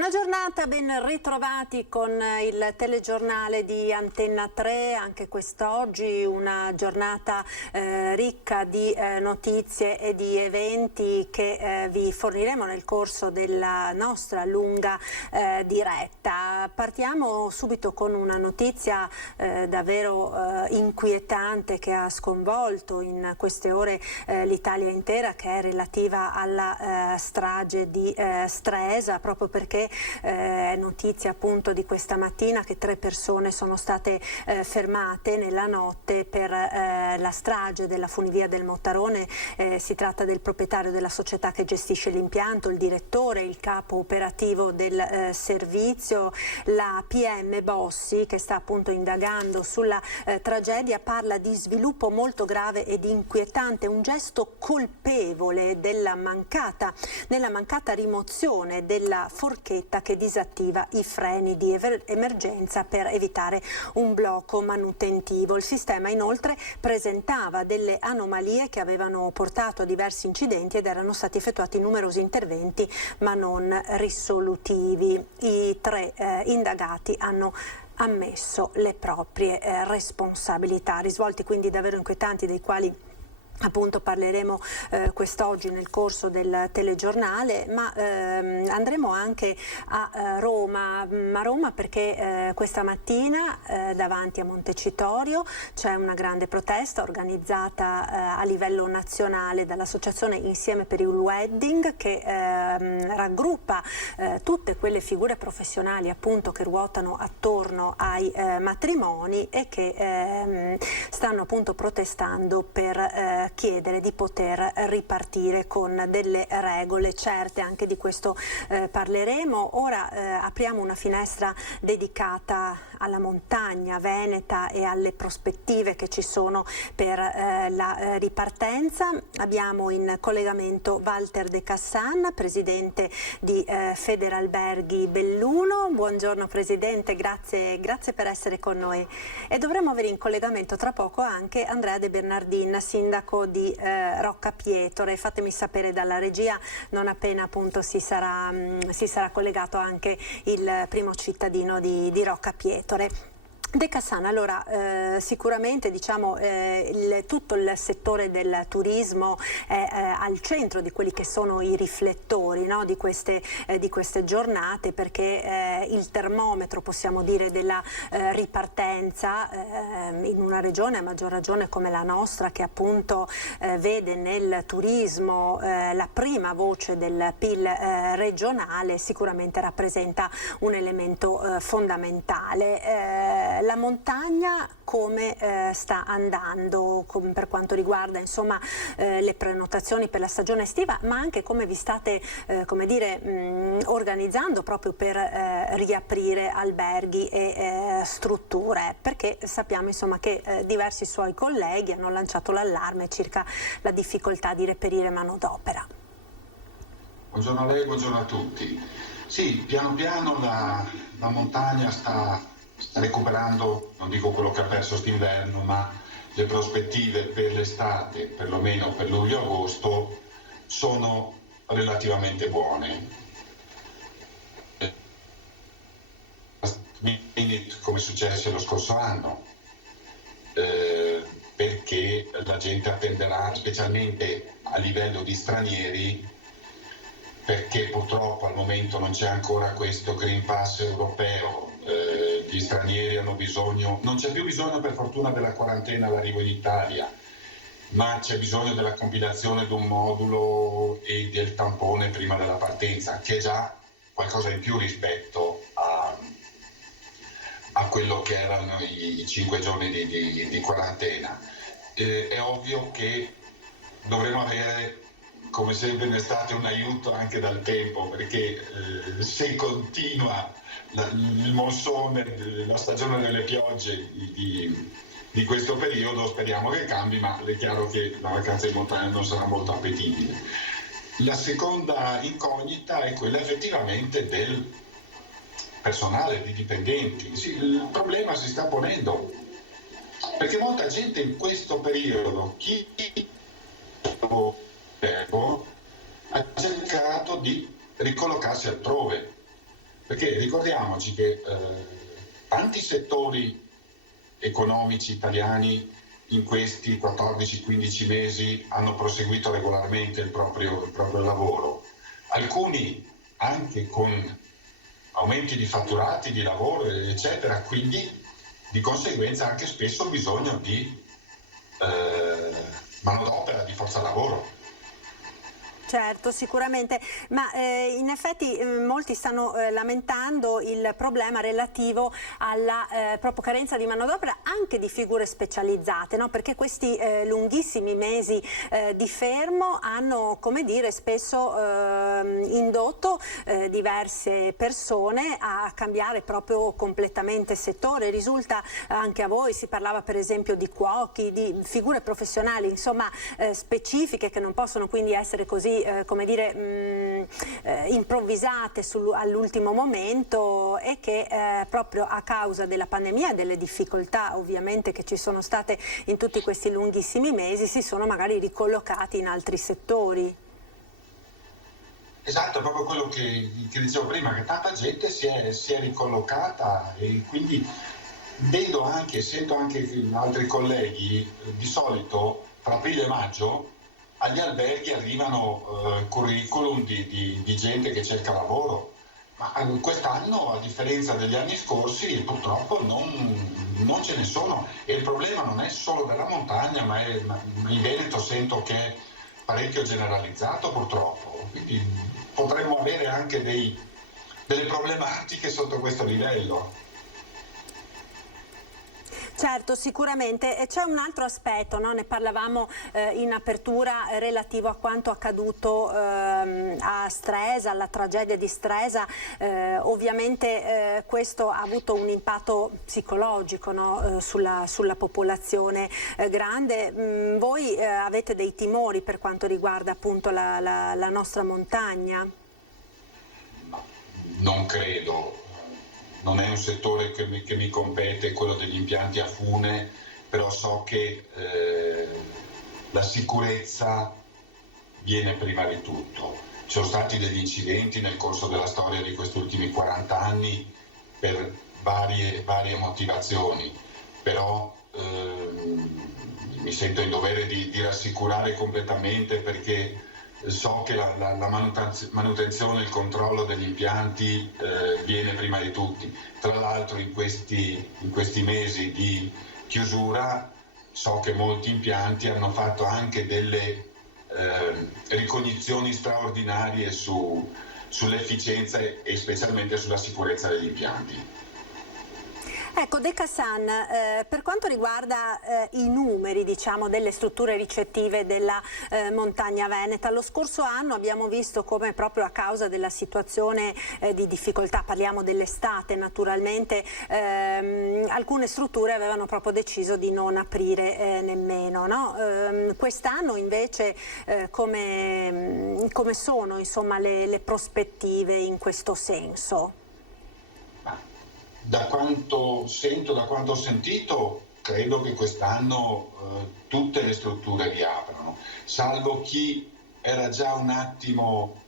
Buona giornata, ben ritrovati con il telegiornale di Antenna 3, anche quest'oggi una giornata ricca di notizie e di eventi che vi forniremo nel corso della nostra lunga diretta. Partiamo subito con una notizia davvero inquietante che ha sconvolto in queste ore l'Italia intera, che è relativa alla strage di Stresa, proprio perché è notizia appunto di questa mattina che 3 persone sono state fermate nella notte per la strage della funivia del Mottarone. Si tratta del proprietario della società che gestisce l'impianto, il direttore, il capo operativo del servizio. La PM Bossi, che sta appunto indagando sulla tragedia, parla di sviluppo molto grave ed inquietante, un gesto colpevole nella mancata rimozione della forchetta che disattiva i freni di emergenza per evitare un blocco manutentivo. Il sistema inoltre presentava delle anomalie che avevano portato a diversi incidenti ed erano stati effettuati numerosi interventi ma non risolutivi. I 3 indagati hanno ammesso le proprie responsabilità, risvolti quindi davvero inquietanti, dei quali appunto parleremo quest'oggi nel corso del telegiornale, ma andremo anche a Roma perché questa mattina davanti a Montecitorio c'è una grande protesta organizzata a livello nazionale dall'associazione Insieme per il Wedding, che raggruppa tutte quelle figure professionali appunto che ruotano attorno ai matrimoni e che stanno appunto protestando per chiedere di poter ripartire con delle regole certe. Anche di questo parleremo. Ora apriamo una finestra dedicata alla montagna veneta e alle prospettive che ci sono per la ripartenza. Abbiamo in collegamento Walter De Cassan, presidente di Federalberghi Belluno. Buongiorno Presidente, grazie per essere con noi. E dovremo avere in collegamento tra poco anche Andrea De Bernardin, sindaco di Rocca Pietore. Fatemi sapere dalla regia non appena appunto si sarà collegato anche il primo cittadino di Rocca Pietore. De Cassan, allora sicuramente diciamo tutto il settore del turismo è al centro di quelli che sono i riflettori, no, di queste giornate, perché il termometro, possiamo dire, della ripartenza in una regione, a maggior ragione come la nostra, che appunto vede nel turismo la prima voce del PIL regionale, sicuramente rappresenta un elemento fondamentale. La montagna come sta andando per quanto riguarda insomma le prenotazioni per la stagione estiva, ma anche come vi state organizzando proprio per riaprire alberghi e strutture, perché sappiamo insomma che diversi suoi colleghi hanno lanciato l'allarme circa la difficoltà di reperire manodopera. Buongiorno a lei, buongiorno a tutti. Sì, piano piano la montagna sta recuperando, non dico quello che ha perso quest'inverno, ma le prospettive per l'estate, perlomeno per luglio-agosto, sono relativamente buone. Come successe lo scorso anno, perché la gente attenderà, specialmente a livello di stranieri, perché purtroppo al momento non c'è ancora questo Green Pass europeo. Gli stranieri hanno bisogno, non c'è più bisogno per fortuna della quarantena all'arrivo in Italia, ma c'è bisogno della compilazione di un modulo e del tampone prima della partenza, che è già qualcosa in più rispetto a quello che erano i 5 giorni di quarantena. È ovvio che dovremo avere, come sempre in estate, un aiuto anche dal tempo, perché se continua il monsone, la stagione delle piogge di questo periodo, speriamo che cambi, ma è chiaro che la vacanza in montagna non sarà molto appetibile. La seconda incognita è quella effettivamente del personale, di dipendenti. Sì, il problema si sta ponendo, perché molta gente in questo periodo, chi ha cercato di ricollocarsi altrove. Perché ricordiamoci che tanti settori economici italiani in questi 14-15 mesi hanno proseguito regolarmente il proprio lavoro, alcuni anche con aumenti di fatturati, di lavoro, eccetera, quindi di conseguenza anche spesso bisogno di manodopera, di forza lavoro. Certo, sicuramente, ma in effetti molti stanno lamentando il problema relativo alla proprio carenza di manodopera anche di figure specializzate, no? Perché questi lunghissimi mesi di fermo hanno, come dire, spesso indotto diverse persone a cambiare proprio completamente settore. Risulta anche a voi, si parlava per esempio di cuochi, di figure professionali, insomma, specifiche che non possono quindi essere così come dire, improvvisate all'ultimo momento e che proprio a causa della pandemia e delle difficoltà ovviamente che ci sono state in tutti questi lunghissimi mesi si sono magari ricollocati in altri settori. Esatto, proprio quello che dicevo prima, che tanta gente si è ricollocata e quindi vedo anche, sento anche altri colleghi, di solito tra aprile e maggio agli alberghi arrivano curriculum di gente che cerca lavoro, ma quest'anno, a differenza degli anni scorsi, purtroppo non ce ne sono. E il problema non è solo della montagna, ma in Veneto sento che è parecchio generalizzato purtroppo. Quindi potremmo avere anche delle problematiche sotto questo livello. Certo, sicuramente. E c'è un altro aspetto, no? Ne parlavamo in apertura relativo a quanto accaduto a Stresa, alla tragedia di Stresa. Ovviamente questo ha avuto un impatto psicologico, no? sulla popolazione grande. Voi avete dei timori per quanto riguarda appunto la nostra montagna? Non credo. Non è un settore che mi compete, quello degli impianti a fune, però so che la sicurezza viene prima di tutto. Ci sono stati degli incidenti nel corso della storia di questi ultimi 40 anni per varie motivazioni, però mi sento in dovere di rassicurare completamente perché so che la manutenzione e il controllo degli impianti viene prima di tutti. Tra l'altro in questi mesi di chiusura so che molti impianti hanno fatto anche delle ricognizioni straordinarie sull'efficienza e specialmente sulla sicurezza degli impianti. Ecco, De Cassan, per quanto riguarda i numeri, diciamo, delle strutture ricettive della montagna veneta, lo scorso anno abbiamo visto come proprio a causa della situazione di difficoltà, parliamo dell'estate naturalmente, alcune strutture avevano proprio deciso di non aprire nemmeno, no? Quest'anno invece come sono, insomma, le prospettive in questo senso? Da quanto sento, da quanto ho sentito, credo che quest'anno tutte le strutture riaprano, salvo chi era già un attimo,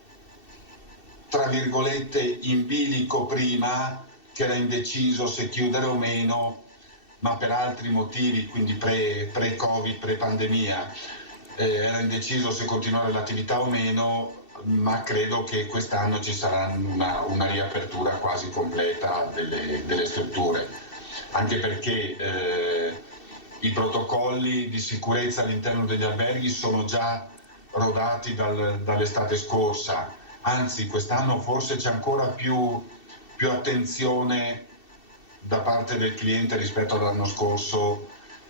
tra virgolette, in bilico prima, che era indeciso se chiudere o meno, ma per altri motivi, quindi pre-Covid, pre-pandemia, era indeciso se continuare l'attività o meno, ma credo che quest'anno ci sarà una riapertura quasi completa delle strutture, anche perché i protocolli di sicurezza all'interno degli alberghi sono già rodati dall'estate scorsa, anzi quest'anno forse c'è ancora più attenzione da parte del cliente rispetto all'anno scorso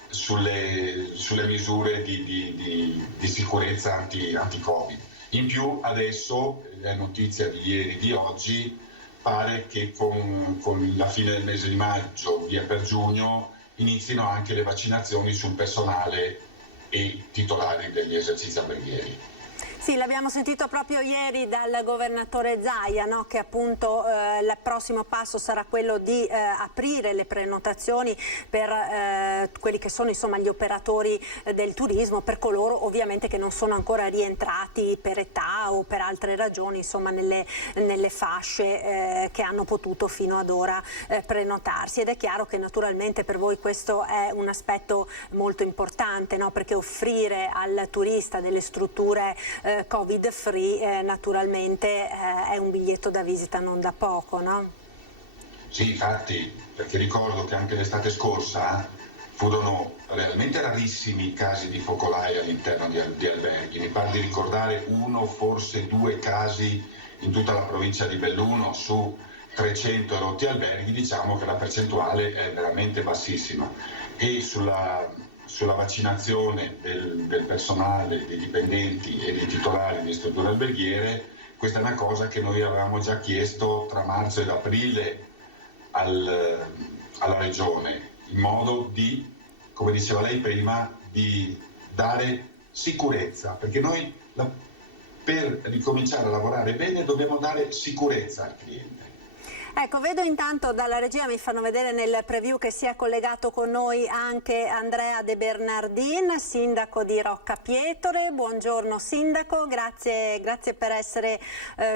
sulle misure di sicurezza anti-Covid. In più adesso, è notizia di ieri, di oggi, pare che con la fine del mese di maggio, via per giugno, inizino anche le vaccinazioni sul personale e titolari degli esercizi alberghieri. Sì, l'abbiamo sentito proprio ieri dal governatore Zaia, no? Che appunto il prossimo passo sarà quello di aprire le prenotazioni per quelli che sono insomma gli operatori del turismo, per coloro ovviamente che non sono ancora rientrati per età o per altre ragioni insomma nelle fasce che hanno potuto fino ad ora prenotarsi. Ed è chiaro che naturalmente per voi questo è un aspetto molto importante, no? Perché offrire al turista delle strutture Covid free naturalmente è un biglietto da visita non da poco, no? Sì, infatti, perché ricordo che anche l'estate scorsa furono realmente rarissimi i casi di focolai all'interno di alberghi. Mi pare di ricordare uno, forse 2 casi in tutta la provincia di Belluno su 300 rotti alberghi. Diciamo che la percentuale è veramente bassissima. E sulla vaccinazione del personale, dei dipendenti e dei titolari di strutture alberghiere, questa è una cosa che noi avevamo già chiesto tra marzo ed aprile alla Regione, in modo di, come diceva lei prima, di dare sicurezza, perché noi per ricominciare a lavorare bene dobbiamo dare sicurezza al cliente. Ecco, vedo intanto dalla regia, mi fanno vedere nel preview che si è collegato con noi anche Andrea De Bernardin, sindaco di Roccapietore. Buongiorno sindaco, grazie per essere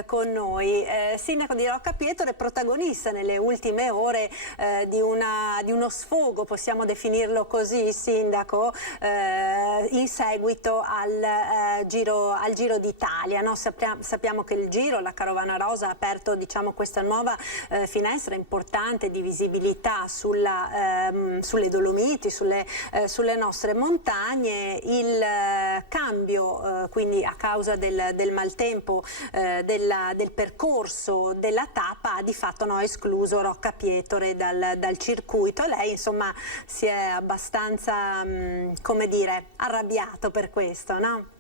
con noi. Sindaco di Roccapietore, protagonista nelle ultime ore di uno sfogo, possiamo definirlo così, sindaco, in seguito al Giro d'Italia, no? Sappiamo che il Giro, la Carovana Rosa, ha aperto, diciamo, questa nuova finestra importante di visibilità sulle Dolomiti, sulle nostre montagne. Il cambio quindi a causa del maltempo del percorso della tappa ha di fatto escluso Roccapietore dal circuito. Lei insomma si è abbastanza come dire arrabbiato per questo, no?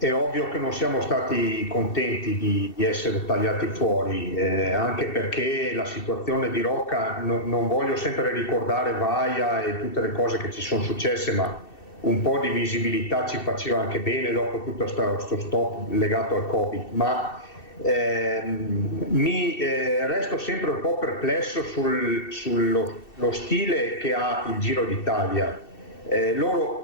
È ovvio che non siamo stati contenti di essere tagliati fuori, anche perché la situazione di Rocca, non voglio sempre ricordare Vaia e tutte le cose che ci sono successe, ma un po' di visibilità ci faceva anche bene dopo tutto questo stop legato al Covid. Ma resto sempre un po' perplesso sullo stile che ha il Giro d'Italia. Loro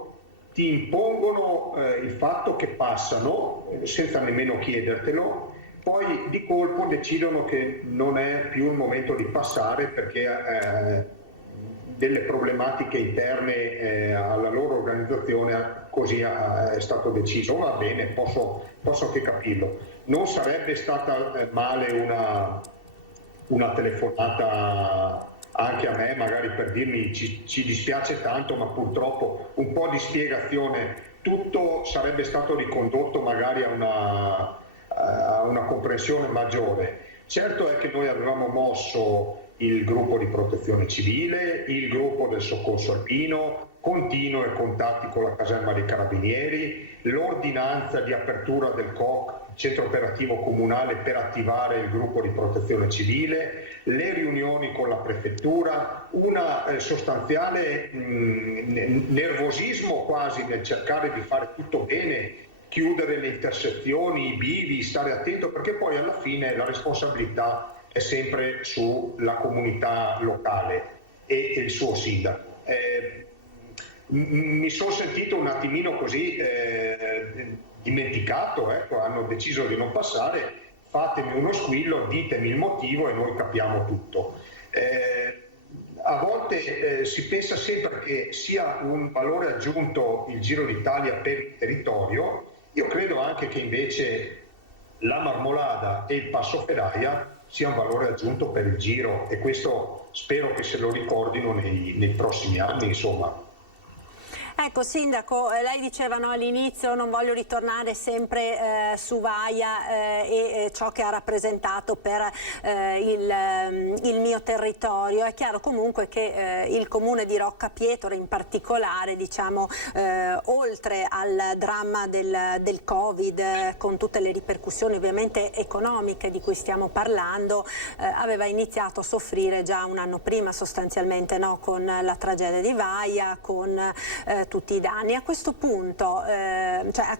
ti impongono il fatto che passano senza nemmeno chiedertelo, poi di colpo decidono che non è più il momento di passare perché delle problematiche interne alla loro organizzazione, così è stato deciso. Va bene, posso anche capirlo. Non sarebbe stata male una telefonata anche a me, magari per dirmi ci dispiace tanto, ma purtroppo un po' di spiegazione, tutto sarebbe stato ricondotto magari a una comprensione maggiore. Certo è che noi avevamo mosso il gruppo di protezione civile, il gruppo del soccorso alpino, continui contatti con la caserma dei carabinieri, l'ordinanza di apertura del COC, centro operativo comunale, per attivare il gruppo di protezione civile, le riunioni con la prefettura, una sostanziale nervosismo quasi nel cercare di fare tutto bene, chiudere le intersezioni, i bivi, stare attento, perché poi alla fine la responsabilità è sempre sulla comunità locale e il suo sindaco. Mi sono sentito un attimino così dimenticato, ecco, hanno deciso di non passare, fatemi uno squillo, ditemi il motivo e noi capiamo tutto. A volte si pensa sempre che sia un valore aggiunto il Giro d'Italia per il territorio. Io credo anche che invece la Marmolada e il Passo Feraia sia un valore aggiunto per il Giro, e questo spero che se lo ricordino nei prossimi anni, insomma. Ecco sindaco, lei diceva all'inizio non voglio ritornare sempre su Vaia e ciò che ha rappresentato per il mio territorio. È chiaro comunque che il comune di Roccapietore in particolare, diciamo, oltre al dramma del Covid, con tutte le ripercussioni ovviamente economiche di cui stiamo parlando, aveva iniziato a soffrire già un anno prima sostanzialmente, no? Con la tragedia di Vaia, con tutti i danni. A questo punto,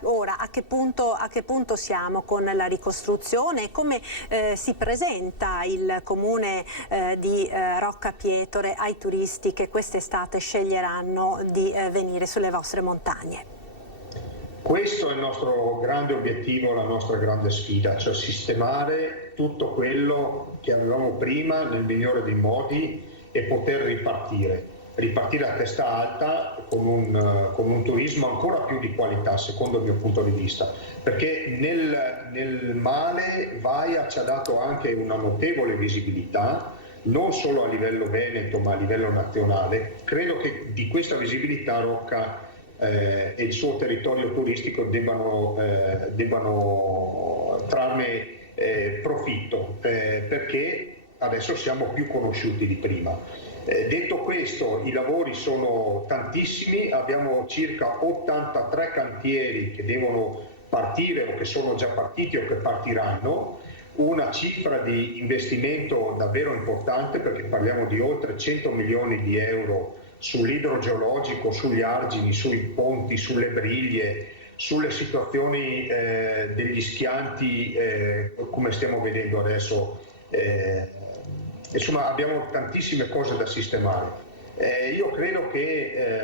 ora a che punto siamo con la ricostruzione? Come si presenta il comune di Rocca Pietore ai turisti che quest'estate sceglieranno di venire sulle vostre montagne? Questo è il nostro grande obiettivo, la nostra grande sfida, cioè sistemare tutto quello che avevamo prima nel migliore dei modi e poter ripartire a testa alta con un turismo ancora più di qualità, secondo il mio punto di vista, perché nel male Vaia ci ha dato anche una notevole visibilità, non solo a livello veneto ma a livello nazionale. Credo che di questa visibilità Rocca e il suo territorio turistico debbano trarne profitto, perché adesso siamo più conosciuti di prima. Detto questo, i lavori sono tantissimi, abbiamo circa 83 cantieri che devono partire o che sono già partiti o che partiranno, una cifra di investimento davvero importante, perché parliamo di oltre 100 milioni di euro sull'idrogeologico, sugli argini, sui ponti, sulle briglie, sulle situazioni degli schianti, come stiamo vedendo adesso. Insomma, abbiamo tantissime cose da sistemare. Io credo che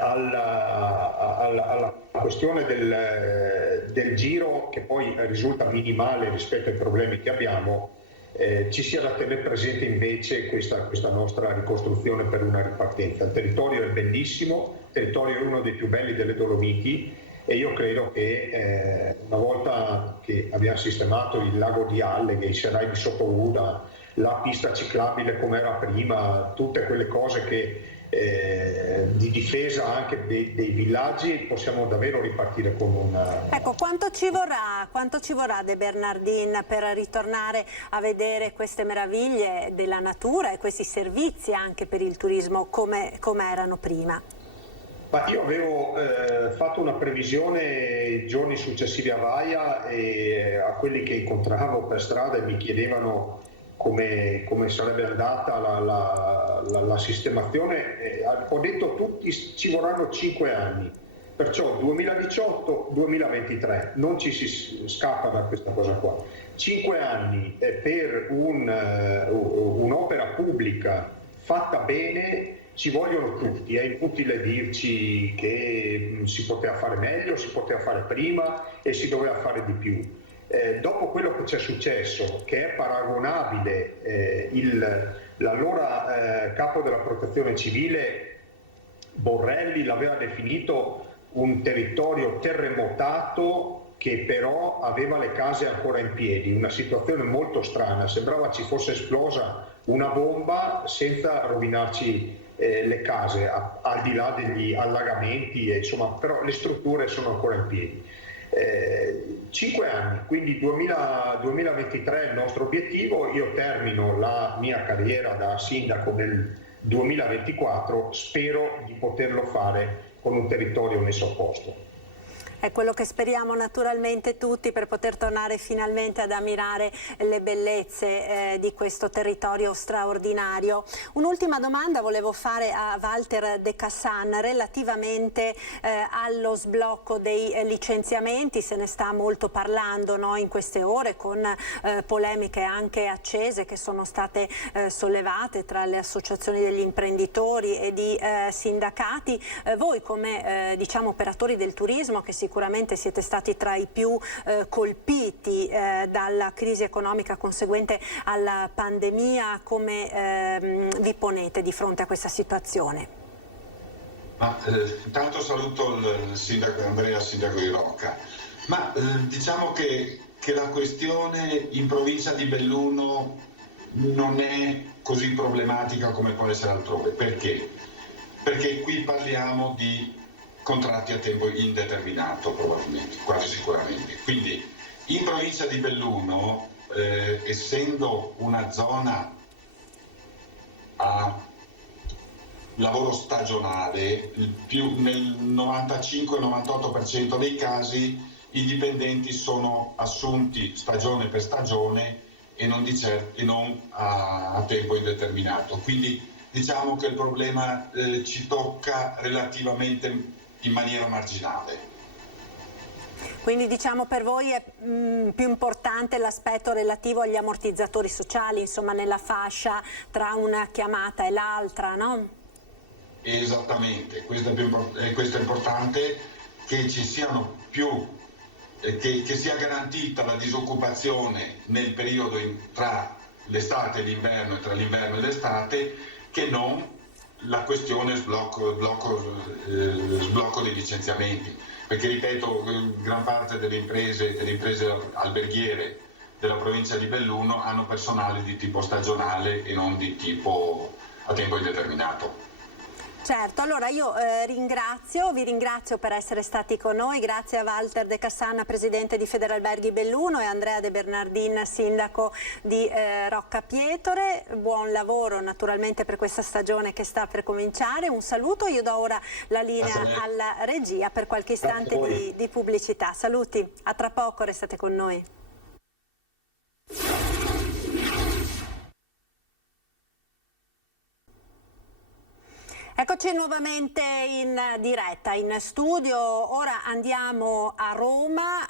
alla questione del giro, che poi risulta minimale rispetto ai problemi che abbiamo, ci sia da tenere presente invece questa nostra ricostruzione per una ripartenza. Il territorio è bellissimo, il territorio è uno dei più belli delle Dolomiti, e io credo che una volta che abbiamo sistemato il lago di Alleghe, i serrai di Sottouda, la pista ciclabile come era prima, tutte quelle cose che di difesa anche dei villaggi, possiamo davvero ripartire con un... Ecco, quanto ci vorrà De Bernardin per ritornare a vedere queste meraviglie della natura e questi servizi anche per il turismo come erano prima? Ma io avevo fatto una previsione i giorni successivi a Vaia, e a quelli che incontravo per strada e mi chiedevano come sarebbe andata la sistemazione, ho detto tutti ci vorranno 5 anni, perciò 2018-2023, non ci si scappa da questa cosa qua. 5 anni per un'opera pubblica fatta bene ci vogliono tutti, è inutile dirci che si poteva fare meglio, si poteva fare prima e si doveva fare di più. Dopo quello che c'è successo, che è paragonabile, l'allora capo della protezione civile Borrelli l'aveva definito un territorio terremotato che però aveva le case ancora in piedi, una situazione molto strana, sembrava ci fosse esplosa una bomba senza rovinarci le case, al di là degli allagamenti, insomma, però le strutture sono ancora in piedi. 5 anni, quindi 2023 è il nostro obiettivo. Io termino la mia carriera da sindaco nel 2024, spero di poterlo fare con un territorio messo a posto. È quello che speriamo naturalmente tutti, per poter tornare finalmente ad ammirare le bellezze di questo territorio straordinario. Un'ultima domanda volevo fare a Walter De Cassan relativamente allo sblocco dei licenziamenti. Se ne sta molto parlando, no, in queste ore, con polemiche anche accese che sono state sollevate tra le associazioni degli imprenditori e di sindacati. Voi come diciamo operatori del turismo, che sicuramente siete stati tra i più colpiti dalla crisi economica conseguente alla pandemia, come vi ponete di fronte a questa situazione? Intanto saluto il sindaco Andrea, sindaco di Rocca, ma diciamo che la questione in provincia di Belluno non è così problematica come può essere altrove. Perché? Perché qui parliamo di contratti a tempo indeterminato, probabilmente, quasi sicuramente. Quindi in provincia di Belluno, essendo una zona a lavoro stagionale, nel 95-98% dei casi i dipendenti sono assunti stagione per stagione e non a tempo indeterminato. Quindi diciamo che il problema ci tocca relativamente in maniera marginale. Quindi diciamo per voi è più importante l'aspetto relativo agli ammortizzatori sociali, insomma nella fascia tra una chiamata e l'altra, no? Esattamente, questo è importante, che ci siano più, che sia garantita la disoccupazione nel periodo tra l'estate e l'inverno e tra l'inverno e l'estate, che non la questione sblocco dei licenziamenti, perché ripeto, gran parte delle imprese alberghiere della provincia di Belluno hanno personale di tipo stagionale e non di tipo a tempo indeterminato. Certo, allora io vi ringrazio per essere stati con noi, grazie a Walter De Cassanna, presidente di Federalberghi Belluno, e Andrea De Bernardin, sindaco di Rocca Pietore. Buon lavoro naturalmente per questa stagione che sta per cominciare, un saluto, io do ora la linea alla regia per qualche istante di pubblicità. Saluti, a tra poco, restate con noi. Eccoci nuovamente in diretta, in studio. Ora andiamo a Roma,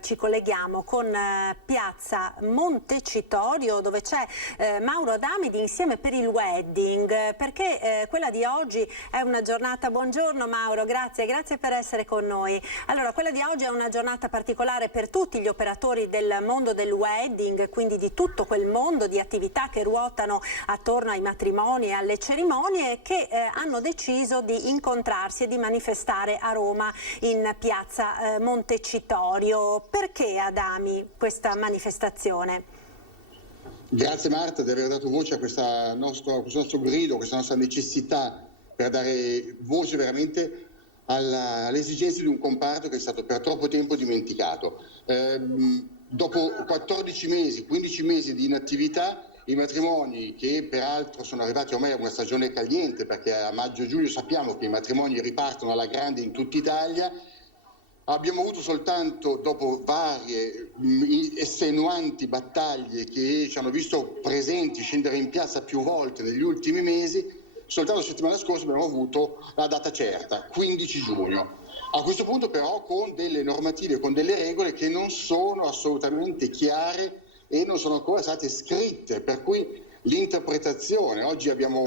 ci colleghiamo con piazza Montecitorio, dove c'è Mauro Adami di Insieme per il Wedding, perché quella di oggi è una giornata... Buongiorno Mauro, grazie per essere con noi. Allora, quella di oggi è una giornata particolare per tutti gli operatori del mondo del wedding, quindi di tutto quel mondo di attività che ruotano attorno ai matrimoni e alle cerimonie, che hanno deciso di incontrarsi e di manifestare a Roma in piazza Montecitorio. Perché, Adami, questa manifestazione? Grazie Marta di aver dato voce a questo nostro grido, questa nostra necessità per dare voce veramente alle esigenze di un comparto che è stato per troppo tempo dimenticato. Dopo 14 mesi, 15 mesi di inattività, i matrimoni, che peraltro sono arrivati ormai a una stagione caliente, perché a maggio-giugno sappiamo che i matrimoni ripartono alla grande in tutta Italia, abbiamo avuto soltanto, dopo varie estenuanti battaglie che ci hanno visto presenti, scendere in piazza più volte negli ultimi mesi, soltanto la settimana scorsa abbiamo avuto la data certa, 15 giugno. A questo punto però con delle normative, con delle regole che non sono assolutamente chiare e non sono ancora state scritte, per cui l'interpretazione, oggi abbiamo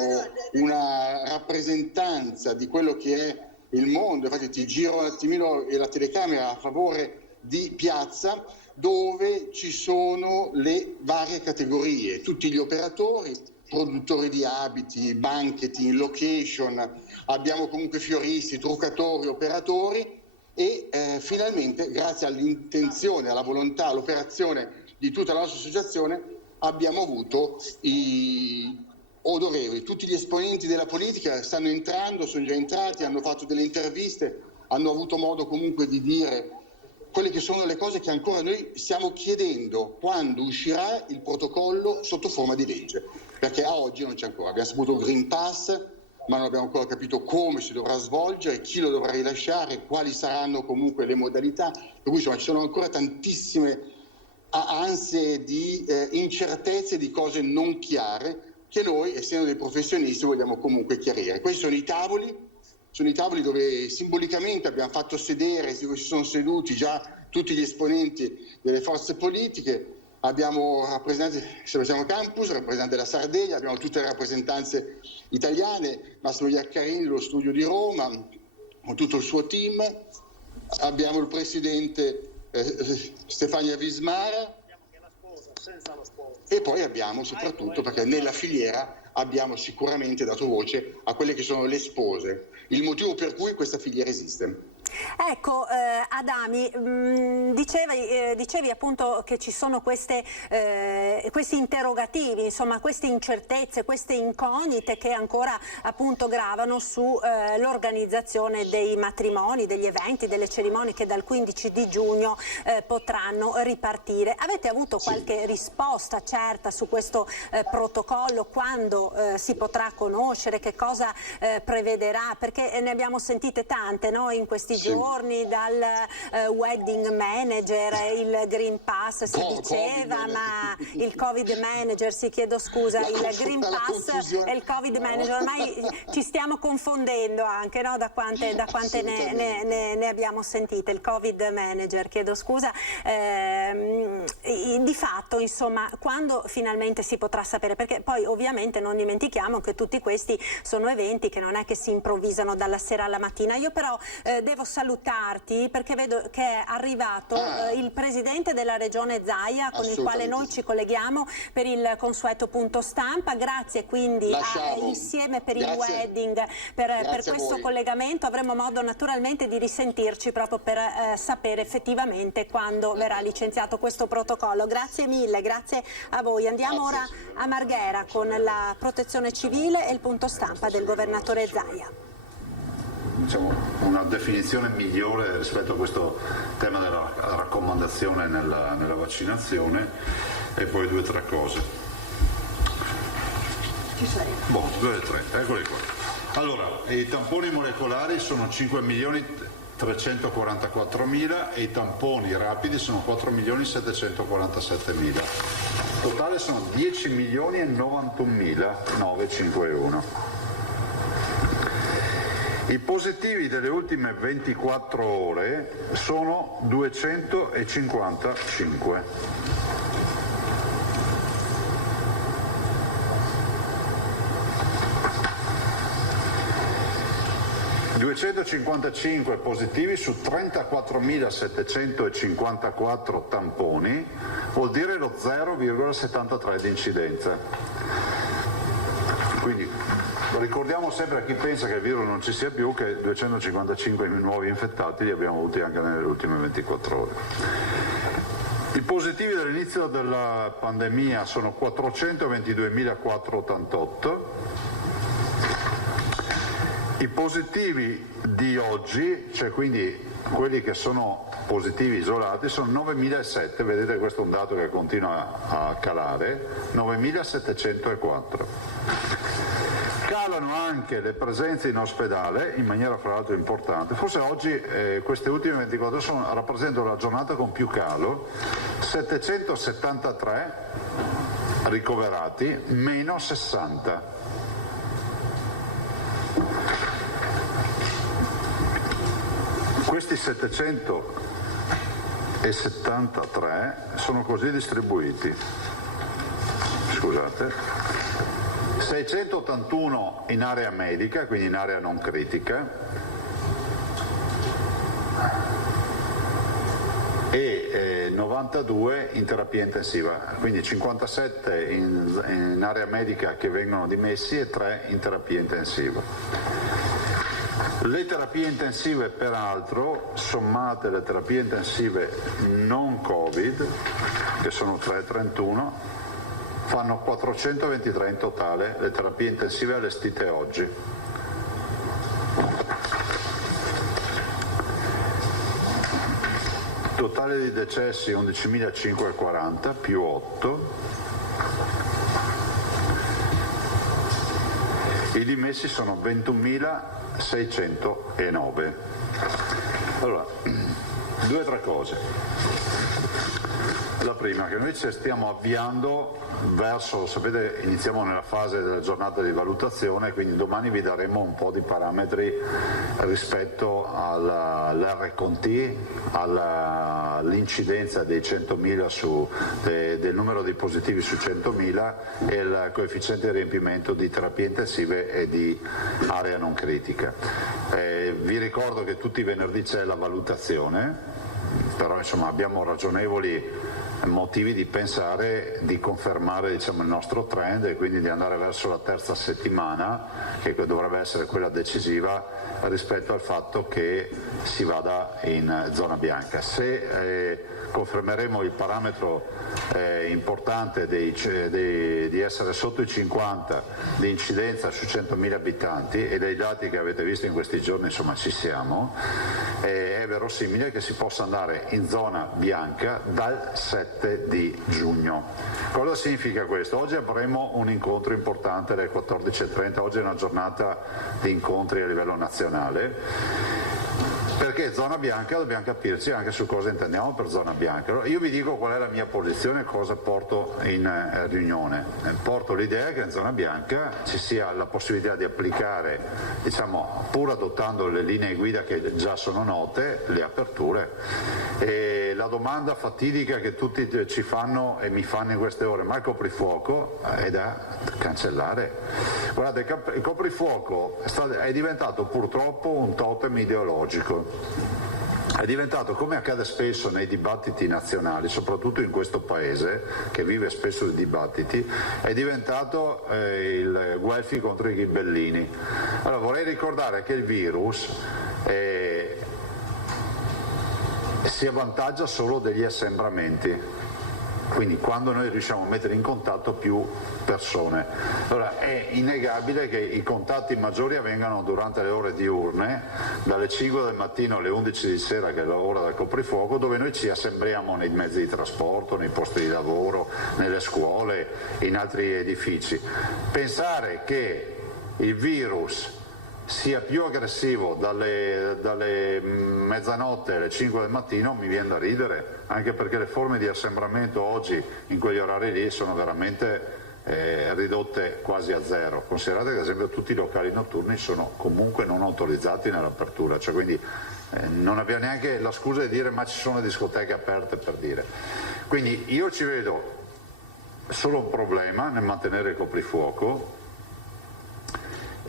una rappresentanza di quello che è il mondo, infatti ti giro un attimino la telecamera a favore di piazza, dove ci sono le varie categorie, tutti gli operatori, produttori di abiti, banqueting, location, abbiamo comunque fioristi, truccatori, operatori e finalmente, grazie all'intenzione, alla volontà, all'operazione di tutta la nostra associazione, abbiamo avuto i odorevoli, tutti gli esponenti della politica stanno entrando, sono già entrati, hanno fatto delle interviste, hanno avuto modo comunque di dire quelle che sono le cose che ancora noi stiamo chiedendo, quando uscirà il protocollo sotto forma di legge, perché a oggi non c'è ancora. Abbiamo saputo il Green Pass, ma non abbiamo ancora capito come si dovrà svolgere, chi lo dovrà rilasciare, quali saranno comunque le modalità, per cui insomma ci sono ancora tantissime ansie di incertezze, di cose non chiare, che noi, essendo dei professionisti, vogliamo comunque chiarire. Questi sono i tavoli dove simbolicamente abbiamo fatto sedere, dove si sono seduti già tutti gli esponenti delle forze politiche. Abbiamo rappresentanti Sebastiano Campus, rappresentante della Sardegna, abbiamo tutte le rappresentanze italiane, Massimo Iaccarini dello studio di Roma, con tutto il suo team. Abbiamo il presidente Stefania Vismara e poi abbiamo soprattutto, perché nella filiera abbiamo sicuramente dato voce a quelle che sono le spose, il motivo per cui questa filiera esiste. Ecco, Adami, dicevi appunto che ci sono questi interrogativi, insomma queste incertezze, queste incognite che ancora appunto gravano sull'organizzazione dei matrimoni, degli eventi, delle cerimonie che dal 15 di giugno potranno ripartire. Avete avuto qualche risposta certa su questo protocollo? Quando si potrà conoscere? Che cosa prevederà? Perché ne abbiamo sentite tante, no, in questi giorni, dal wedding manager, il Green Pass si diceva, ma il il Covid Manager, chiedo scusa, il Green Pass e il Covid Manager, ormai ci stiamo confondendo anche, no? da quante ne abbiamo sentite, il Covid Manager, chiedo scusa. Di fatto, insomma, quando finalmente si potrà sapere, perché poi ovviamente non dimentichiamo che tutti questi sono eventi che non è che si improvvisano dalla sera alla mattina. Io però devo salutarti perché vedo che è arrivato il presidente della regione Zaia, con il quale noi ci colleghiamo per il consueto punto stampa. Grazie quindi insieme per il wedding, per questo collegamento. Avremo modo naturalmente di risentirci proprio per sapere effettivamente quando verrà licenziato questo protocollo. Grazie mille, grazie a voi. Andiamo ora a Marghera con la protezione civile e il punto stampa del governatore Zaia. Diciamo, una definizione migliore rispetto a questo tema della raccomandazione nella vaccinazione, e poi 2 o 3 cose. Ci sei? 2 o 3, eccoli qua. Allora, i tamponi molecolari sono 5.344.000 e i tamponi rapidi sono 4.747.000. Totale sono 10.091.951. I positivi delle ultime 24 ore sono 255. 255 positivi su 34.754 tamponi, vuol dire lo 0,73 di incidenza. Quindi ricordiamo sempre a chi pensa che il virus non ci sia più che 255 nuovi infettati li abbiamo avuti anche nelle ultime 24 ore. I positivi dall'inizio della pandemia sono 422.488. I positivi di oggi, cioè quindi quelli che sono positivi isolati, sono 9.007, vedete questo è un dato che continua a calare, 9.704. Calano anche le presenze in ospedale in maniera fra l'altro importante, forse oggi queste ultime 24 ore rappresentano la giornata con più calo, 773 ricoverati, meno 60. Questi 773 sono così distribuiti, scusate, 681 in area medica, quindi in area non critica, e 92 in terapia intensiva, quindi 57 in area medica che vengono dimessi e 3 in terapia intensiva. Le terapie intensive peraltro, sommate le terapie intensive non Covid, che sono 331, fanno 423 in totale le terapie intensive allestite oggi. Totale di decessi 11.540 più 8. I dimessi sono 21.609. Allora, 2 o 3 cose. La prima, che noi ci stiamo avviando verso, sapete, iniziamo nella fase della giornata di valutazione, quindi domani vi daremo un po' di parametri rispetto all'RCT, all'incidenza dei 100.000 del numero di positivi su 100.000 e il coefficiente di riempimento di terapie intensive e di area non critica. Vi ricordo che tutti i venerdì c'è la valutazione, però insomma abbiamo ragionevoli motivi di pensare di confermare, diciamo, il nostro trend e quindi di andare verso la terza settimana, che dovrebbe essere quella decisiva rispetto al fatto che si vada in zona bianca. Se confermeremo il parametro importante di essere sotto i 50 di incidenza su 100.000 abitanti, e dai dati che avete visto in questi giorni insomma ci siamo, è verosimile che si possa andare in zona bianca dal 7 di giugno. Cosa significa questo? Oggi avremo un incontro importante alle 14.30, oggi è una giornata di incontri a livello nazionale. perché zona bianca dobbiamo capirci anche su cosa intendiamo per zona bianca. Allora, io vi dico qual è la mia posizione e cosa porto in riunione. Porto l'idea che in zona bianca ci sia la possibilità di applicare, diciamo, pur adottando le linee guida che già sono note, le aperture. E la domanda fatidica che tutti ci fanno e mi fanno in queste ore, ma il coprifuoco è da cancellare. Guardate, il coprifuoco è diventato purtroppo un totem ideologico. È diventato, come accade spesso nei dibattiti nazionali, soprattutto in questo paese che vive spesso di dibattiti, è diventato il Guelfi contro i ghibellini. Allora, vorrei ricordare che il virus si avvantaggia solo degli assembramenti, quindi quando noi riusciamo a mettere in contatto più persone. Allora, è innegabile che i contatti maggiori avvengano durante le ore diurne, dalle 5 del mattino alle 11 di sera, che è l'ora del coprifuoco, dove noi ci assembriamo nei mezzi di trasporto, nei posti di lavoro, nelle scuole, in altri edifici. Pensare che il virus sia più aggressivo dalle mezzanotte alle 5 del mattino mi viene da ridere, anche perché le forme di assembramento oggi in quegli orari lì sono veramente ridotte quasi a zero. Considerate che ad esempio tutti i locali notturni sono comunque non autorizzati nell'apertura, cioè quindi non abbiamo neanche la scusa di dire ma ci sono discoteche aperte, per dire. Quindi io ci vedo solo un problema nel mantenere il coprifuoco.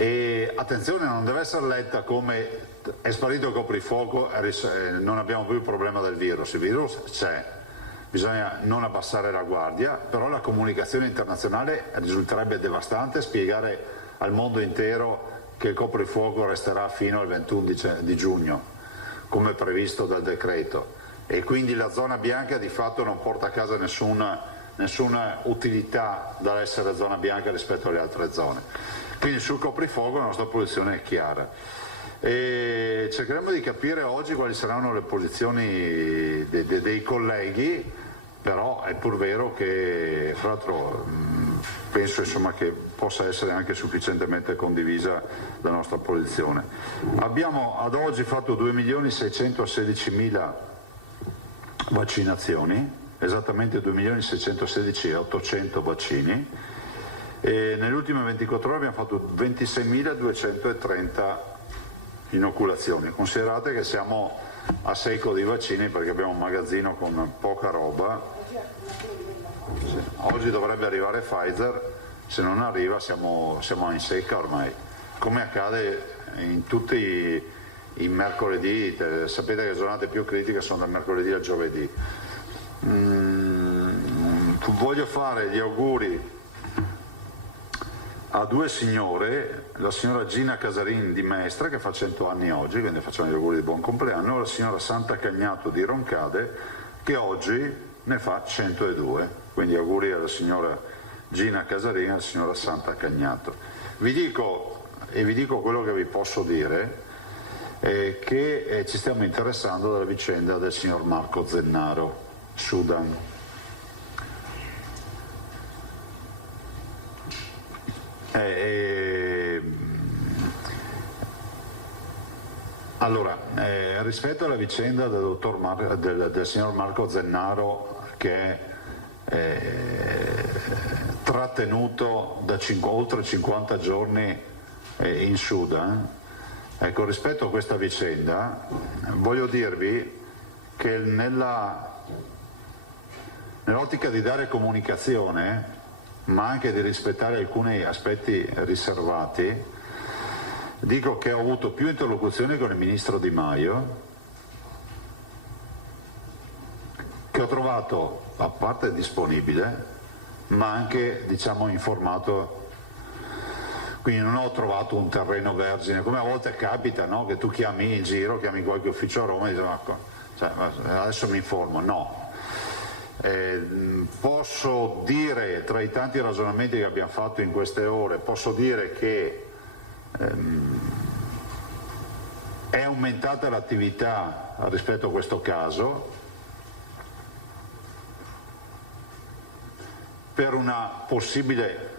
E attenzione, non deve essere letta come è sparito il coprifuoco e non abbiamo più il problema del virus. Il virus c'è, bisogna non abbassare la guardia, però la comunicazione internazionale risulterebbe devastante spiegare al mondo intero che il coprifuoco resterà fino al 21 di giugno, come previsto dal decreto, e quindi la zona bianca di fatto non porta a casa nessuna utilità dall'essere zona bianca rispetto alle altre zone. Quindi sul coprifuoco la nostra posizione è chiara e cercheremo di capire oggi quali saranno le posizioni dei colleghi, però è pur vero che, fra l'altro, penso insomma che possa essere anche sufficientemente condivisa la nostra posizione. Abbiamo ad oggi fatto 2.616.000 vaccinazioni, esattamente 2.616.800 vaccini. E nelle ultime 24 ore abbiamo fatto 26.230 inoculazioni. Considerate che siamo a secco di vaccini perché abbiamo un magazzino con poca roba. Oggi dovrebbe arrivare Pfizer, se non arriva siamo in secca ormai, come accade in tutti i mercoledì. Sapete che le giornate più critiche sono dal mercoledì al giovedì. Voglio fare gli auguri a due signore, la signora Gina Casarin di Mestre che fa 100 anni oggi, quindi facciamo gli auguri di buon compleanno, e la signora Santa Cagnato di Roncade che oggi ne fa 102, quindi auguri alla signora Gina Casarin e alla signora Santa Cagnato. Vi dico quello che vi posso dire, che ci stiamo interessando della vicenda del signor Marco Zennaro, Sudan. Allora, rispetto alla vicenda del signor Marco Zennaro, che è trattenuto da oltre 50 giorni in Sudan, ecco, rispetto a questa vicenda voglio dirvi che nell'ottica di dare comunicazione, ma anche di rispettare alcuni aspetti riservati, dico che ho avuto più interlocuzioni con il ministro Di Maio, che ho trovato a parte disponibile, ma anche, diciamo, informato, quindi non ho trovato un terreno vergine, come a volte capita, no? Che tu chiami in giro, chiami qualche ufficio a Roma e dici adesso mi informo, no. Posso dire, tra i tanti ragionamenti che abbiamo fatto in queste ore, posso dire che è aumentata l'attività rispetto a questo caso per una possibile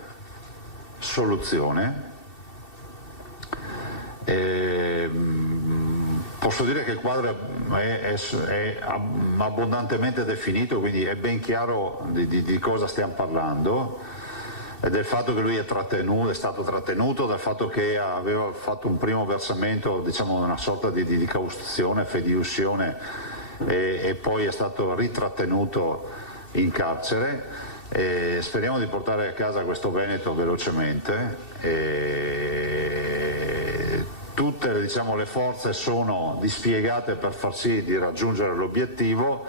soluzione, Posso dire che il quadro è abbondantemente definito, quindi è ben chiaro di cosa stiamo parlando, del fatto che lui è stato trattenuto, del fatto che aveva fatto un primo versamento, diciamo una sorta di cauzione, fideiussione, e poi è stato ritrattenuto in carcere. Speriamo di portare a casa questo Veneto velocemente. Tutte, diciamo, le forze sono dispiegate per far sì di raggiungere l'obiettivo.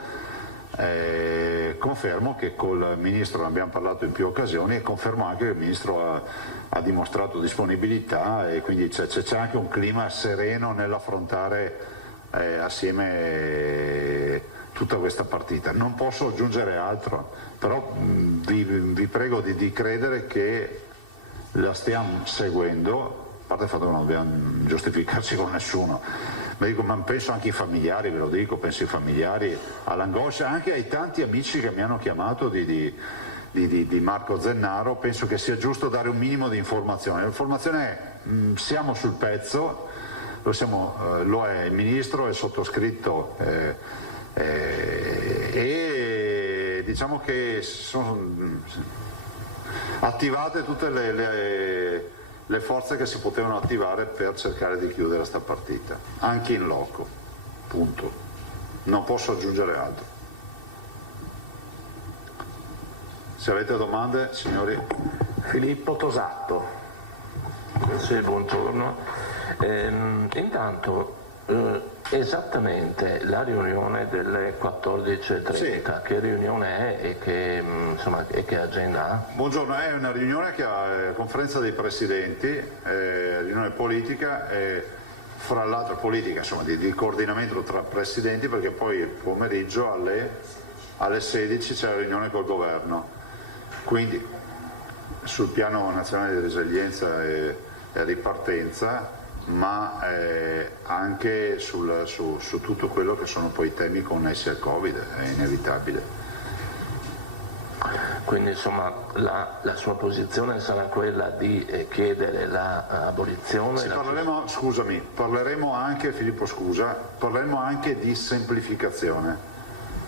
Confermo che col Ministro ne abbiamo parlato in più occasioni e confermo anche che il Ministro ha dimostrato disponibilità, e quindi c'è anche un clima sereno nell'affrontare assieme tutta questa partita. Non posso aggiungere altro, però vi prego di credere che la stiamo seguendo, a parte il fatto che non dobbiamo giustificarci con nessuno, ma penso anche ai familiari, ve lo dico, penso ai familiari, all'angoscia, anche ai tanti amici che mi hanno chiamato di Marco Zennaro. Penso che sia giusto dare un minimo di informazione. L'informazione è: siamo sul pezzo, lo è il Ministro, è il sottoscritto, e diciamo che sono attivate tutte le forze che si potevano attivare per cercare di chiudere questa partita, anche in loco, punto. Non posso aggiungere altro. Se avete domande, signori. Filippo Tosatto. Sì, buongiorno. Intanto, esattamente la riunione delle 14.30, sì. Che riunione è e che agenda ha? Buongiorno, è una riunione che ha conferenza dei presidenti, riunione politica, fra l'altro politica, insomma, di coordinamento tra presidenti, perché poi il pomeriggio alle 16 c'è la riunione col governo. Quindi sul piano nazionale di resilienza e ripartenza, ma anche su tutto quello che sono poi i temi connessi al Covid, è inevitabile. Quindi insomma la sua posizione sarà quella di chiedere l'abolizione? Sì, parleremo anche, Filippo parleremo anche di semplificazione,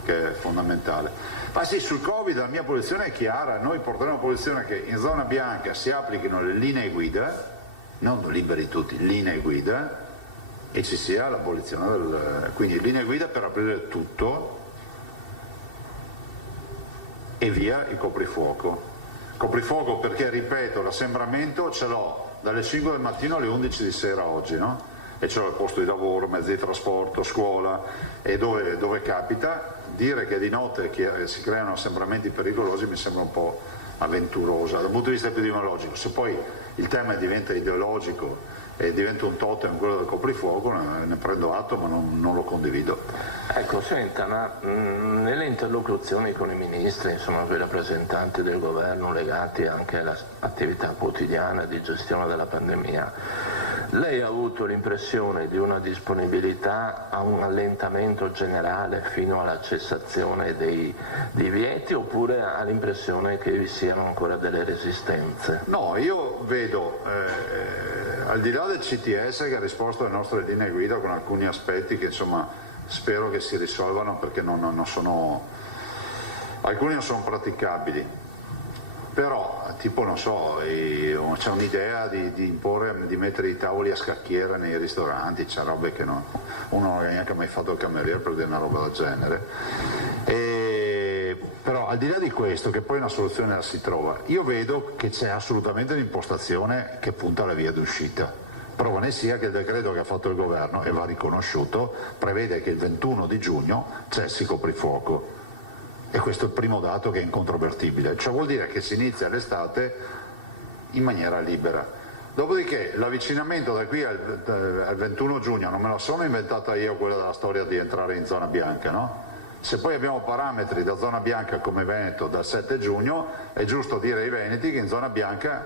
che è fondamentale. Ma sì, sul Covid la mia posizione è chiara: noi porteremo una posizione che in zona bianca si applichino le linee guida, non liberi tutti, linee guida, e ci sia l'abolizione quindi linee guida per aprire tutto e via il coprifuoco. Coprifuoco perché, ripeto, l'assembramento ce l'ho dalle 5 del mattino alle 11 di sera oggi, no? E ce l'ho al posto di lavoro, mezzi di trasporto, scuola, e dove capita. Dire che di notte si creano assembramenti pericolosi mi sembra un po' avventurosa dal punto di vista epidemiologico. Se poi il tema diventa ideologico e diventa un totem quello del coprifuoco, ne prendo atto, ma non lo condivido. Ecco, senta, ma nelle interlocuzioni con i ministri, insomma, con i rappresentanti del governo legati anche all'attività quotidiana di gestione della pandemia, lei ha avuto l'impressione di una disponibilità a un allentamento generale fino alla cessazione dei divieti, oppure ha l'impressione che vi siano ancora delle resistenze? No, io vedo, al di là del CTS che ha risposto alle nostre linee guida con alcuni aspetti che insomma spero che si risolvano, perché alcuni non sono praticabili. Però, tipo, non so, c'è un'idea di imporre, di mettere i tavoli a scacchiera nei ristoranti, c'è robe che uno non ha neanche mai fatto il cameriere per dire una roba del genere. Però al di là di questo, che poi una soluzione la si trova, io vedo che c'è assolutamente un'impostazione che punta alla via d'uscita. Prova ne sia che il decreto che ha fatto il governo, e va riconosciuto, prevede che il 21 di giugno cessi coprifuoco. E questo è il primo dato che è incontrovertibile, cioè vuol dire che si inizia l'estate in maniera libera. Dopodiché l'avvicinamento da qui al 21 giugno non me la sono inventata io, quella della storia di entrare in zona bianca, no? Se poi abbiamo parametri da zona bianca come Veneto dal 7 giugno, è giusto dire ai veneti che in zona bianca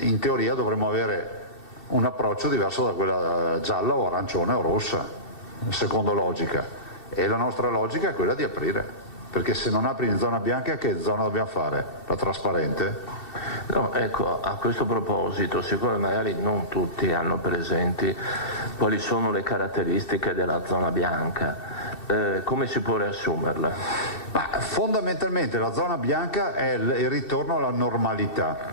in teoria dovremmo avere un approccio diverso da quella gialla o arancione o rossa, secondo logica, e la nostra logica è quella di aprire. perché se non apri in zona bianca che zona dobbiamo fare? La trasparente? No, ecco, a questo proposito, siccome magari non tutti hanno presenti quali sono le caratteristiche della zona bianca, come si può riassumerla? Ma fondamentalmente la zona bianca è il ritorno alla normalità,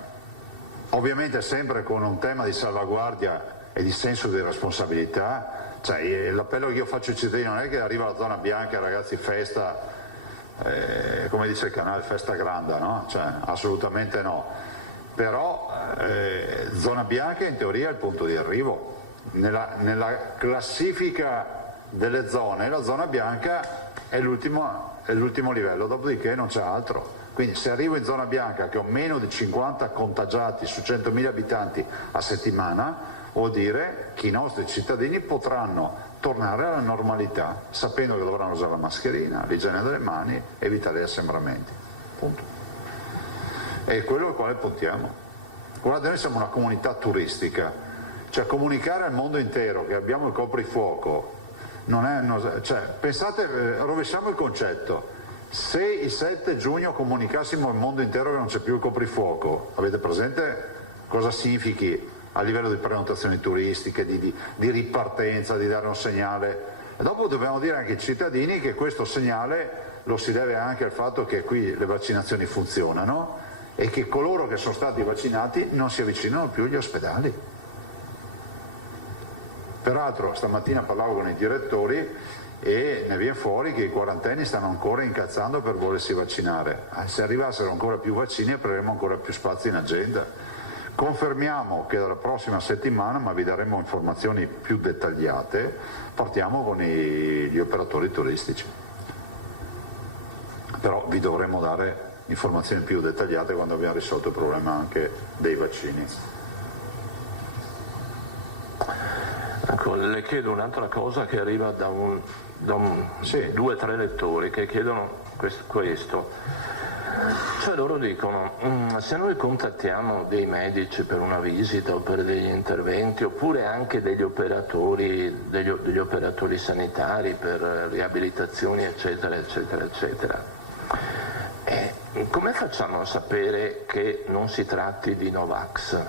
ovviamente sempre con un tema di salvaguardia e di senso di responsabilità. Cioè, l'appello che io faccio ai cittadini non è che arriva la zona bianca, ragazzi, festa, come dice il canale, festa grande, no? Cioè, assolutamente no. Però zona bianca in teoria è il punto di arrivo. Nella classifica delle zone la zona bianca è l'ultimo livello, dopodiché non c'è altro. Quindi se arrivo in zona bianca che ho meno di 50 contagiati su 100.000 abitanti a settimana, vuol dire che i nostri cittadini potranno tornare alla normalità, sapendo che dovranno usare la mascherina, l'igiene delle mani, evitare gli assembramenti. Punto. È quello al quale puntiamo. Guardate, noi siamo una comunità turistica, cioè comunicare al mondo intero che abbiamo il coprifuoco non è, cioè, pensate, rovesciamo il concetto. Se il 7 giugno comunicassimo al mondo intero che non c'è più il coprifuoco, avete presente cosa significhi a livello di prenotazioni turistiche, di ripartenza, di dare un segnale? E dopo dobbiamo dire anche ai cittadini che questo segnale lo si deve anche al fatto che qui le vaccinazioni funzionano e che coloro che sono stati vaccinati non si avvicinano più agli ospedali. Peraltro stamattina parlavo con i direttori e ne viene fuori che i quarantenni stanno ancora incazzando per volersi vaccinare. Se arrivassero ancora più vaccini apriremo ancora più spazi in agenda. Confermiamo che dalla prossima settimana, ma vi daremo informazioni più dettagliate, partiamo con gli operatori turistici. Però vi dovremo dare informazioni più dettagliate quando abbiamo risolto il problema anche dei vaccini. Ecco, le chiedo un'altra cosa che arriva da 2 o 3 lettori che chiedono questo. Cioè loro dicono, se noi contattiamo dei medici per una visita o per degli interventi, oppure anche degli operatori sanitari per riabilitazioni eccetera eccetera eccetera, come facciamo a sapere che non si tratti di Novax?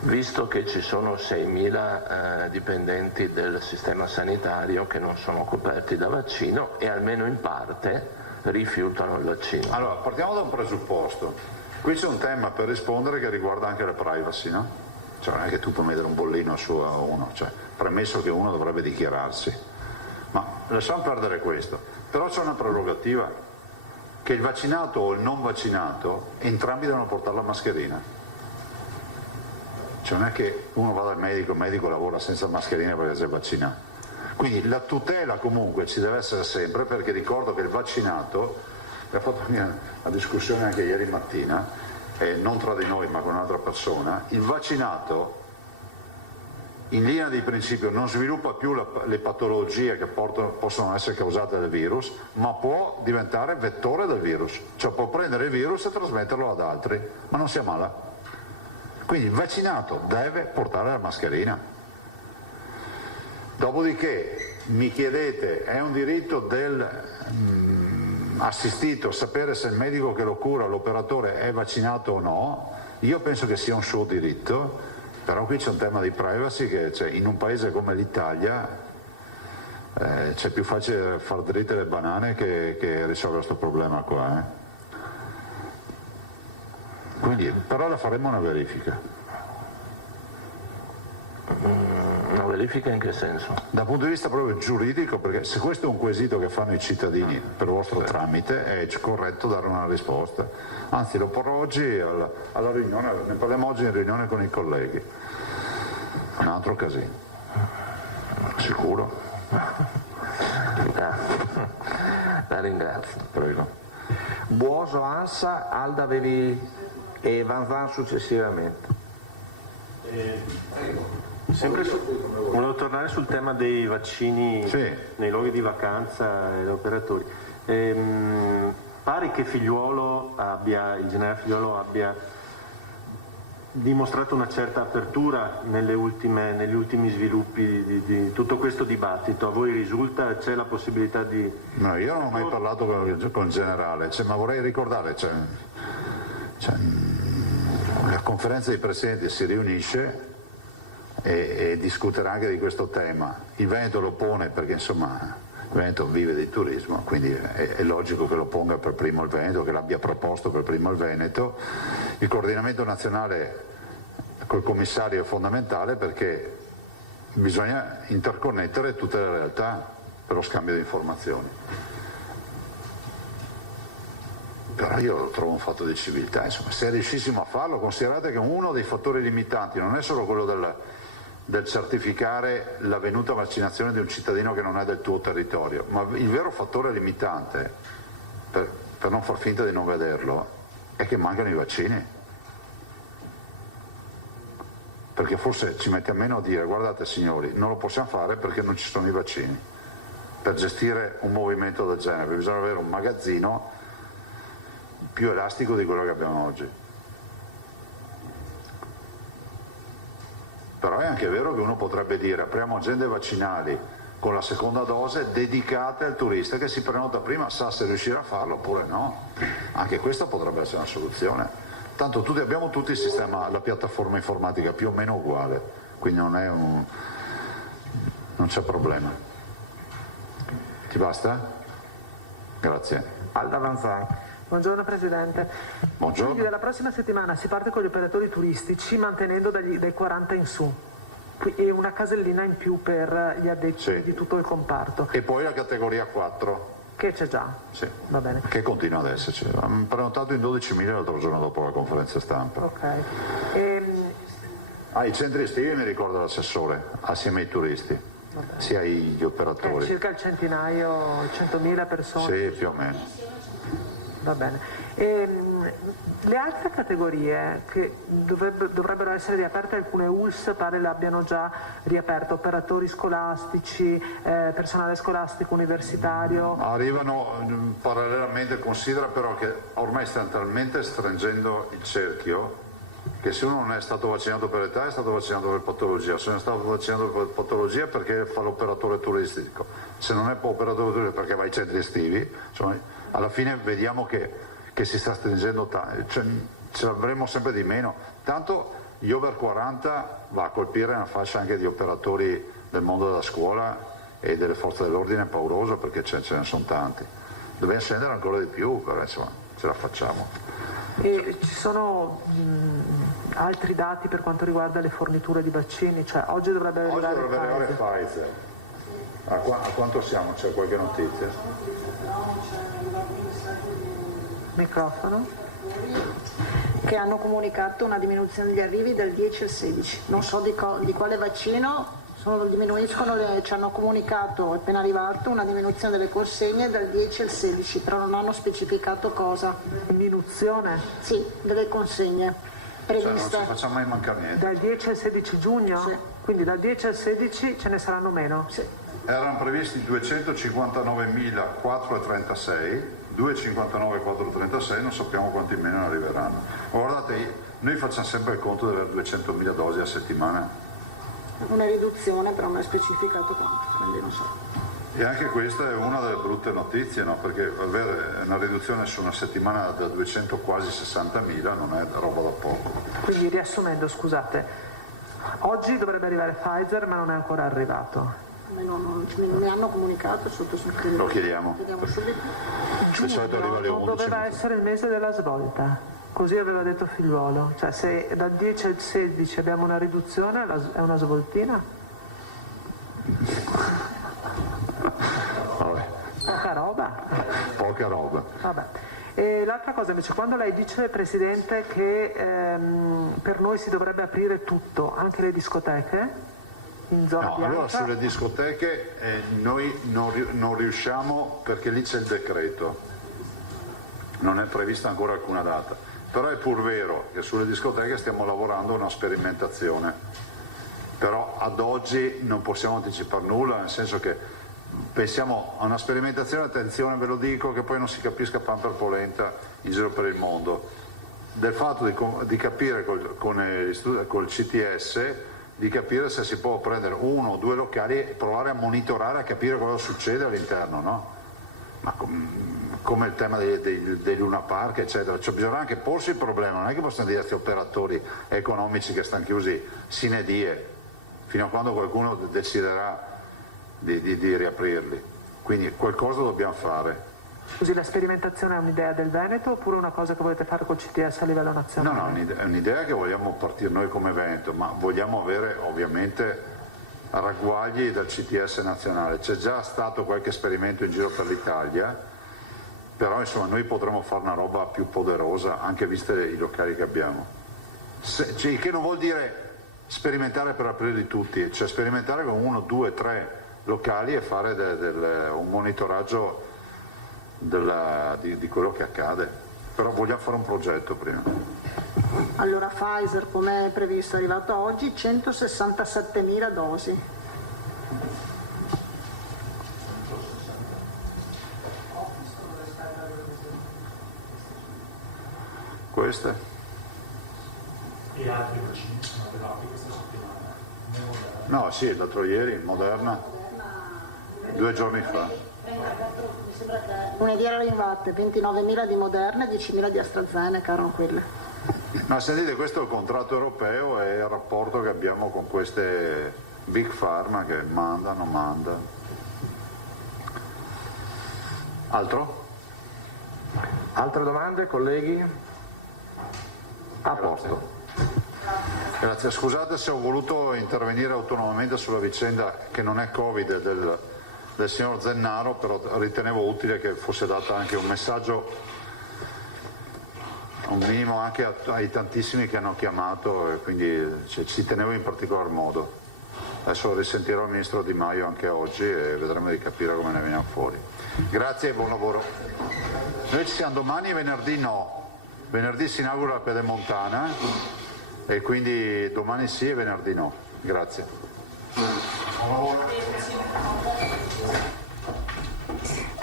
Visto che ci sono 6.000 dipendenti del sistema sanitario che non sono coperti da vaccino e almeno in parte rifiutano il vaccino. Allora, partiamo da un presupposto. Qui c'è un tema per rispondere che riguarda anche la privacy, no? Cioè non è che tu puoi mettere un bollino su a uno, cioè premesso che uno dovrebbe dichiararsi. Ma lasciamo perdere questo. Però c'è una prerogativa, che il vaccinato o il non vaccinato, entrambi devono portare la mascherina. Cioè non è che uno va dal medico, il medico lavora senza mascherina perché si è vaccinato. Quindi la tutela comunque ci deve essere sempre, perché ricordo che il vaccinato, abbiamo fatto una discussione anche ieri mattina, non tra di noi ma con un'altra persona, il vaccinato in linea di principio non sviluppa più le patologie che possono essere causate dal virus, ma può diventare vettore del virus, cioè può prendere il virus e trasmetterlo ad altri, ma non si ammala. Quindi il vaccinato deve portare la mascherina. Dopodiché mi chiedete, è un diritto del assistito sapere se il medico che lo cura, l'operatore, è vaccinato o no? Io penso che sia un suo diritto, però qui c'è un tema di privacy che in un paese come l'Italia c'è più facile far dritte le banane che risolvere questo problema qua. Quindi, però la faremo una verifica. Una verifica in che senso? Dal punto di vista proprio giuridico, perché se questo è un quesito che fanno i cittadini per vostro tramite, è corretto dare una risposta. Anzi, lo porrò oggi alla riunione, ne parliamo oggi in riunione con i colleghi. Un altro casino. Sicuro? La ringrazio. Prego. Buoso, Ansa, Alda avevi e Van successivamente. Volevo tornare sul tema dei vaccini nei luoghi di vacanza e operatori. Pare che il generale Figliuolo abbia dimostrato una certa apertura negli ultimi sviluppi di tutto questo dibattito. A voi risulta, c'è la possibilità di... No, io non ho mai parlato con il generale, ma vorrei ricordare, la conferenza dei presidenti si riunisce e discuterà anche di questo tema. Il Veneto lo pone perché insomma il Veneto vive di turismo, quindi è logico che lo ponga per primo il Veneto, che l'abbia proposto per primo il Veneto. Il coordinamento nazionale col commissario è fondamentale perché bisogna interconnettere tutte le realtà per lo scambio di informazioni. Però io lo trovo un fatto di civiltà, insomma, se riuscissimo a farlo, considerate che uno dei fattori limitanti non è solo quello del certificare la venuta vaccinazione di un cittadino che non è del tuo territorio, ma il vero fattore limitante, per non far finta di non vederlo, è che mancano i vaccini. Perché forse ci mette a meno a dire, guardate signori, non lo possiamo fare perché non ci sono i vaccini. Per gestire un movimento del genere bisogna avere un magazzino più elastico di quello che abbiamo oggi. Però è anche vero che uno potrebbe dire apriamo agende vaccinali con la seconda dose dedicate al turista che si prenota prima, sa se riuscirà a farlo oppure no. Anche questa potrebbe essere una soluzione. Tanto abbiamo tutti il sistema, la piattaforma informatica più o meno uguale, quindi non c'è problema. Ti basta? Grazie. Alda Vanzan. Buongiorno Presidente. Buongiorno. Quindi dalla prossima settimana si parte con gli operatori turistici mantenendo dai 40 in su e una casellina in più per gli addetti di tutto il comparto. E poi la categoria 4. Che c'è già? Sì. Va bene. Che continua ad esserci. Abbiamo prenotato in 12.000 l'altro giorno dopo la conferenza stampa. Ok. I centri estivi mi ricorda l'assessore, assieme ai turisti, sia agli operatori. Circa il centinaio, 100.000 persone? Sì, più o meno. Va bene. Le altre categorie che dovrebbero essere riaperte, alcune ULS pare l'abbiano già riaperto, operatori scolastici, personale scolastico universitario. Arrivano parallelamente, considera però che ormai stanno talmente stringendo il cerchio che se uno non è stato vaccinato per età è stato vaccinato per patologia, se non è stato vaccinato per patologia perché fa l'operatore turistico, se non è operatore turistico perché va ai centri estivi, insomma, alla fine vediamo che si sta stringendo, cioè, ce l'avremo sempre di meno, tanto gli over 40 va a colpire una fascia anche di operatori del mondo della scuola e delle forze dell'ordine pauroso perché ce ne sono tanti, dobbiamo scendere ancora di più, però insomma ce la facciamo. E ci sono altri dati per quanto riguarda le forniture di vaccini, cioè oggi dovrebbe arrivare Pfizer. A quanto siamo? C'è qualche notizia? Microfono. Che hanno comunicato una diminuzione degli arrivi dal 10 al 16. Non so di quale vaccino, ci hanno comunicato appena arrivato una diminuzione delle consegne dal 10 al 16, però non hanno specificato cosa. Diminuzione? Sì, delle consegne previste. Cioè non ci facciamo mai mancare niente. Dal 10 al 16 giugno? Sì. Quindi dal 10 al 16 ce ne saranno meno? Sì. Erano previsti 259.436, 259.436, non sappiamo quanti meno arriveranno. Ma guardate, noi facciamo sempre il conto di avere 200.000 dosi a settimana. Una riduzione, però non è specificato quanto, quindi non so. E anche questa è una delle brutte notizie, no? Perché avere una riduzione su una settimana da 200 quasi 60.000 non è roba da poco. Quindi riassumendo, scusate, oggi dovrebbe arrivare Pfizer ma non è ancora arrivato. Non mi hanno comunicato sottoscritto. Lo chiediamo. Di solito arriva alle 11. Doveva essere il mese della svolta, così aveva detto Figliuolo, cioè se dal 10 al 16 abbiamo una riduzione è una svoltina? Vabbè. Poca roba. Poca roba. Vabbè. E l'altra cosa invece, quando lei dice, Presidente, che per noi si dovrebbe aprire tutto, anche le discoteche? In zona bianca? Allora sulle discoteche noi non riusciamo perché lì c'è il decreto, non è prevista ancora alcuna data, però è pur vero che sulle discoteche stiamo lavorando a una sperimentazione, però ad oggi non possiamo anticipare nulla, nel senso che pensiamo a una sperimentazione, attenzione ve lo dico, che poi non si capisca pan per polenta in giro per il mondo. del fatto di capire col CTS, di capire se si può prendere 1 o 2 locali e provare a monitorare, a capire cosa succede all'interno, no? Ma come il tema dei Luna Park, eccetera, cioè bisogna anche porsi il problema, non è che possono dire a questi operatori economici che stanno chiusi sine die, fino a quando qualcuno deciderà di riaprirli, quindi qualcosa dobbiamo fare. Scusi, la sperimentazione è un'idea del Veneto oppure una cosa che volete fare col CTS a livello nazionale? No, è un'idea che vogliamo partire noi come Veneto, ma vogliamo avere ovviamente ragguagli dal CTS nazionale. C'è già stato qualche esperimento in giro per l'Italia, però insomma noi potremmo fare una roba più poderosa, anche viste i locali che abbiamo. Che non vuol dire sperimentare per aprirli tutti, cioè sperimentare con 1, 2, 3 locali e fare un monitoraggio di quello che accade, però vogliamo fare un progetto prima. Allora Pfizer, come è previsto, è arrivato oggi 167.000 dosi. Queste? E altri vaccini sono arrivati questa settimana? No, sì, l'altro ieri, Moderna, 2 giorni fa. Mi sembra che lunedì erano arrivate 29.000 di Moderna e 10.000 di AstraZeneca, erano quelle. Ma sentite, questo è il contratto europeo e il rapporto che abbiamo con queste big pharma che mandano. Altro? Altre domande, colleghi? A posto. Grazie, scusate se ho voluto intervenire autonomamente sulla vicenda che non è Covid del signor Zennaro, però ritenevo utile che fosse dato anche un messaggio, un minimo anche ai tantissimi che hanno chiamato, e quindi ci tenevo in particolar modo. Adesso risentirò il ministro Di Maio anche oggi e vedremo di capire come ne veniamo fuori. Grazie e buon lavoro. Noi ci siamo domani e venerdì no. Venerdì si inaugura la Pedemontana e quindi domani sì e venerdì no. Grazie. Buon lavoro.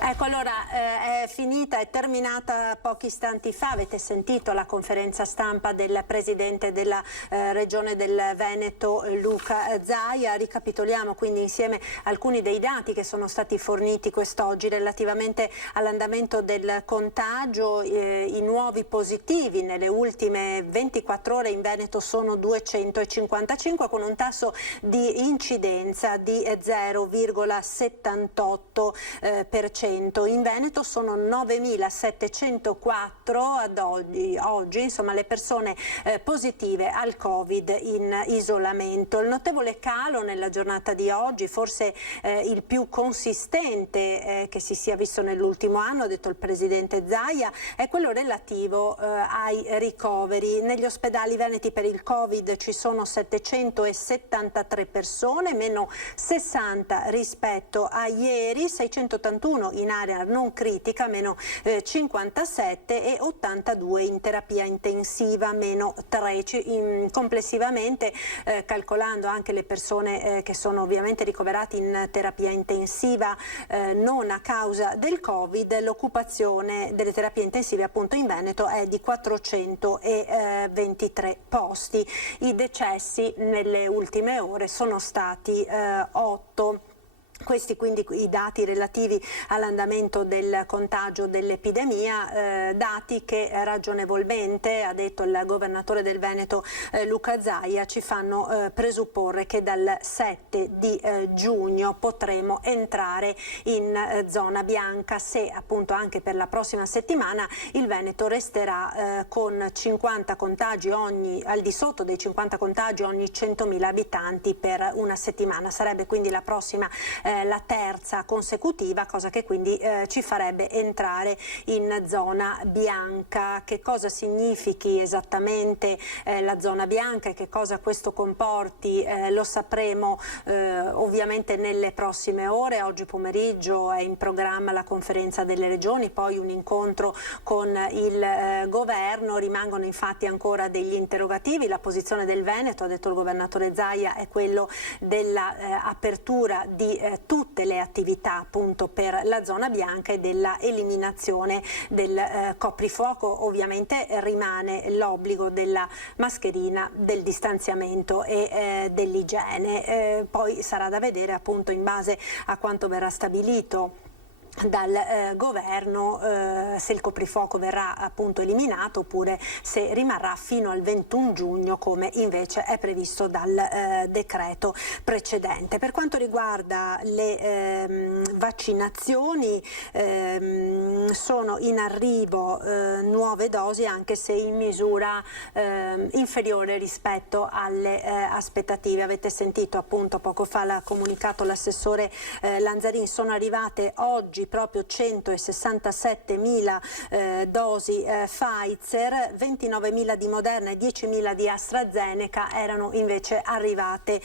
Ecco, allora è finita, è terminata pochi istanti fa, avete sentito la conferenza stampa del Presidente della Regione del Veneto Luca Zaia. Ricapitoliamo quindi insieme alcuni dei dati che sono stati forniti quest'oggi relativamente all'andamento del contagio. I nuovi positivi nelle ultime 24 ore in Veneto sono 255 con un tasso di incidenza di 0,78%. In Veneto sono 9.704 ad oggi, insomma, le persone positive al Covid in isolamento. Il notevole calo nella giornata di oggi, forse il più consistente che si sia visto nell'ultimo anno, ha detto il Presidente Zaia, è quello relativo ai ricoveri. Negli ospedali veneti per il Covid ci sono 773 persone, meno 60 rispetto a ieri, 681 in area non critica, meno 57 e 82 in terapia intensiva, meno 3. Complessivamente, calcolando anche le persone che sono ovviamente ricoverate in terapia intensiva non a causa del Covid, l'occupazione delle terapie intensive appunto in Veneto è di 423 posti. I decessi nelle ultime ore sono stati 8. Questi quindi i dati relativi all'andamento del contagio dell'epidemia, dati che ragionevolmente, ha detto il governatore del Veneto Luca Zaia, ci fanno presupporre che dal 7 di giugno potremo entrare in zona bianca, se appunto anche per la prossima settimana il Veneto resterà con 50 contagi al di sotto dei 50 contagi ogni 100.000 abitanti per una settimana. Sarebbe quindi la prossima la terza consecutiva, cosa che quindi ci farebbe entrare in zona bianca. Che cosa significhi esattamente la zona bianca e che cosa questo comporti lo sapremo ovviamente nelle prossime ore. Oggi pomeriggio è in programma la conferenza delle regioni, poi un incontro con il governo. Rimangono infatti ancora degli interrogativi. La posizione del Veneto, ha detto il governatore Zaia, è quello dell'apertura di tutte le attività appunto per la zona bianca e della eliminazione del coprifuoco. Ovviamente rimane l'obbligo della mascherina, del distanziamento e dell'igiene. Poi sarà da vedere appunto in base a quanto verrà stabilito dal governo se il coprifuoco verrà appunto eliminato oppure se rimarrà fino al 21 giugno come invece è previsto dal decreto precedente. Per quanto riguarda le vaccinazioni, sono in arrivo nuove dosi, anche se in misura inferiore rispetto alle aspettative. Avete sentito appunto poco fa l'ha comunicato l'assessore Lanzarin, sono arrivate oggi proprio 167.000 dosi Pfizer, 29.000 di Moderna e 10.000 di AstraZeneca erano invece arrivate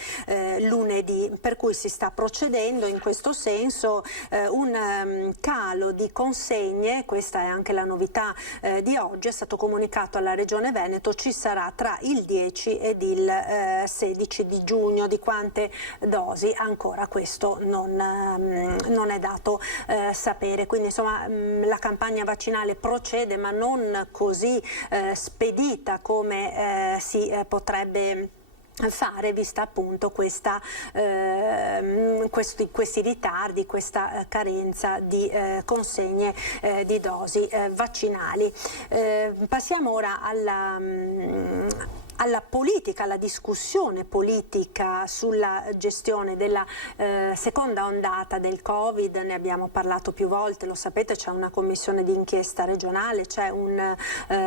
lunedì, per cui si sta procedendo in questo senso. Un calo di consegne, questa è anche la novità di oggi, è stato comunicato alla Regione Veneto, ci sarà tra il 10 ed il 16 di giugno. Di quante dosi ancora questo non è dato sapere, quindi insomma la campagna vaccinale procede ma non così spedita come si potrebbe fare, vista appunto questi ritardi, questa carenza di consegne di dosi vaccinali. Passiamo ora alla politica, alla discussione politica sulla gestione della seconda ondata del Covid. Ne abbiamo parlato più volte, lo sapete, c'è una commissione di inchiesta regionale, c'è un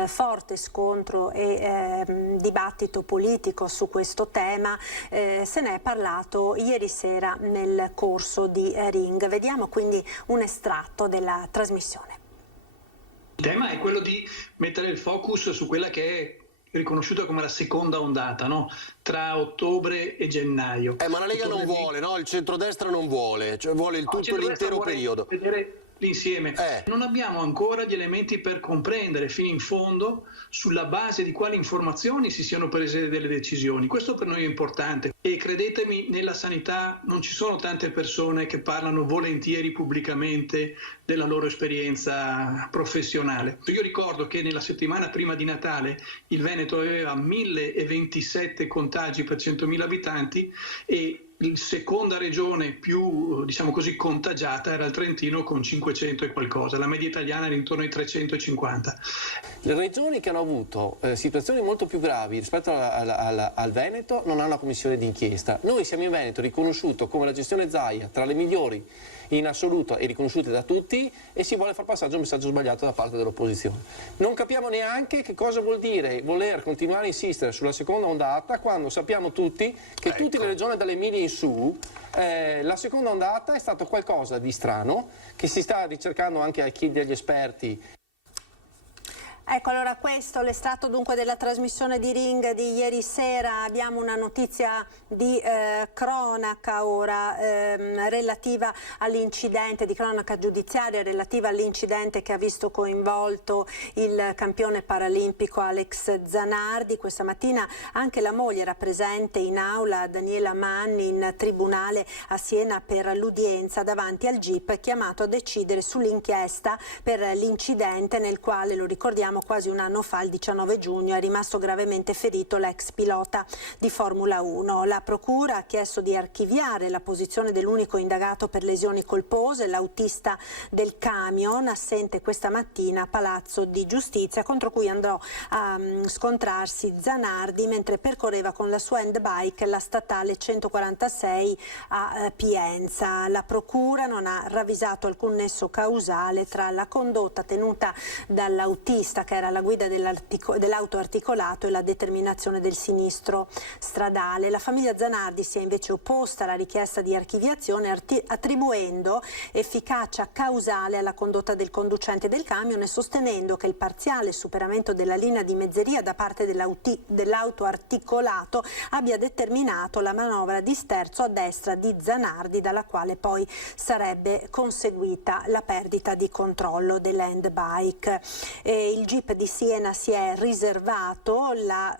forte scontro e dibattito politico su questo tema. Se ne è parlato ieri sera nel corso di Ring. Vediamo quindi un estratto della trasmissione. Il tema è quello di mettere il focus su quella che è riconosciuta come la seconda ondata, no? Tra ottobre e gennaio. Ma la Lega non vuole, no? Il centrodestra non vuole, cioè vuole tutto l'intero periodo. Vedere l'insieme. Non abbiamo ancora gli elementi per comprendere fino in fondo sulla base di quali informazioni si siano prese delle decisioni. Questo per noi è importante e credetemi, nella sanità non ci sono tante persone che parlano volentieri pubblicamente della loro esperienza professionale. Io ricordo che nella settimana prima di Natale il Veneto aveva 1027 contagi per 100.000 abitanti e la seconda regione più, diciamo così, contagiata era il Trentino con 500 e qualcosa, la media italiana era intorno ai 350. Le regioni che hanno avuto situazioni molto più gravi rispetto al Veneto non hanno una commissione d'inchiesta. Noi siamo in Veneto riconosciuto come la gestione Zaia tra le migliori in assoluto e riconosciute da tutti, e si vuole far passare un messaggio sbagliato da parte dell'opposizione. Non capiamo neanche che cosa vuol dire voler continuare a insistere sulla seconda ondata quando sappiamo tutti che tutte le regioni dall'Emilia in su la seconda ondata è stato qualcosa di strano che si sta ricercando anche a chiedere agli esperti. Ecco, allora questo l'estratto dunque della trasmissione di Ring di ieri sera. Abbiamo una notizia di cronaca ora relativa all'incidente, di cronaca giudiziaria relativa all'incidente che ha visto coinvolto il campione paralimpico Alex Zanardi. Questa mattina anche la moglie era presente in aula, Daniela Manni, in tribunale a Siena per l'udienza davanti al GIP chiamato a decidere sull'inchiesta per l'incidente nel quale, lo ricordiamo, quasi un anno fa, il 19 giugno, è rimasto gravemente ferito l'ex pilota di Formula 1. La procura ha chiesto di archiviare la posizione dell'unico indagato per lesioni colpose, l'autista del camion, assente questa mattina a Palazzo di Giustizia, contro cui andrò a scontrarsi Zanardi mentre percorreva con la sua handbike la statale 146 a Pienza. La procura non ha ravvisato alcun nesso causale tra la condotta tenuta dall'autista, che era alla guida dell'auto articolato, e la determinazione del sinistro stradale. La famiglia Zanardi si è invece opposta alla richiesta di archiviazione, attribuendo efficacia causale alla condotta del conducente del camion e sostenendo che il parziale superamento della linea di mezzeria da parte dell'auto articolato abbia determinato la manovra di sterzo a destra di Zanardi, dalla quale poi sarebbe conseguita la perdita di controllo dell'handbike. Il GIP di Siena si è riservato la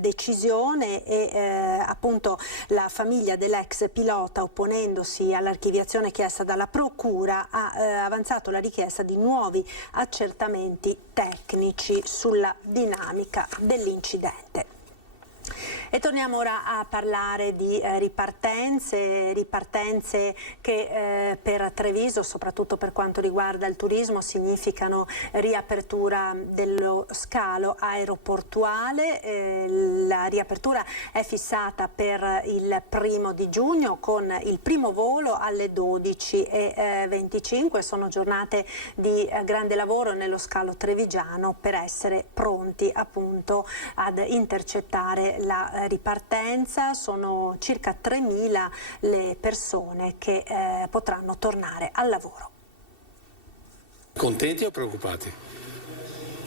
decisione e appunto la famiglia dell'ex pilota, opponendosi all'archiviazione chiesta dalla Procura, ha avanzato la richiesta di nuovi accertamenti tecnici sulla dinamica dell'incidente. E torniamo ora a parlare di ripartenze che per Treviso, soprattutto per quanto riguarda il turismo, significano riapertura dello scalo aeroportuale. La riapertura è fissata per il 1° di giugno con il primo volo alle 12:25. Sono giornate di grande lavoro nello scalo trevigiano per essere pronti appunto ad intercettare la ripartenza. Sono circa 3.000 le persone che potranno tornare al lavoro. Contenti o preoccupati?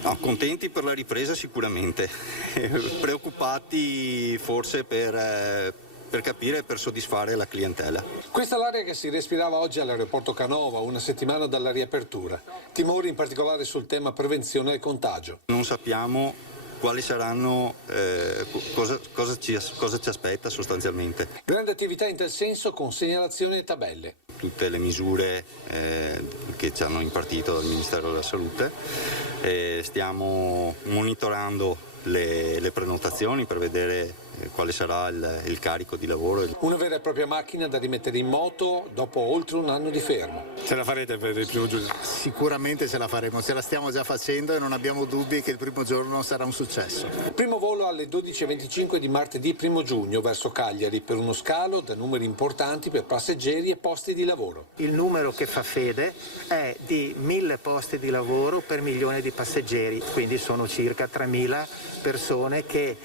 No, contenti per la ripresa sicuramente, preoccupati forse per capire e per soddisfare la clientela. Questa è l'aria che si respirava oggi all'aeroporto Canova, una settimana dalla riapertura. Timori in particolare sul tema prevenzione del contagio. Non sappiamo quali saranno, cosa ci aspetta sostanzialmente. Grande attività in tal senso con segnalazioni e tabelle. Tutte le misure che ci hanno impartito dal Ministero della Salute, stiamo monitorando le prenotazioni per vedere quale sarà il carico di lavoro. Una vera e propria macchina da rimettere in moto dopo oltre un anno di fermo. Ce la farete per il 1° giugno? Sicuramente ce la faremo, ce la stiamo già facendo e non abbiamo dubbi che il primo giorno sarà un successo. Primo volo alle 12:25 di martedì 1° giugno verso Cagliari per uno scalo da numeri importanti per passeggeri e posti di lavoro. Il numero che fa fede è di 1.000 posti di lavoro per 1 milione di passeggeri, quindi sono circa 3.000 persone che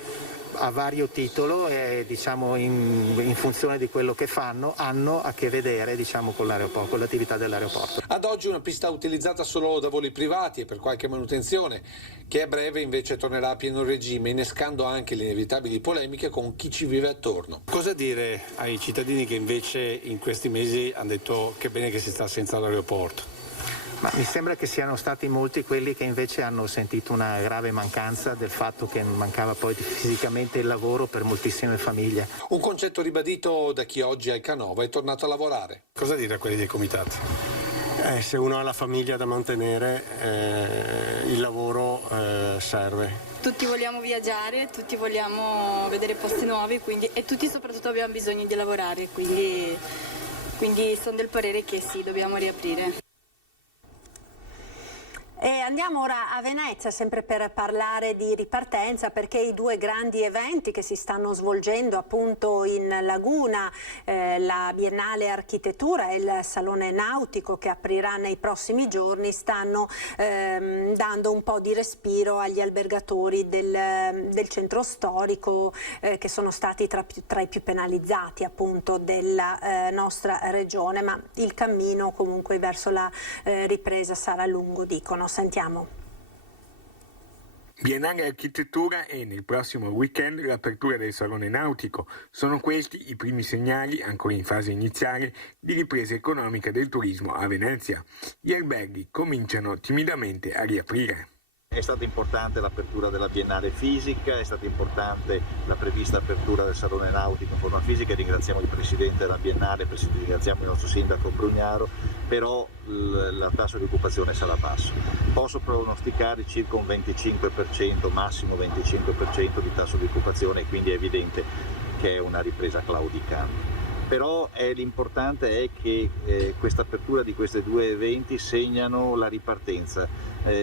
a vario titolo e diciamo in funzione di quello che fanno hanno a che vedere diciamo con l'aeroporto, con l'attività dell'aeroporto. Ad oggi una pista utilizzata solo da voli privati e per qualche manutenzione, che a breve invece tornerà a pieno regime, innescando anche le inevitabili polemiche con chi ci vive attorno. Cosa dire ai cittadini che invece in questi mesi hanno detto che bene che si sta senza l'aeroporto? Ma mi sembra che siano stati molti quelli che invece hanno sentito una grave mancanza del fatto che mancava poi fisicamente il lavoro per moltissime famiglie. Un concetto ribadito da chi oggi al Canova è tornato a lavorare. Cosa dire a quelli dei comitati? Se uno ha la famiglia da mantenere, il lavoro serve. Tutti vogliamo viaggiare, tutti vogliamo vedere posti nuovi e tutti soprattutto abbiamo bisogno di lavorare, quindi sono del parere che sì, dobbiamo riaprire. E andiamo ora a Venezia, sempre per parlare di ripartenza, perché i 2 grandi eventi che si stanno svolgendo appunto in Laguna, la Biennale Architettura e il Salone Nautico che aprirà nei prossimi giorni, stanno dando un po' di respiro agli albergatori del centro storico che sono stati tra i più penalizzati appunto della nostra regione, ma il cammino comunque verso la ripresa sarà lungo, dicono. Sentiamo. Biennale Architettura e nel prossimo weekend l'apertura del Salone Nautico. Sono questi i primi segnali, ancora in fase iniziale, di ripresa economica del turismo a Venezia. Gli alberghi cominciano timidamente a riaprire. È stata importante l'apertura della Biennale Fisica, è stata importante la prevista apertura del Salone Nautico in forma fisica, ringraziamo il Presidente della Biennale, ringraziamo il nostro Sindaco Brugnaro, però il tasso di occupazione sarà basso. Posso pronosticare circa un 25%, massimo 25% di tasso di occupazione, quindi è evidente che è una ripresa claudicante. Però l'importante è che questa apertura di questi 2 eventi segnano la ripartenza,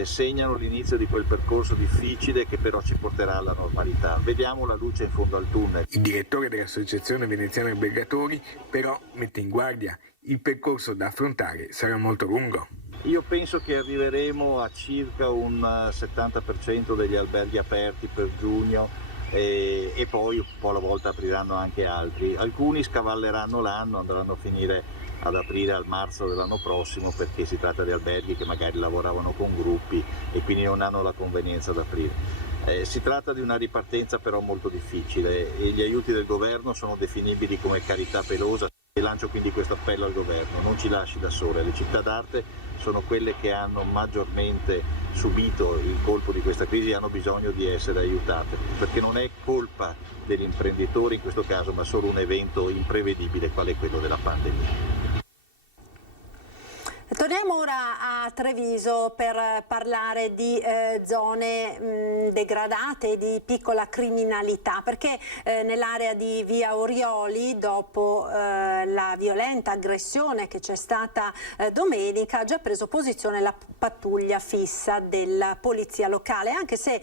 segnano l'inizio di quel percorso difficile che però ci porterà alla normalità. Vediamo la luce in fondo al tunnel. Il direttore dell'Associazione Veneziana Albergatori però mette in guardia: il percorso da affrontare sarà molto lungo. Io penso che arriveremo a circa un 70% degli alberghi aperti per giugno. E poi un po' alla volta apriranno anche altri. Alcuni scavalleranno l'anno, andranno a finire ad aprire al marzo dell'anno prossimo, perché si tratta di alberghi che magari lavoravano con gruppi e quindi non hanno la convenienza ad aprire. Si tratta di una ripartenza però molto difficile e gli aiuti del governo sono definibili come carità pelosa. Lancio quindi questo appello al governo: non ci lasci da sole, le città d'arte sono quelle che hanno maggiormente subito il colpo di questa crisi e hanno bisogno di essere aiutate, perché non è colpa degli imprenditori in questo caso, ma solo un evento imprevedibile quale è quello della pandemia. Torniamo ora a Treviso per parlare di zone degradate, di piccola criminalità, perché nell'area di via Orioli, dopo la violenta aggressione che c'è stata domenica, ha già preso posizione la pattuglia fissa della polizia locale, anche se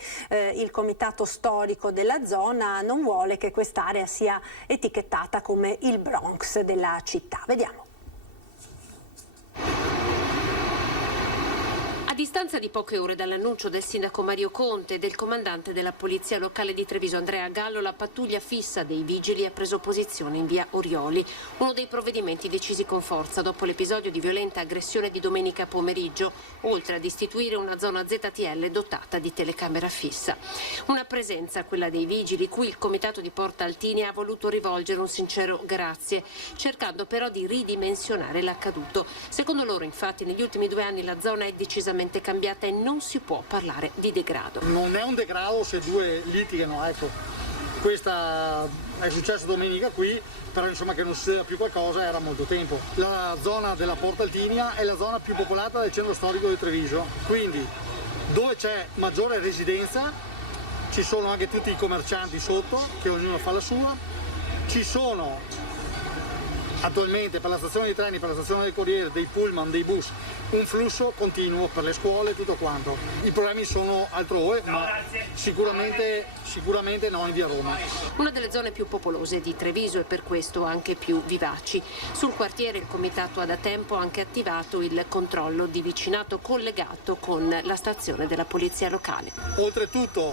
il comitato storico della zona non vuole che quest'area sia etichettata come il Bronx della città. Vediamo. A distanza di poche ore dall'annuncio del sindaco Mario Conte e del comandante della polizia locale di Treviso Andrea Gallo, la pattuglia fissa dei vigili ha preso posizione in via Orioli, uno dei provvedimenti decisi con forza dopo l'episodio di violenta aggressione di domenica pomeriggio, oltre ad istituire una zona ZTL dotata di telecamera fissa. Una presenza, quella dei vigili, cui il comitato di Porta Altini ha voluto rivolgere un sincero grazie, cercando però di ridimensionare l'accaduto. Secondo loro, infatti, negli ultimi 2 anni la zona è decisamente cambiata e non si può parlare di degrado. Non è un degrado se 2 litigano, ecco. Questa è successo domenica qui, però insomma che non succeda più qualcosa era molto tempo. La zona della Porta Altinia è la zona più popolata del centro storico di Treviso, quindi dove c'è maggiore residenza ci sono anche tutti i commercianti sotto, che ognuno fa la sua, ci sono attualmente per la stazione dei treni, per la stazione del Corriere, dei pullman, dei bus, un flusso continuo per le scuole e tutto quanto. I problemi sono altrove, ma sicuramente no in via Roma. Una delle zone più popolose di Treviso e per questo anche più vivaci. Sul quartiere il comitato ha da tempo anche attivato il controllo di vicinato collegato con la stazione della polizia locale. Oltretutto,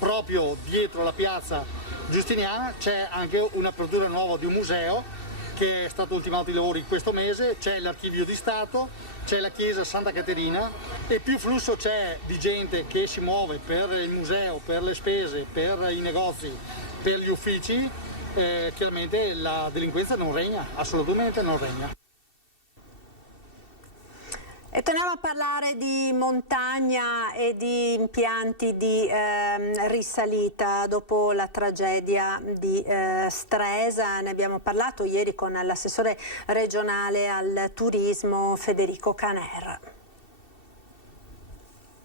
proprio dietro la piazza Giustiniana c'è anche un'apertura nuova di un museo che è stato ultimato i lavori questo mese, c'è l'archivio di Stato, c'è la chiesa Santa Caterina e più flusso c'è di gente che si muove per il museo, per le spese, per i negozi, per gli uffici, chiaramente la delinquenza non regna, assolutamente non regna. E torniamo a parlare di montagna e di impianti di risalita dopo la tragedia di Stresa. Ne abbiamo parlato ieri con l'assessore regionale al turismo Federico Caner.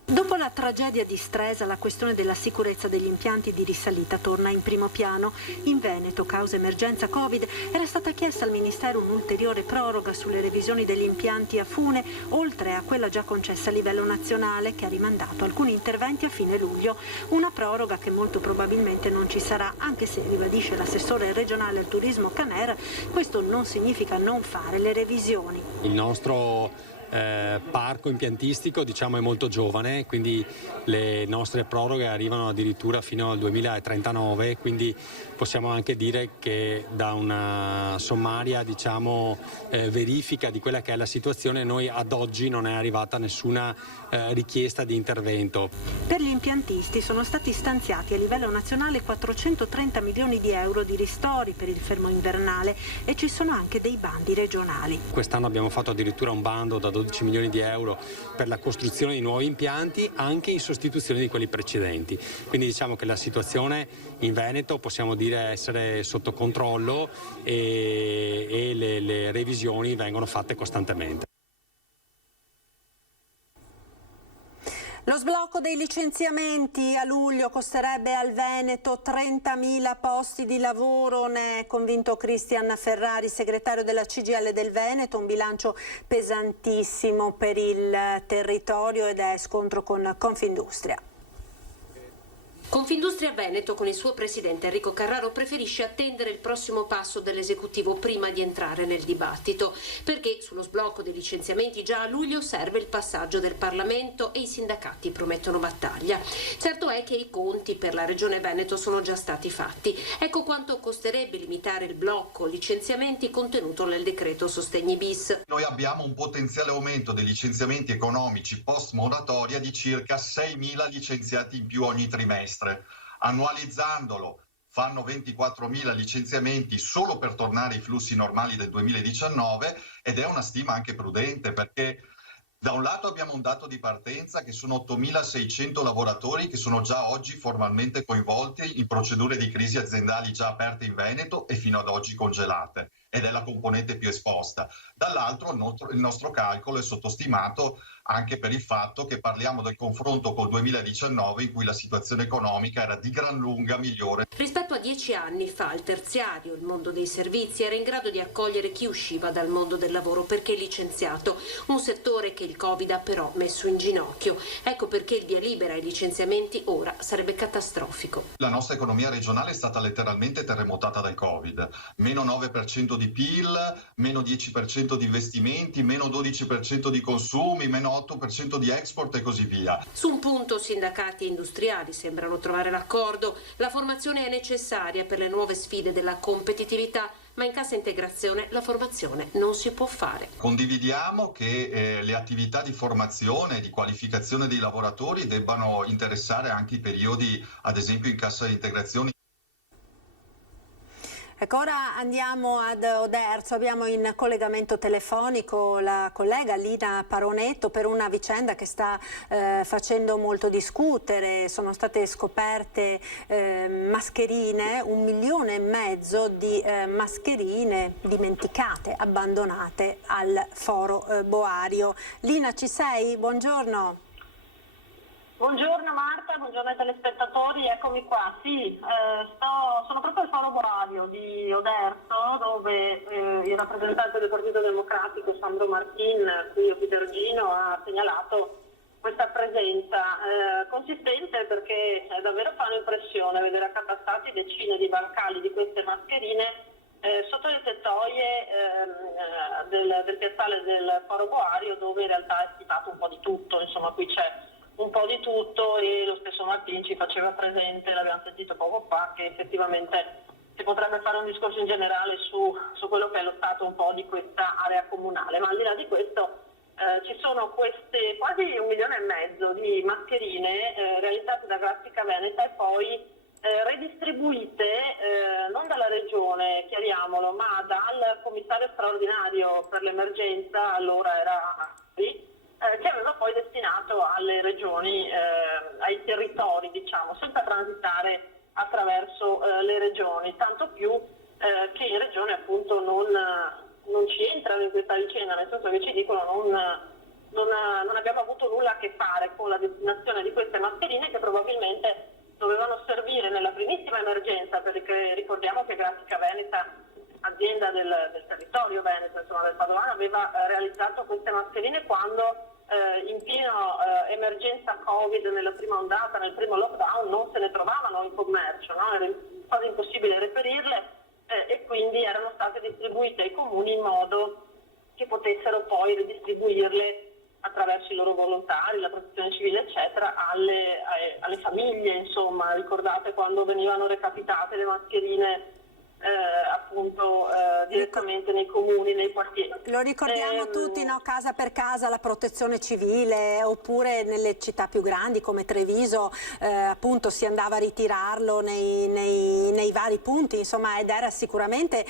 Dopo la tragedia di Stresa, la questione della sicurezza degli impianti di risalita torna in primo piano. In Veneto, causa emergenza Covid, era stata chiesta al Ministero un'ulteriore proroga sulle revisioni degli impianti a fune, oltre a quella già concessa a livello nazionale, che ha rimandato alcuni interventi a fine luglio. Una proroga che molto probabilmente non ci sarà, anche se, ribadisce l'assessore regionale al turismo Caner, questo non significa non fare le revisioni. Il nostro parco impiantistico è molto giovane, quindi le nostre proroghe arrivano addirittura fino al 2039, quindi possiamo anche dire che da una sommaria verifica di quella che è la situazione, noi ad oggi non è arrivata nessuna richiesta di intervento. Per gli impiantisti sono stati stanziati a livello nazionale 430 milioni di euro di ristori per il fermo invernale e ci sono anche dei bandi regionali. Quest'anno abbiamo fatto addirittura un bando da 12 milioni di euro per la costruzione di nuovi impianti, anche in sostituzione di quelli precedenti. Quindi che la situazione in Veneto possiamo dire essere sotto controllo e le revisioni vengono fatte costantemente. Lo sblocco dei licenziamenti a luglio costerebbe al Veneto 30.000 posti di lavoro, ne è convinto Cristian Ferrari, segretario della CGIL del Veneto, un bilancio pesantissimo per il territorio ed è scontro con Confindustria. Confindustria Veneto, con il suo presidente Enrico Carraro, preferisce attendere il prossimo passo dell'esecutivo prima di entrare nel dibattito, perché sullo sblocco dei licenziamenti già a luglio serve il passaggio del Parlamento e i sindacati promettono battaglia. Certo è che i conti per la Regione Veneto sono già stati fatti. Ecco quanto costerebbe limitare il blocco licenziamenti contenuto nel decreto Sostegni bis. Noi abbiamo un potenziale aumento dei licenziamenti economici post moratoria di circa 6.000 licenziati in più ogni trimestre. Annualizzandolo fanno 24.000 licenziamenti solo per tornare ai flussi normali del 2019 ed è una stima anche prudente perché da un lato abbiamo un dato di partenza che sono 8.600 lavoratori che sono già oggi formalmente coinvolti in procedure di crisi aziendali già aperte in Veneto e fino ad oggi congelate ed è la componente più esposta. Dall'altro il nostro calcolo è sottostimato anche per il fatto che parliamo del confronto col 2019 in cui la situazione economica era di gran lunga migliore. Rispetto a 10 anni fa il terziario, il mondo dei servizi, era in grado di accogliere chi usciva dal mondo del lavoro perché licenziato, un settore che il Covid ha però messo in ginocchio. Ecco perché il via libera ai licenziamenti ora sarebbe catastrofico. La nostra economia regionale è stata letteralmente terremotata dal Covid, meno 9% di PIL, meno 10% di investimenti, meno 12% di consumi, meno 8% di export e così via. Su un punto sindacati e industriali sembrano trovare l'accordo. La formazione è necessaria per le nuove sfide della competitività, ma in cassa integrazione la formazione non si può fare. Condividiamo che le attività di formazione e di qualificazione dei lavoratori debbano interessare anche i periodi, ad esempio in cassa integrazione. Ecco, ora andiamo ad Oderzo, abbiamo in collegamento telefonico la collega Lina Paronetto per una vicenda che sta facendo molto discutere. Sono state scoperte mascherine, 1,5 milioni di mascherine dimenticate, abbandonate al Foro Boario. Lina, ci sei? Buongiorno. Buongiorno Marta, buongiorno ai telespettatori, eccomi qua. Sì, sono proprio al Foro Boario di Oderzo dove il rappresentante del Partito Democratico Sandro Martin, qui a Pitergino, ha segnalato questa presenza consistente perché davvero fa un'impressione vedere accatastati decine di bancali di queste mascherine sotto le tettoie del piazzale del Foro Boario dove in realtà è stato un po' di tutto, insomma qui c'è un po' di tutto e lo stesso Martin ci faceva presente, l'abbiamo sentito poco fa, che effettivamente si potrebbe fare un discorso in generale su quello che è lo stato un po' di questa area comunale, ma al di là di questo ci sono queste quasi 1,5 milioni di mascherine realizzate da Grafica Veneta e poi redistribuite non dalla regione, chiariamolo, ma dal commissario straordinario per l'emergenza, allora era qui, che aveva poi destinato alle regioni, ai territori, diciamo, senza transitare attraverso le regioni, tanto più che in regione appunto non ci entrano in questa vicenda, nel senso che ci dicono non abbiamo avuto nulla a che fare con la destinazione di queste mascherine che probabilmente dovevano servire nella primissima emergenza, perché ricordiamo che Grafica Veneta, azienda del territorio veneto, insomma del Padovano, aveva realizzato queste mascherine quando in piena emergenza Covid, nella prima ondata, nel primo lockdown, non se ne trovavano in commercio, no? Era quasi impossibile reperirle e quindi erano state distribuite ai comuni in modo che potessero poi ridistribuirle attraverso i loro volontari, la protezione civile eccetera, alle famiglie, insomma. Ricordate quando venivano recapitate le mascherine appunto direttamente nei comuni, nei quartieri. Lo ricordiamo tutti, no? Casa per casa la protezione civile, oppure nelle città più grandi come Treviso appunto si andava a ritirarlo nei vari punti, insomma, ed era sicuramente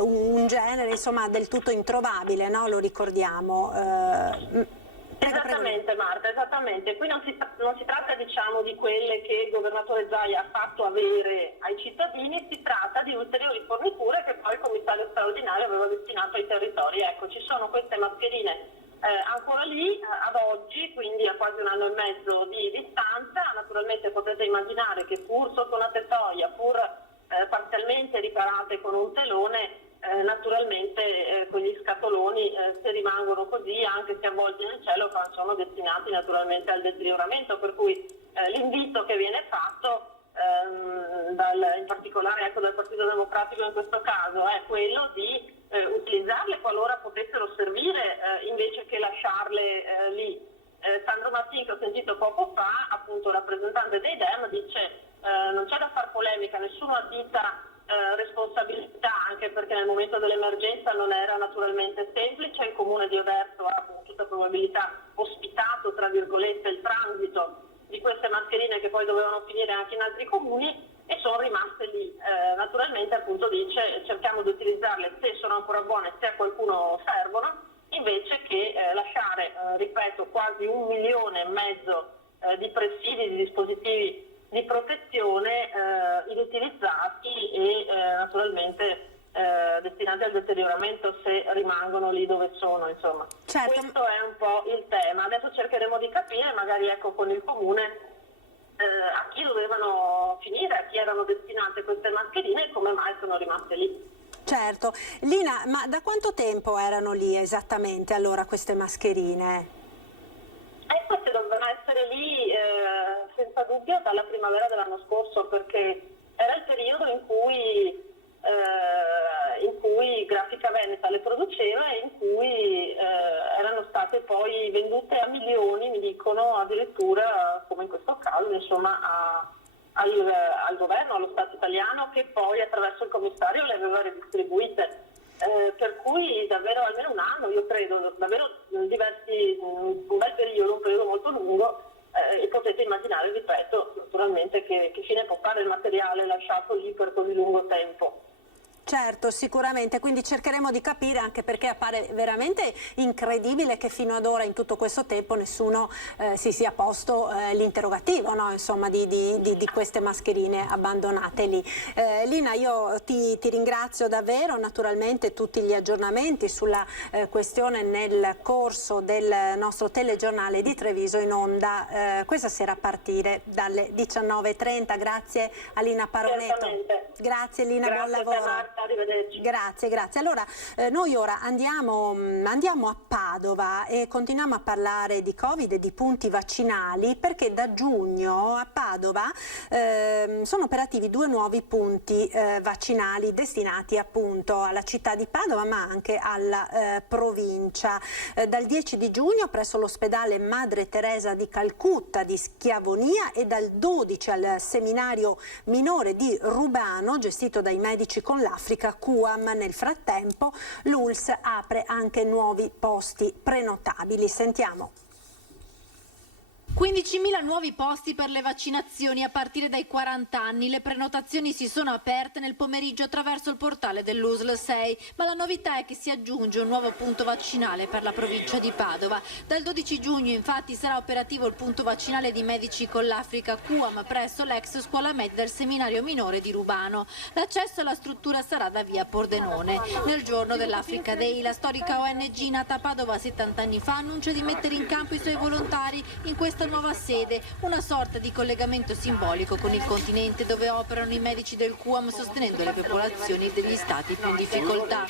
un genere, insomma, del tutto introvabile, no? Lo ricordiamo. Esattamente Marta, esattamente. Qui non si tratta, diciamo, di quelle che il governatore Zaia ha fatto avere ai cittadini, si tratta di ulteriori forniture che poi il commissario straordinario aveva destinato ai territori. Ecco, ci sono queste mascherine ancora lì ad oggi, quindi a quasi 1 anno e mezzo di distanza. Naturalmente potete immaginare che pur sotto una tettoia, pur parzialmente riparate con un telone, naturalmente quegli scatoloni se rimangono così, anche se avvolti nel cielo, sono destinati naturalmente al deterioramento, per cui l'invito che viene fatto in particolare ecco, dal Partito Democratico in questo caso è quello di utilizzarle qualora potessero servire invece che lasciarle lì. Sandro Martin, che ho sentito poco fa, appunto rappresentante dei Dem, dice non c'è da far polemica, nessuno addita responsabilità, anche perché nel momento dell'emergenza non era naturalmente semplice. Il comune di Oderzo ha con tutta probabilità ospitato, tra virgolette, il transito di queste mascherine che poi dovevano finire anche in altri comuni e sono rimaste lì. Naturalmente appunto dice cerchiamo di utilizzarle se sono ancora buone, se a qualcuno servono, invece che lasciare, ripeto, quasi 1,5 milioni di presidi, di dispositivi di protezione inutilizzati e naturalmente destinati al deterioramento se rimangono lì dove sono, insomma. Certo. Questo è un po' il tema. Adesso cercheremo di capire, magari ecco con il comune, a chi dovevano finire, a chi erano destinate queste mascherine e come mai sono rimaste lì. Certo. Lina, ma da quanto tempo erano lì esattamente allora queste mascherine? Queste dovevano essere lì senza dubbio dalla primavera dell'anno scorso, perché era il periodo in cui Grafica Veneta le produceva e in cui erano state poi vendute a milioni, mi dicono, addirittura, come in questo caso, insomma, al governo, allo Stato italiano, che poi attraverso il commissario le aveva redistribuite. Per cui davvero almeno un anno, io credo, davvero un bel periodo, un periodo molto lungo, e potete immaginare, ripeto, naturalmente che fine può fare il materiale lasciato lì per così lungo tempo. Certo, sicuramente, quindi cercheremo di capire, anche perché appare veramente incredibile che fino ad ora in tutto questo tempo nessuno si sia posto l'interrogativo, no? Insomma, di queste mascherine abbandonate lì. Lina, io ti ringrazio davvero, naturalmente tutti gli aggiornamenti sulla questione nel corso del nostro telegiornale di Treviso in onda questa sera a partire dalle 19:30. Grazie a Lina Paroneto. Grazie Lina, buon lavoro. Marta. Arrivederci. Grazie. Allora, noi ora andiamo a Padova e continuiamo a parlare di Covid e di punti vaccinali, perché da giugno a Padova sono operativi 2 nuovi punti vaccinali destinati appunto alla città di Padova, ma anche alla provincia. Dal 10 di giugno presso l'ospedale Madre Teresa di Calcutta di Schiavonia e dal 12 al seminario minore di Rubano, gestito dai Medici con l'Africa QAM. Nel frattempo l'ULSS apre anche nuovi posti prenotabili. Sentiamo. 15.000 nuovi posti per le vaccinazioni a partire dai 40 anni. Le prenotazioni si sono aperte nel pomeriggio attraverso il portale dell'USL 6, ma la novità è che si aggiunge un nuovo punto vaccinale per la provincia di Padova. Dal 12 giugno infatti sarà operativo il punto vaccinale di Medici con l'Africa QAM presso l'ex scuola med del seminario minore di Rubano. L'accesso alla struttura sarà da via Pordenone. Nel giorno dell'Africa Day la storica ONG nata a Padova 70 anni fa annuncia di mettere in campo i suoi volontari in questa nuova sede, una sorta di collegamento simbolico con il continente dove operano i medici del QAM sostenendo le popolazioni degli stati più in difficoltà.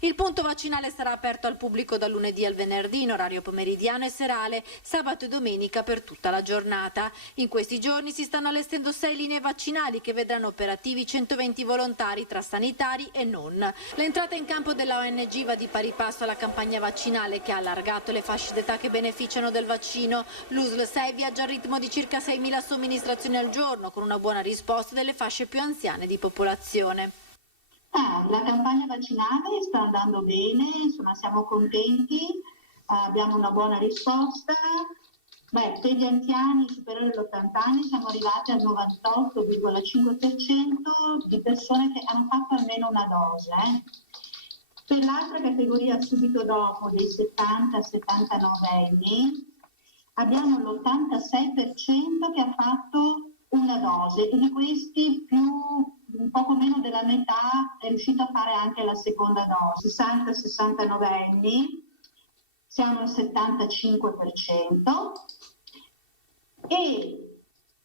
Il punto vaccinale sarà aperto al pubblico dal lunedì al venerdì in orario pomeridiano e serale, sabato e domenica per tutta la giornata. In questi giorni si stanno allestendo 6 linee vaccinali che vedranno operativi 120 volontari tra sanitari e non. L'entrata in campo della ONG va di pari passo alla campagna vaccinale che ha allargato le fasce d'età che beneficiano del vaccino. L'USL 6 viaggia al ritmo di circa 6.000 somministrazioni al giorno, con una buona risposta delle fasce più anziane di popolazione. La campagna vaccinale sta andando bene, insomma siamo contenti, abbiamo una buona risposta. Per gli anziani superiori agli 80 anni siamo arrivati al 98,5% di persone che hanno fatto almeno una dose. Per l'altra categoria subito dopo, dei 70-79 anni, abbiamo l'86% che ha fatto una dose e di questi un poco meno della metà è riuscito a fare anche la seconda dose. 60-69 anni siamo al 75% e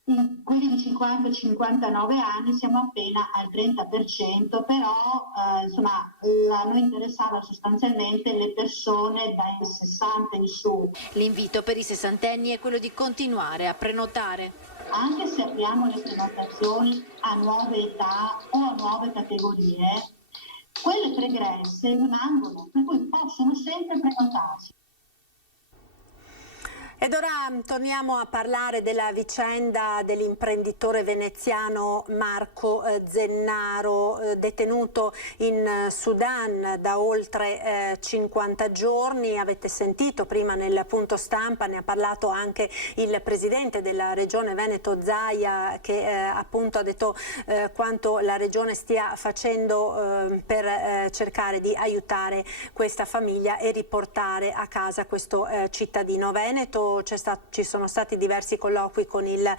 in quelli di 50-59 anni siamo appena al 30%, però insomma a noi interessava sostanzialmente le persone dai 60 in su. L'invito per i sessantenni è quello di continuare a prenotare. Anche se apriamo le prenotazioni a nuove età o a nuove categorie, quelle pregresse rimangono, per cui possono sempre prenotarsi. Ed ora torniamo a parlare della vicenda dell'imprenditore veneziano Marco Zennaro, detenuto in Sudan da oltre 50 giorni. Avete sentito prima nel punto stampa, ne ha parlato anche il presidente della regione Veneto Zaia, che appunto ha detto quanto la regione stia facendo per cercare di aiutare questa famiglia e riportare a casa questo cittadino veneto. Ci sono stati diversi colloqui con il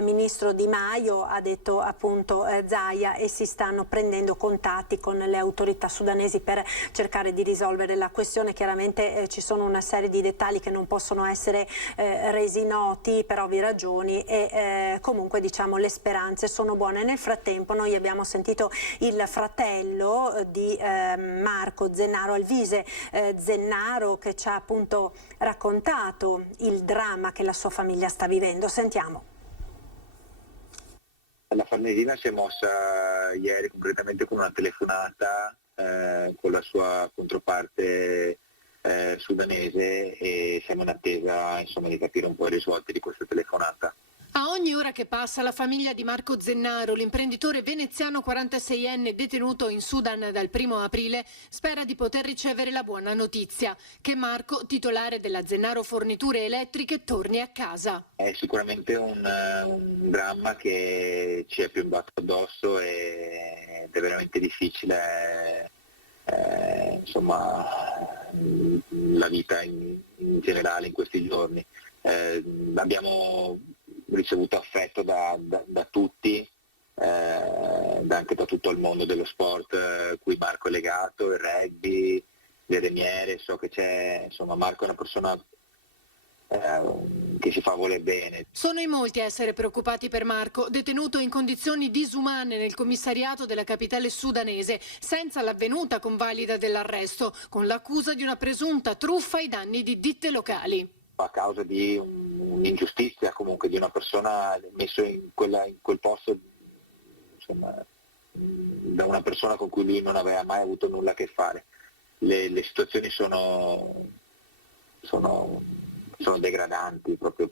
ministro Di Maio, ha detto appunto Zaia, e si stanno prendendo contatti con le autorità sudanesi per cercare di risolvere la questione. Chiaramente ci sono una serie di dettagli che non possono essere resi noti per ovvie ragioni e comunque diciamo le speranze sono buone. Nel frattempo noi abbiamo sentito il fratello di Marco Zennaro, Alvise Zennaro, che ci ha appunto raccontato il dramma che la sua famiglia sta vivendo. Sentiamo. La Farnesina si è mossa ieri concretamente con una telefonata con la sua controparte sudanese e siamo in attesa di capire un po' i risvolti di questa telefonata. A ogni ora che passa la famiglia di Marco Zennaro, l'imprenditore veneziano 46enne detenuto in Sudan dal 1° aprile, spera di poter ricevere la buona notizia, che Marco, titolare della Zennaro Forniture Elettriche, torni a casa. È sicuramente un dramma che ci è piombato addosso ed è veramente difficile la vita in generale in questi giorni. Abbiamo ricevuto affetto da tutti, anche da tutto il mondo dello sport cui Marco è legato, il rugby, le remiere. So che Marco è una persona che si fa voler bene. Sono in molti a essere preoccupati per Marco, detenuto in condizioni disumane nel commissariato della capitale sudanese, senza l'avvenuta convalida dell'arresto, con l'accusa di una presunta truffa ai danni di ditte locali. A causa di un'ingiustizia comunque di una persona messo in quel posto da una persona con cui lui non aveva mai avuto nulla a che fare. Le situazioni sono degradanti proprio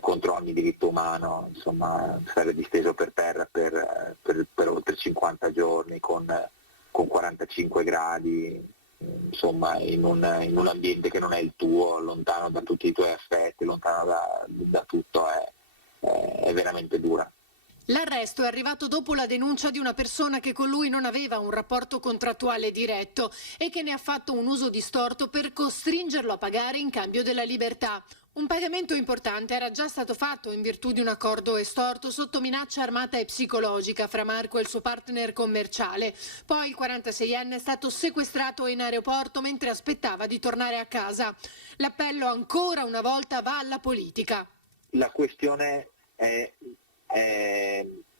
contro ogni diritto umano, stare disteso per terra per oltre 50 giorni con 45 gradi. In un ambiente che non è il tuo, lontano da tutti i tuoi affetti, lontano da tutto, è veramente dura. L'arresto è arrivato dopo la denuncia di una persona che con lui non aveva un rapporto contrattuale diretto e che ne ha fatto un uso distorto per costringerlo a pagare in cambio della libertà. Un pagamento importante era già stato fatto in virtù di un accordo estorto sotto minaccia armata e psicologica fra Marco e il suo partner commerciale. Poi il 46enne è stato sequestrato in aeroporto mentre aspettava di tornare a casa. L'appello ancora una volta va alla politica. La questione è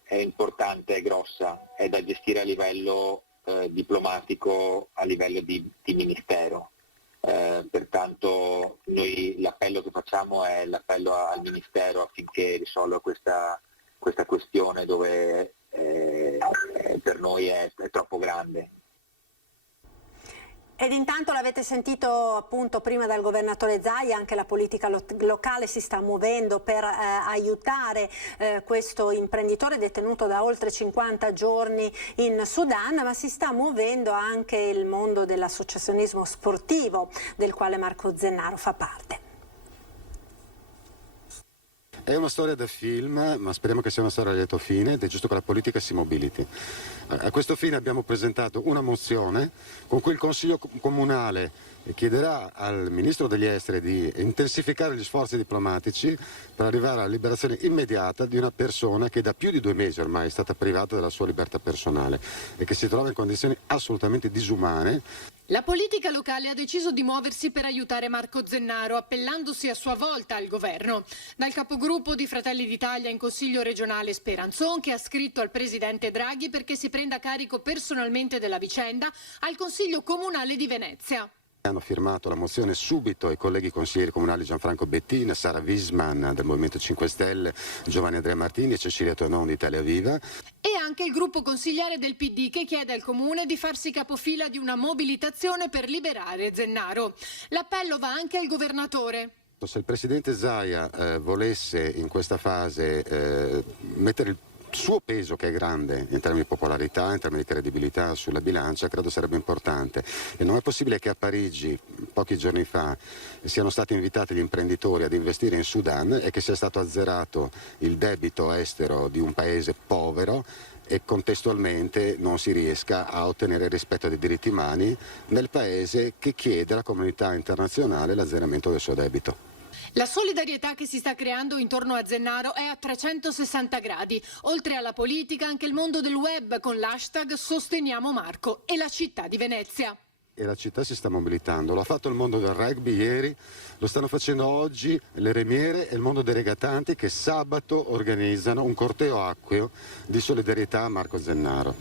importante, è grossa, è da gestire a livello diplomatico, a livello di ministero. Pertanto noi l'appello che facciamo è l'appello al Ministero affinché risolva questa questione dove per noi è troppo grande. Ed intanto l'avete sentito appunto prima dal governatore Zaia, anche la politica locale si sta muovendo per aiutare questo imprenditore detenuto da oltre 50 giorni in Sudan, ma si sta muovendo anche il mondo dell'associazionismo sportivo del quale Marco Zennaro fa parte. È una storia da film, ma speriamo che sia una storia a lieto fine ed è giusto che la politica si mobiliti. A questo fine abbiamo presentato una mozione con cui il Consiglio Comunale chiederà al Ministro degli Esteri di intensificare gli sforzi diplomatici per arrivare alla liberazione immediata di una persona che da più di 2 mesi ormai è stata privata della sua libertà personale e che si trova in condizioni assolutamente disumane. La politica locale ha deciso di muoversi per aiutare Marco Zennaro, appellandosi a sua volta al governo. Dal capogruppo di Fratelli d'Italia in Consiglio regionale Speranzon, che ha scritto al presidente Draghi perché si prenda carico personalmente della vicenda, al Consiglio Comunale di Venezia. Hanno firmato la mozione subito i colleghi consiglieri comunali Gianfranco Bettina, Sara Wiesmann del Movimento 5 Stelle, Giovanni Andrea Martini e Cecilia Tonon di Italia Viva. E anche il gruppo consigliare del PD che chiede al Comune di farsi capofila di una mobilitazione per liberare Zennaro. L'appello va anche al governatore. Se il Presidente Zaia volesse in questa fase mettere il suo peso, che è grande in termini di popolarità, in termini di credibilità sulla bilancia, credo sarebbe importante. E non è possibile che a Parigi, pochi giorni fa, siano stati invitati gli imprenditori ad investire in Sudan e che sia stato azzerato il debito estero di un paese povero e contestualmente non si riesca a ottenere il rispetto dei diritti umani nel paese che chiede alla comunità internazionale l'azzeramento del suo debito. La solidarietà che si sta creando intorno a Zennaro è a 360 gradi. Oltre alla politica, anche il mondo del web con l'hashtag Sosteniamo Marco e la città di Venezia. E la città si sta mobilitando, lo ha fatto il mondo del rugby ieri, lo stanno facendo oggi le remiere e il mondo dei regattanti che sabato organizzano un corteo acqueo di solidarietà a Marco Zennaro.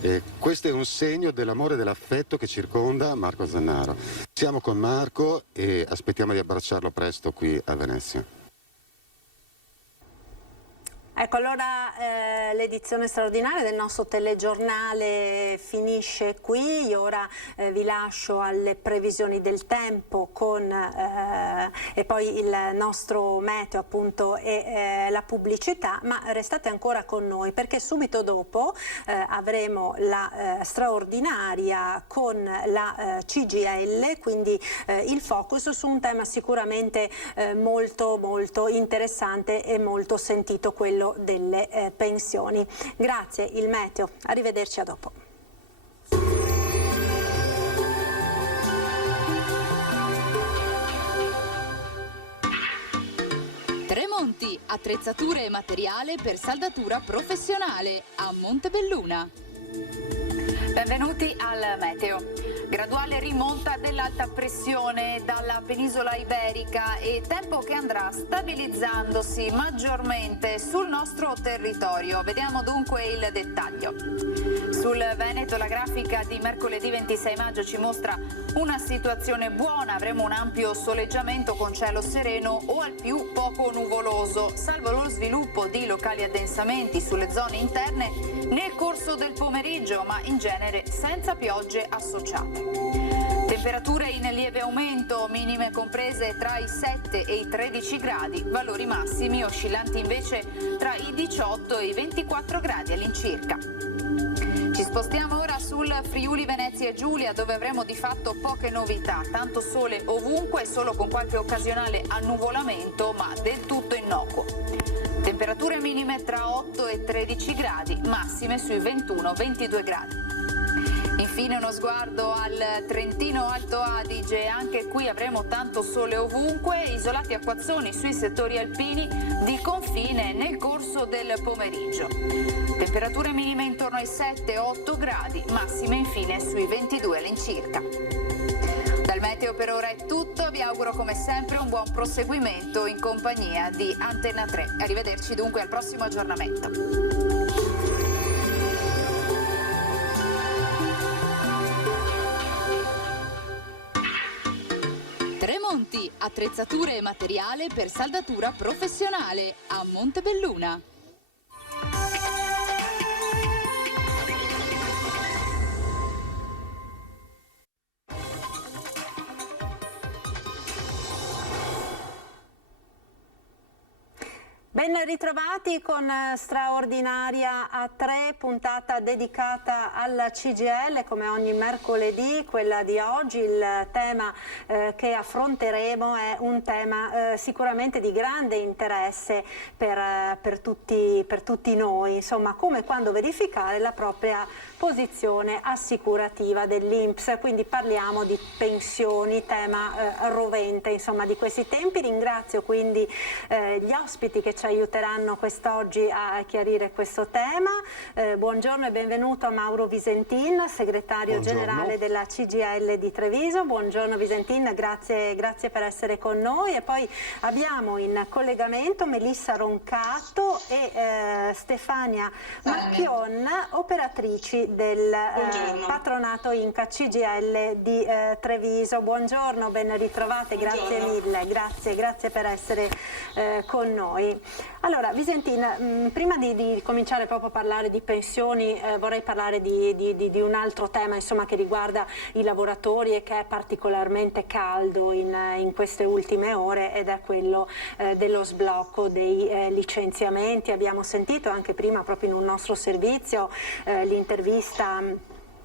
E questo è un segno dell'amore e dell'affetto che circonda Marco Zennaro. Siamo con Marco e aspettiamo di abbracciarlo presto qui a Venezia. Ecco, allora l'edizione straordinaria del nostro telegiornale finisce qui. Io ora vi lascio alle previsioni del tempo e poi il nostro meteo appunto e la pubblicità, ma restate ancora con noi perché subito dopo avremo la straordinaria con la CGIL, quindi il focus su un tema sicuramente molto molto interessante e molto sentito, quello delle pensioni. Grazie, il meteo. Arrivederci a dopo. Tremonti, attrezzature e materiale per saldatura professionale a Montebelluna. Benvenuti al meteo. Graduale rimonta dell'alta pressione dalla penisola iberica e tempo che andrà stabilizzandosi maggiormente sul nostro territorio. Vediamo dunque il dettaglio. Sul Veneto la grafica di mercoledì 26 maggio ci mostra una situazione buona. Avremo un ampio soleggiamento con cielo sereno o al più poco nuvoloso, salvo lo sviluppo di locali addensamenti sulle zone interne nel corso del pomeriggio, ma in genere senza piogge associate. Temperature in lieve aumento, minime comprese tra i 7 e i 13 gradi, valori massimi oscillanti invece tra i 18 e i 24 gradi all'incirca. Ci spostiamo ora sul Friuli Venezia Giulia, dove avremo di fatto poche novità, tanto sole ovunque, solo con qualche occasionale annuvolamento, ma del tutto innocuo. Temperature minime tra 8 e 13 gradi, massime sui 21-22 gradi. Infine uno sguardo al Trentino Alto Adige, anche qui avremo tanto sole ovunque, isolati acquazzoni sui settori alpini di confine nel corso del pomeriggio. Temperature minime intorno ai 7-8 gradi, massime infine sui 22 all'incirca. Dal meteo per ora è tutto, vi auguro come sempre un buon proseguimento in compagnia di Antenna 3. Arrivederci dunque al prossimo aggiornamento. Tremonti, attrezzature e materiale per saldatura professionale a Montebelluna. Ben ritrovati con straordinaria A3, puntata dedicata alla CGIL, come ogni mercoledì. Quella di oggi, il tema che affronteremo è un tema sicuramente di grande interesse per tutti noi, insomma, come quando verificare la propria posizione assicurativa dell'INPS. Quindi parliamo di pensioni, tema rovente insomma di questi tempi. Ringrazio quindi gli ospiti che ci aiuteranno quest'oggi a chiarire questo tema. Buongiorno e benvenuto a Mauro Visentin, segretario generale della CGIL di Treviso. Buongiorno Visentin, grazie per essere con noi. E poi abbiamo in collegamento Melissa Roncato e Stefania Macchion, operatrici del patronato Inca CGIL di Treviso. Buongiorno, ben ritrovate, grazie mille, grazie per essere con noi. Allora Visentin, prima di cominciare proprio a parlare di pensioni, vorrei parlare di un altro tema, insomma, che riguarda i lavoratori e che è particolarmente caldo in queste ultime ore, ed è quello dello sblocco dei licenziamenti. Abbiamo sentito anche prima proprio in un nostro servizio l'intervista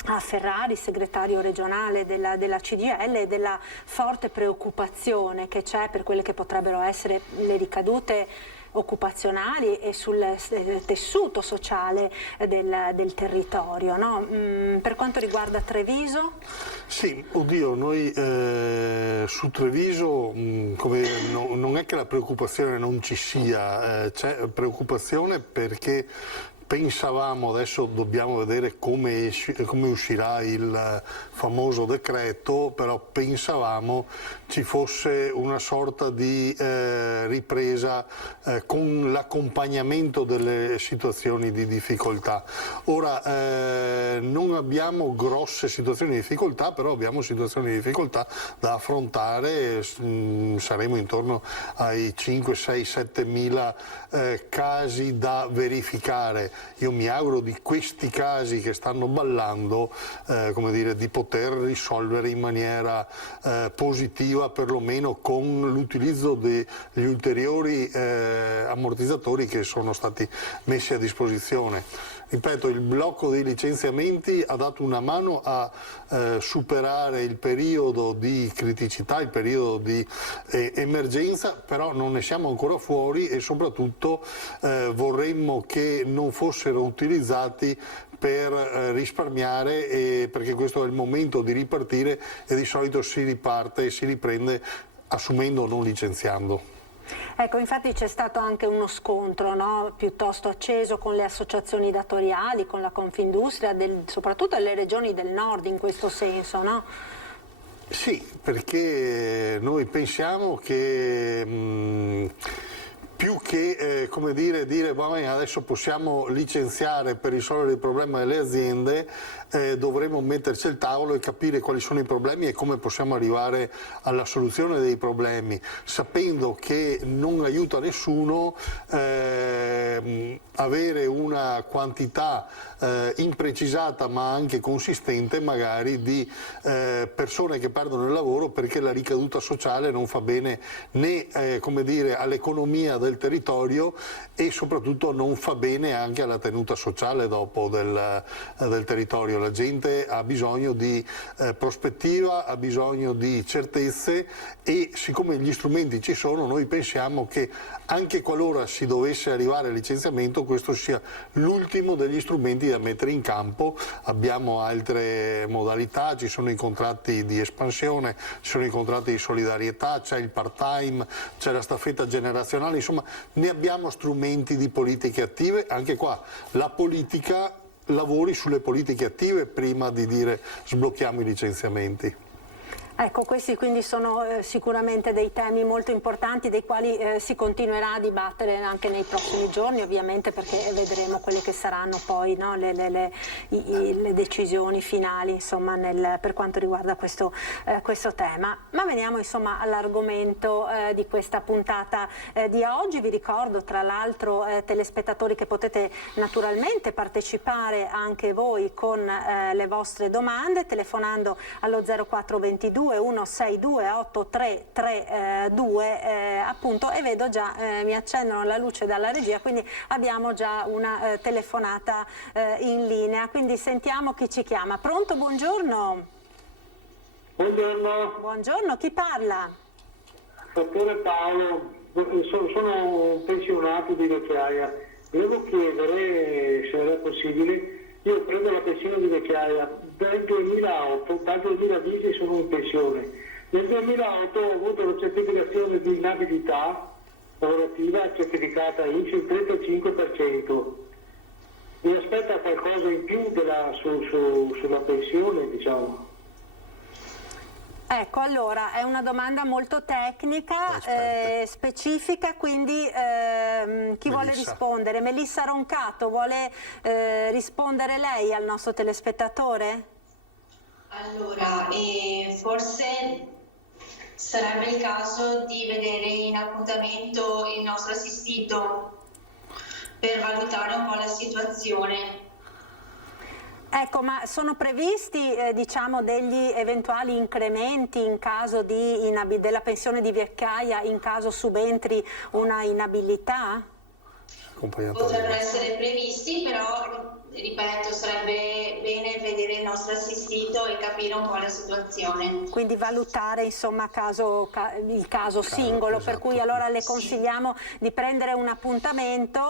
a Ferrari, segretario regionale della CGIL, e della forte preoccupazione che c'è per quelle che potrebbero essere le ricadute occupazionali e sul tessuto sociale del territorio, no? Per quanto riguarda Treviso? Sì, oddio, noi su Treviso non è che la preoccupazione non ci sia, c'è preoccupazione perché pensavamo, adesso dobbiamo vedere come uscirà il famoso decreto, però pensavamo ci fosse una sorta di ripresa con l'accompagnamento delle situazioni di difficoltà. Ora non abbiamo grosse situazioni di difficoltà, però abbiamo situazioni di difficoltà da affrontare, saremo intorno ai 5, 6, 7 mila casi da verificare. Io mi auguro di questi casi che stanno ballando come dire, di poter risolvere in maniera positiva, perlomeno con l'utilizzo degli ulteriori ammortizzatori che sono stati messi a disposizione. Ripeto, il blocco dei licenziamenti ha dato una mano a superare il periodo di criticità, il periodo di emergenza, però non ne siamo ancora fuori e soprattutto vorremmo che non fossero utilizzati per risparmiare, perché questo è il momento di ripartire e di solito si riparte e si riprende assumendo, non licenziando. Ecco, infatti c'è stato anche uno scontro, no? Piuttosto acceso con le associazioni datoriali, con la Confindustria, soprattutto delle regioni del nord in questo senso, no? Sì, perché noi pensiamo che più che come dire adesso possiamo licenziare per risolvere il problema delle aziende, dovremo metterci al tavolo e capire quali sono i problemi e come possiamo arrivare alla soluzione dei problemi, sapendo che non aiuta nessuno avere una quantità imprecisata ma anche consistente magari di persone che perdono il lavoro perché la ricaduta sociale non fa bene né all'economia del territorio e soprattutto non fa bene anche alla tenuta sociale dopo del territorio. La gente ha bisogno di prospettiva, ha bisogno di certezze e siccome gli strumenti ci sono, noi pensiamo che anche qualora si dovesse arrivare al licenziamento questo sia l'ultimo degli strumenti da mettere in campo. Abbiamo altre modalità, ci sono i contratti di espansione, ci sono i contratti di solidarietà, c'è il part-time, c'è la staffetta generazionale, insomma ne abbiamo strumenti di politiche attive. Anche qua la politica lavori sulle politiche attive prima di dire sblocchiamo i licenziamenti. Ecco, questi quindi sono sicuramente dei temi molto importanti dei quali si continuerà a dibattere anche nei prossimi giorni, ovviamente, perché vedremo quelle che saranno poi, no, le decisioni finali, insomma, per quanto riguarda questo tema. Ma veniamo insomma all'argomento di questa puntata di oggi. Vi ricordo tra l'altro, telespettatori, che potete naturalmente partecipare anche voi con le vostre domande telefonando allo 0422 162 8332 appunto, e vedo già mi accendono la luce dalla regia, quindi abbiamo già una telefonata in linea, quindi sentiamo chi ci chiama. Pronto, buongiorno. Buongiorno. Buongiorno, chi parla? Dottore Paolo, sono un pensionato di vecchiaia. Volevo chiedere se era possibile. Io prendo la pensione di vecchiaia dal 2008, dal 2010 sono in pensione. Nel 2008 ho avuto la certificazione di inabilità lavorativa certificata INPS il 35%. Mi aspetta qualcosa in più sulla pensione, diciamo? Ecco, allora è una domanda molto tecnica, specifica, quindi chi vuole rispondere? Melissa Roncato, vuole rispondere lei al nostro telespettatore? Allora, forse sarebbe il caso di vedere in appuntamento il nostro assistito per valutare un po' la situazione. Ecco, ma sono previsti diciamo degli eventuali incrementi in caso della pensione di vecchiaia in caso subentri una inabilità? Potrebbero essere previsti, però ripeto, sarebbe bene vedere il nostro assistito e capire un po' la situazione. Quindi valutare insomma il caso singolo, per cui allora le consigliamo di prendere un appuntamento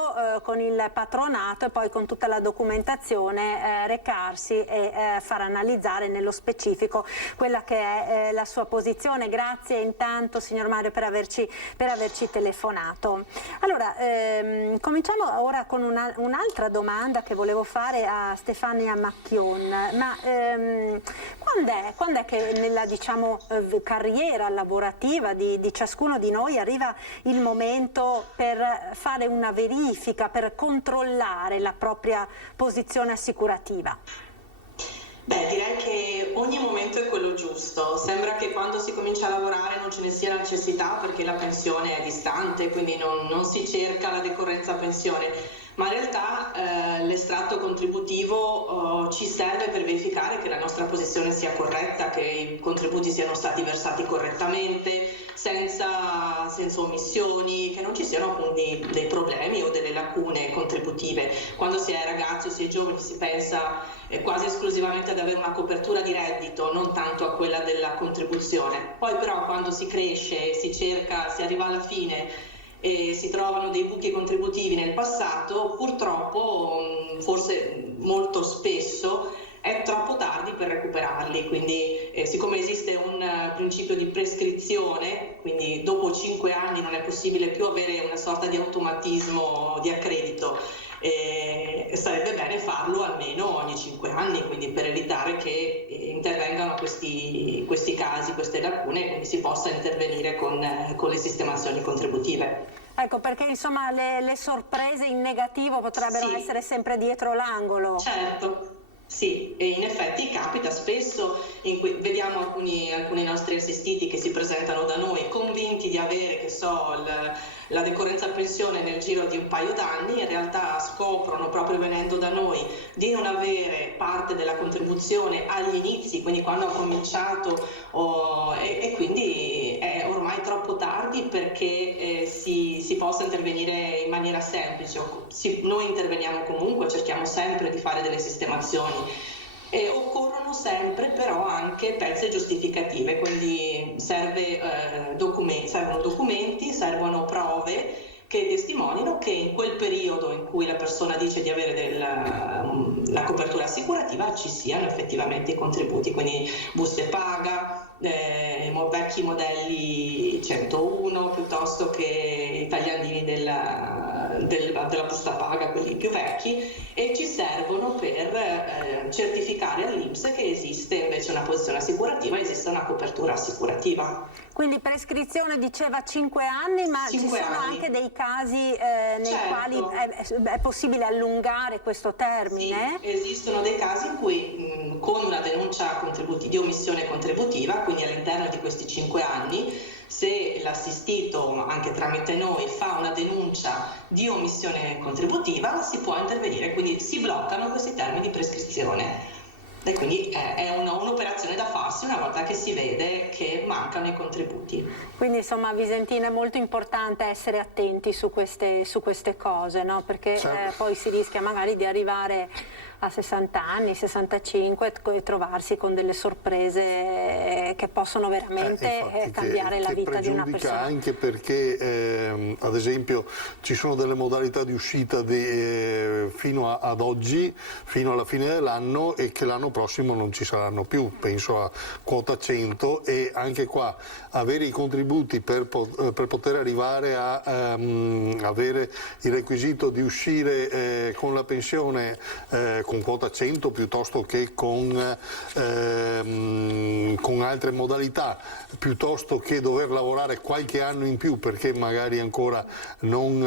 con il patronato e poi con tutta la documentazione recarsi e far analizzare nello specifico quella che è la sua posizione. Grazie intanto signor Mario per averci telefonato. Allora, cominciamo ora con un'altra domanda che volevo fare a Stefania Macchion, ma quando è che nella diciamo, carriera lavorativa di ciascuno di noi arriva il momento per fare una verifica, per controllare la propria posizione assicurativa? Beh, direi che ogni momento è quello giusto. Sembra che quando si comincia a lavorare non ce ne sia necessità perché la pensione è distante, quindi non si cerca la decorrenza pensione. Ma in realtà l'estratto contributivo ci serve per verificare che la nostra posizione sia corretta, che i contributi siano stati versati correttamente, senza omissioni, che non ci siano appunto dei problemi o delle lacune contributive. Quando si è ragazzi o si è giovani si pensa quasi esclusivamente ad avere una copertura di reddito, non tanto a quella della contribuzione. Poi però quando si cresce, si arriva alla fine e si trovano dei buchi contributivi nel passato, purtroppo, forse molto spesso, è troppo tardi per recuperarli. Quindi siccome esiste un principio di prescrizione, quindi dopo 5 anni non è possibile più avere una sorta di automatismo di accredito, sarebbe bene farlo almeno ogni 5 anni, quindi per evitare che intervengano questi casi, queste lacune, e quindi si possa intervenire con le sistemazioni contributive. Ecco, perché insomma le sorprese in negativo potrebbero essere sempre dietro l'angolo. Certo. Sì, e in effetti capita spesso, vediamo alcuni nostri assistiti che si presentano da noi convinti di avere, che so, la decorrenza pensione nel giro di un paio d'anni, in realtà scoprono proprio venendo da noi di non avere parte della contribuzione agli inizi, quindi quando hanno cominciato, e quindi è ormai troppo tardi perché si possa intervenire in maniera semplice. Noi interveniamo comunque, cerchiamo sempre di fare delle sistemazioni. Occorrono sempre però anche pezze giustificative, quindi servono documenti, servono prove che testimonino che in quel periodo in cui la persona dice di avere la copertura assicurativa ci siano effettivamente i contributi, quindi buste paga, vecchi modelli 101 piuttosto che italianini della busta paga, quelli più vecchi, e ci servono per certificare all'INPS che esiste invece una posizione assicurativa, esiste una copertura assicurativa. Quindi prescrizione diceva 5 anni, ma ci sono anche dei casi nei quali è possibile allungare questo termine? Sì, esistono dei casi in cui con una denuncia di omissione contributiva, quindi all'interno di questi 5 anni, se l'assistito, anche tramite noi, fa una denuncia di omissione contributiva, si può intervenire, quindi si bloccano questi termini di prescrizione. E quindi è un'operazione da farsi una volta che si vede che mancano i contributi. Quindi insomma, Visentino, è molto importante essere attenti su queste cose, no? Perché poi si rischia magari di arrivare a 60 anni, 65 e trovarsi con delle sorprese che possono veramente cambiare la vita di una persona. Anche perché ad esempio ci sono delle modalità di uscita fino ad oggi, fino alla fine dell'anno, e che l'anno prossimo non ci saranno più, penso a quota 100, e anche qua avere i contributi per poter arrivare a avere il requisito di uscire con la pensione quota 100 piuttosto che con altre modalità, piuttosto che dover lavorare qualche anno in più perché magari ancora non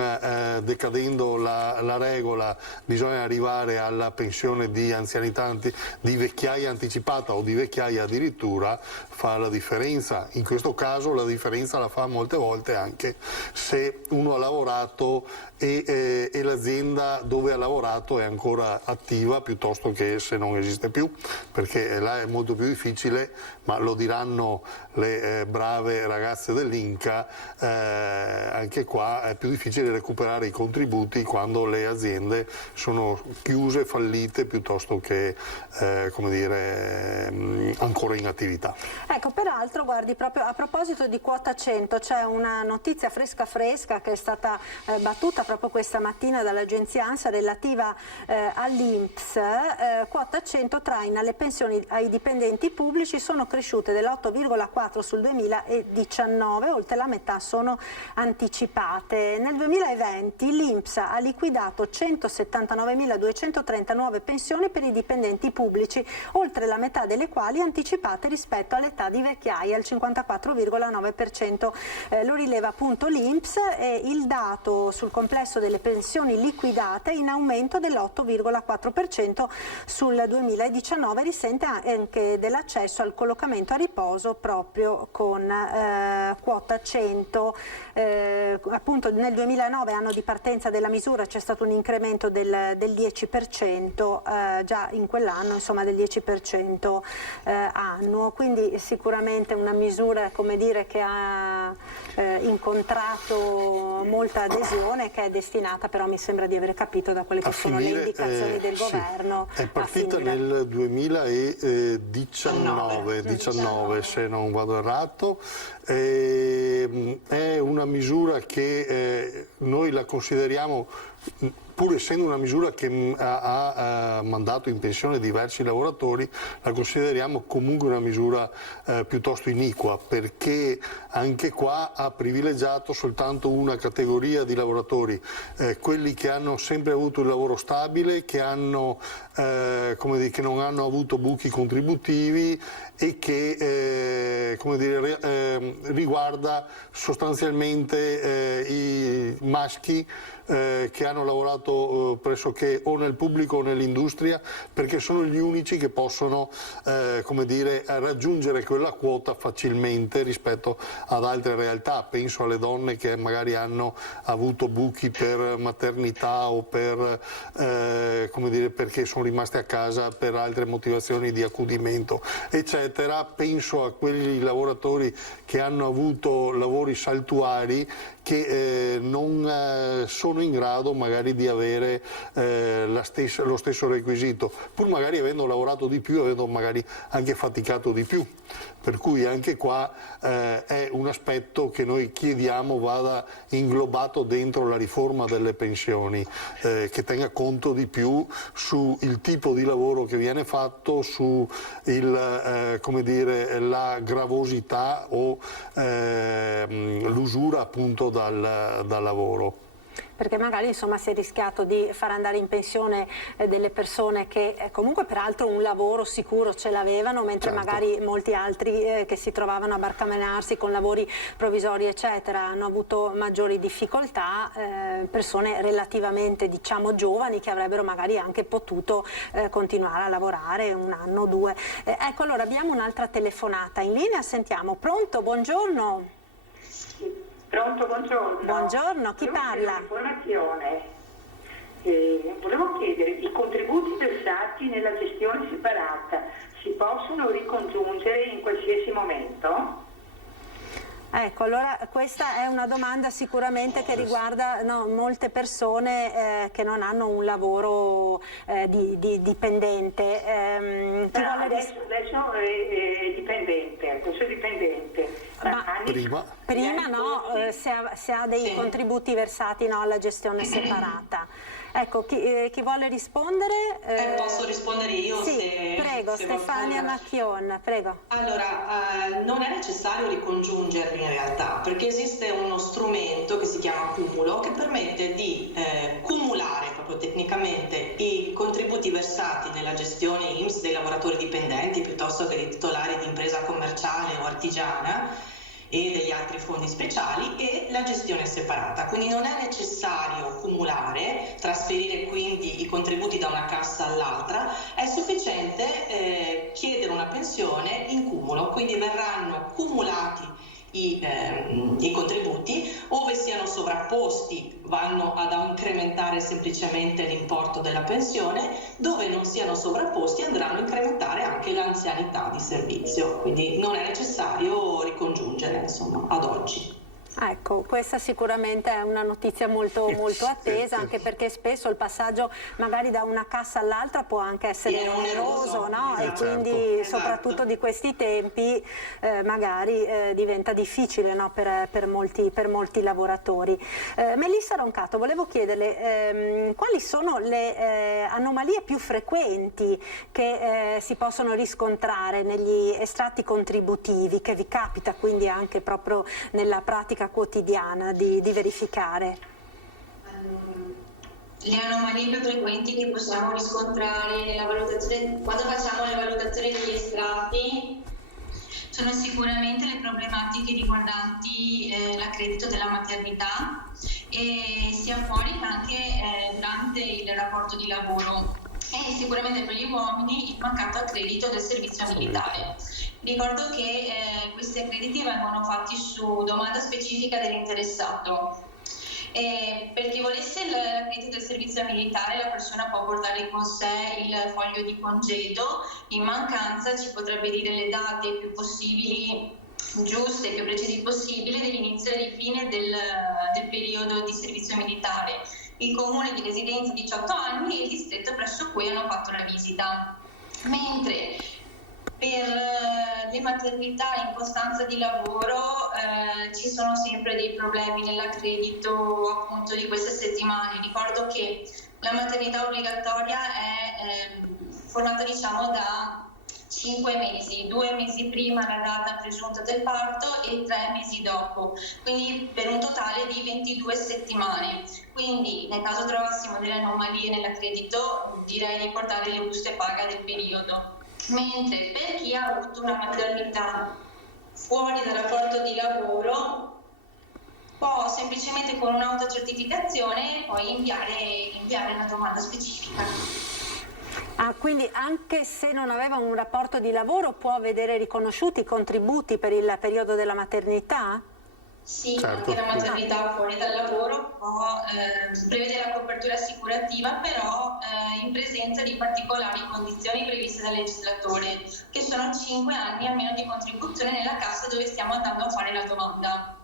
decadendo la regola bisogna arrivare alla pensione di anzianità, di vecchiaia anticipata o di vecchiaia addirittura, fa la differenza. In questo caso la differenza la fa molte volte anche se uno ha lavorato e l'azienda dove ha lavorato è ancora attiva piuttosto che se non esiste più, perché là è molto più difficile, ma lo diranno le brave ragazze dell'Inca, anche qua è più difficile recuperare i contributi quando le aziende sono chiuse, fallite, piuttosto che come dire, ancora in attività. Ecco, peraltro guardi, proprio a proposito di quota 100 c'è una notizia fresca che è stata battuta proprio questa mattina dall'agenzia ANSA relativa all'INPS. Quota 100 traina le pensioni ai dipendenti pubblici sono cresciute dell'8,4 sul 2019, oltre la metà sono anticipate. Nel 2020 l'INPS ha liquidato 179.230 nuove pensioni per i dipendenti pubblici, oltre la metà delle quali anticipate rispetto all'età di vecchiaia, il 54,9%. Lo rileva appunto l'INPS, e il dato sul complesso delle pensioni liquidate in aumento dell'8,4% sul 2019 risente anche dell'accesso al collocamento a riposo proprio con quota 100. Appunto nel 2009, anno di partenza della misura, c'è stato un incremento del 10%, già in quell'anno insomma del 10% annuo, quindi sicuramente una misura, come dire, che ha incontrato molta adesione, che è destinata però, mi sembra di aver capito da quelle che sono le indicazioni del governo, è partita nel 2019 se non vado errato. È una misura che noi la consideriamo, pur essendo una misura che ha mandato in pensione diversi lavoratori, la consideriamo comunque una misura piuttosto iniqua, perché anche qua ha privilegiato soltanto una categoria di lavoratori, quelli che hanno sempre avuto il lavoro stabile, che hanno, come dire, che non hanno avuto buchi contributivi e che come dire, riguarda sostanzialmente i maschi che hanno lavorato pressoché o nel pubblico o nell'industria, perché sono gli unici che possono come dire, raggiungere quella quota facilmente rispetto ad altre realtà. Penso alle donne che magari hanno avuto buchi per maternità o per come dire, perché sono rimaste a casa per altre motivazioni di accudimento, eccetera. Penso a quegli lavoratori che hanno avuto lavori saltuari che non sono in grado magari di avere lo stesso requisito, pur magari avendo lavorato di più, avendo magari anche faticato di più. Per cui anche qua è un aspetto che noi chiediamo vada inglobato dentro la riforma delle pensioni, che tenga conto di più sul tipo di lavoro che viene fatto, su come dire, la gravosità o l'usura appunto dal lavoro. Perché magari insomma si è rischiato di far andare in pensione delle persone che comunque peraltro un lavoro sicuro ce l'avevano, mentre magari molti altri che si trovavano a barcamenarsi con lavori provvisori eccetera hanno avuto maggiori difficoltà, persone relativamente diciamo giovani che avrebbero magari anche potuto continuare a lavorare un anno o due. Ecco, allora abbiamo un'altra telefonata in linea, sentiamo. Pronto, buongiorno. Pronto, buongiorno. Buongiorno, chi parla? Informazione. Volevo chiedere, i contributi versati nella gestione separata si possono ricongiungere in qualsiasi momento? Ecco, allora questa è una domanda sicuramente che riguarda molte persone che non hanno un lavoro dipendente. Adesso è dipendente, Prima no, se ha dei contributi versati alla gestione separata. Ecco, chi vuole rispondere? Posso rispondere io? Sì, prego, Stefania Macchion, prego. Allora, non è necessario ricongiungerli in realtà, perché esiste uno strumento che si chiama cumulo, che permette di cumulare proprio tecnicamente i contributi versati dipendenti piuttosto che dei titolari di impresa commerciale o artigiana e degli altri fondi speciali, e la gestione separata. Quindi non è necessario cumulare, trasferire quindi i contributi da una cassa all'altra, è sufficiente chiedere una pensione in cumulo, quindi verranno cumulati i contributi, ove siano sovrapposti vanno ad incrementare semplicemente l'importo della pensione, dove non siano sovrapposti andranno a incrementare anche l'anzianità di servizio, quindi non è necessario ricongiungere, insomma, ad oggi. Ecco, questa sicuramente è una notizia molto attesa, anche perché spesso il passaggio magari da una cassa all'altra può anche essere oneroso, no? E quindi soprattutto di questi tempi magari diventa difficile, no? per molti lavoratori. Melissa Roncato, volevo chiederle quali sono le anomalie più frequenti che si possono riscontrare negli estratti contributivi, che vi capita quindi anche proprio nella pratica quotidiana di verificare? Le anomalie più frequenti che possiamo riscontrare nella valutazione, quando facciamo la valutazione degli estratti, sono sicuramente le problematiche riguardanti l'accredito della maternità, e sia fuori che anche durante il rapporto di lavoro, e sicuramente per gli uomini il mancato accredito del servizio militare. Ricordo che questi accrediti vengono fatti su domanda specifica dell'interessato. Per chi volesse l'accredito del servizio militare, la persona può portare con sé il foglio di congedo. In mancanza ci potrebbe dire le date più possibili, giuste, più precisi possibili, dell'inizio e di fine del periodo di servizio militare, il comune di residenza 18 anni e il distretto presso cui hanno fatto la visita. Mentre per le maternità in costanza di lavoro ci sono sempre dei problemi nell'accredito appunto di queste settimane. Ricordo che la maternità obbligatoria è formata da 5 mesi, 2 mesi prima la data presunta del parto e 3 mesi dopo, quindi per un totale di 22 settimane. Quindi nel caso trovassimo delle anomalie nell'accredito, direi di portare le buste paga del periodo. Mentre per chi ha avuto una maternità fuori dal rapporto di lavoro può semplicemente con un'autocertificazione poi inviare una domanda specifica. Quindi anche se non aveva un rapporto di lavoro può vedere riconosciuti i contributi per il periodo della maternità? Sì, certo. Anche la maternità fuori dal lavoro può prevedere la copertura assicurativa, però in presenza di particolari condizioni previste dal legislatore, che sono 5 anni almeno di contribuzione nella cassa dove stiamo andando a fare la domanda.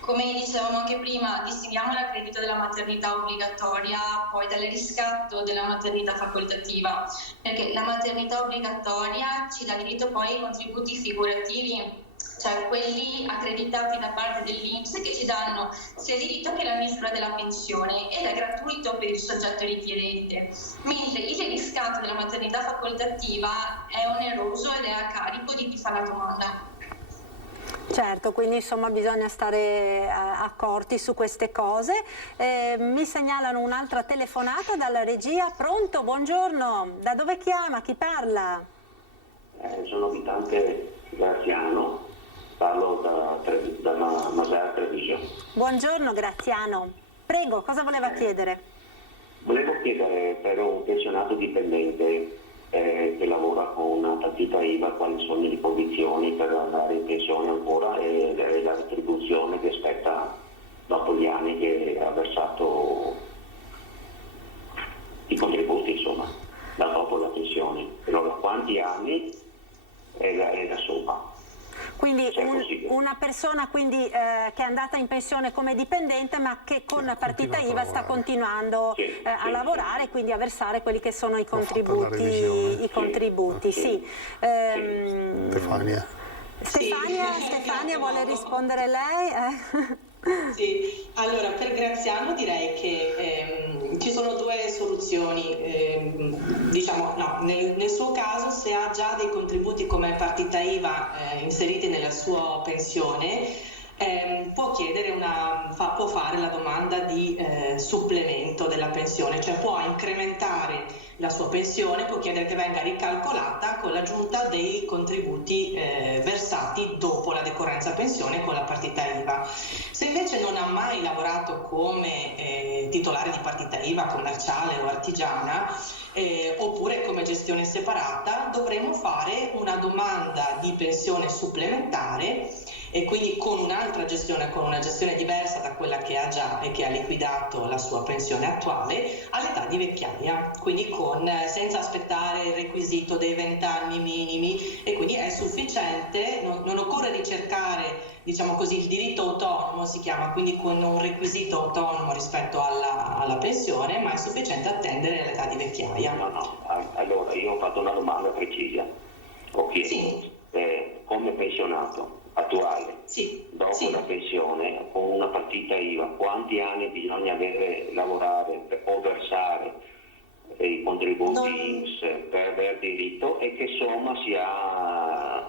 Come dicevamo anche prima, distinguiamo l'accredito della maternità obbligatoria poi dal riscatto della maternità facoltativa, perché la maternità obbligatoria ci dà diritto poi ai contributi figurativi, cioè quelli accreditati da parte dell'INPS, che ci danno sia il diritto che la misura della pensione, ed è gratuito per il soggetto richiedente, mentre il riscatto della maternità facoltativa è oneroso ed è a carico di chi fa la domanda. Certo, quindi insomma bisogna stare accorti su queste cose. Mi segnalano un'altra telefonata dalla regia. Pronto? Buongiorno. Da dove chiama? Chi parla? Sono abitante Graziano, parlo da Masera Treviso. Buongiorno Graziano. Prego, cosa voleva chiedere? Volevo chiedere per un pensionato dipendente che lavora con una partita IVA quali sono le condizioni per andare in pensione ancora e la retribuzione che aspetta dopo gli anni che ha versato i contributi, insomma, da dopo la pensione. Allora, quanti anni è la somma? Quindi una persona che è andata in pensione come dipendente ma che con partita IVA sta continuando a lavorare, quindi a versare quelli che sono i contributi. Sì. Stefania vuole rispondere lei? Sì, allora per Graziano direi che ci sono due soluzioni, nel suo caso, se ha già dei contributi come partita IVA inseriti nella sua pensione, può fare la domanda di supplemento della pensione, cioè può incrementare la sua pensione, può chiedere che venga ricalcolata con l'aggiunta dei contributi versati dopo la decorrenza pensione con la partita IVA. Se invece non ha mai lavorato come titolare di partita IVA commerciale o artigiana, oppure come gestione separata, dovremo fare una domanda di pensione supplementare e quindi con un'altra gestione, con una gestione diversa da quella che ha già e che ha liquidato la sua pensione attuale all'età di vecchiaia, quindi senza aspettare il requisito dei 20 anni minimi, e quindi è sufficiente, non occorre ricercare, diciamo così, il diritto autonomo si chiama, quindi con un requisito autonomo rispetto alla pensione, ma è sufficiente attendere l'età di vecchiaia. No. Allora io ho fatto una domanda precisa. Ho chiesto, come pensionato attuale, dopo la pensione con una partita IVA, quanti anni bisogna lavorare o versare i contributi INPS per aver diritto, e che somma si ha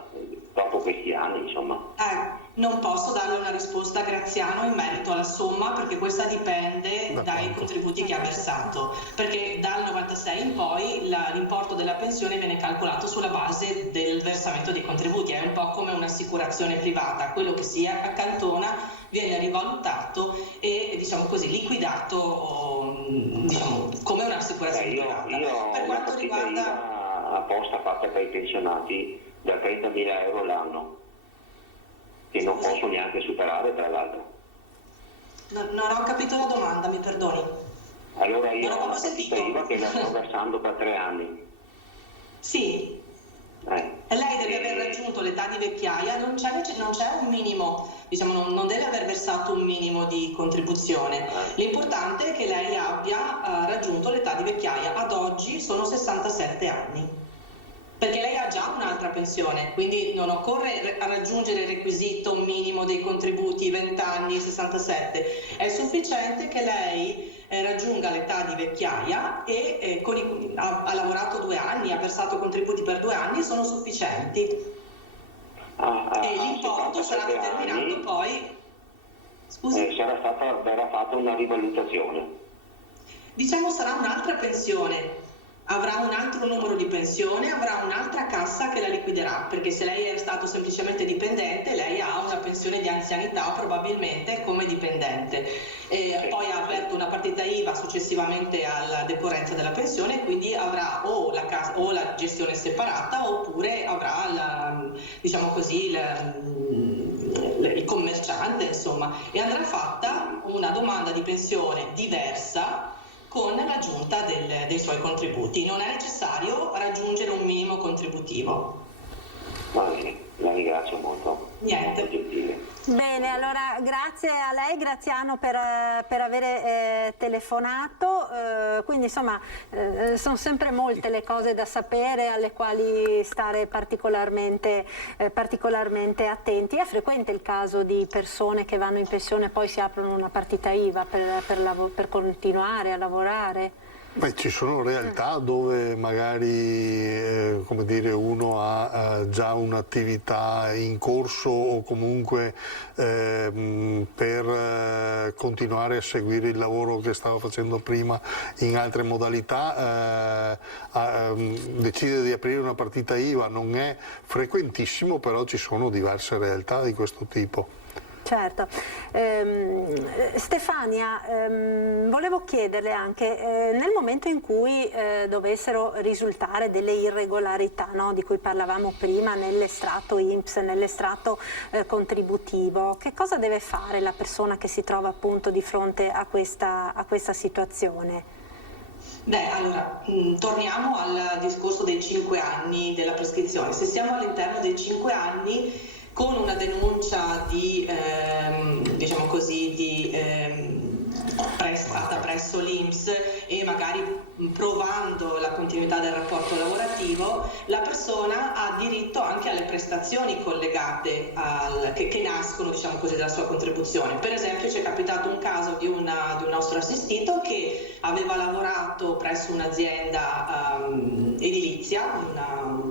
dopo questi anni, insomma? Non posso darle una risposta a Graziano in merito alla somma, perché questa dipende dai contributi che ha versato, perché dal 96 in poi l'importo della pensione viene calcolato sulla base del versamento dei contributi, è un po' come un'assicurazione privata, quello che si accantona viene rivalutato e, diciamo così, liquidato, diciamo, come un'assicurazione privata. Per quanto riguarda apposta fatta per i pensionati da 30.000 euro l'anno, che non posso neanche superare, tra l'altro. Non ho capito la domanda, mi perdoni. Allora io ho una partita IVA che la sto versando per 3 anni. Sì. E lei deve aver raggiunto l'età di vecchiaia, non c'è un minimo, diciamo, non deve aver versato un minimo di contribuzione. L'importante è che lei abbia raggiunto l'età di vecchiaia. Ad oggi sono 67 anni. Perché lei ha già un'altra pensione, quindi non occorre raggiungere il requisito minimo dei contributi 20 anni, 67. È sufficiente che lei raggiunga l'età di vecchiaia e ha lavorato 2 anni, ha versato contributi per 2 anni, sono sufficienti. E l'importo sarà determinato poi... Scusi? Verrà fatta una rivalutazione. Diciamo sarà un'altra pensione. Avrà un altro numero di pensione, avrà un'altra cassa che la liquiderà, perché se lei è stato semplicemente dipendente, lei ha una pensione di anzianità probabilmente come dipendente. Poi ha aperto una partita IVA successivamente alla decorrenza della pensione, quindi avrà o la gestione separata oppure avrà diciamo così, il commerciante, insomma, e andrà fatta una domanda di pensione diversa con l'aggiunta dei suoi contributi. Non è necessario raggiungere un minimo contributivo. Va bene, la ringrazio molto. Niente. Gentile. Bene, allora grazie a lei Graziano per aver telefonato, quindi insomma sono sempre molte le cose da sapere alle quali stare particolarmente attenti. È frequente il caso di persone che vanno in pensione e poi si aprono una partita IVA per continuare a lavorare? Beh, ci sono realtà dove magari come dire, uno ha già un'attività in corso o comunque per continuare a seguire il lavoro che stava facendo prima in altre modalità decide di aprire una partita IVA. Non è frequentissimo, però ci sono diverse realtà di questo tipo. Certo. Stefania, volevo chiederle anche, nel momento in cui dovessero risultare delle irregolarità, no, di cui parlavamo prima, nell'estratto INPS, nell'estratto contributivo, che cosa deve fare la persona che si trova appunto di fronte a questa situazione? Beh, allora, torniamo al discorso dei 5 anni della prescrizione. Se siamo all'interno dei 5 anni, con una denuncia diciamo così, fatta presso l'INPS e magari provando la continuità del rapporto lavorativo, la persona ha diritto anche alle prestazioni collegate che nascono, diciamo così, dalla sua contribuzione. Per esempio ci è capitato un caso di un nostro assistito che aveva lavorato presso un'azienda edilizia,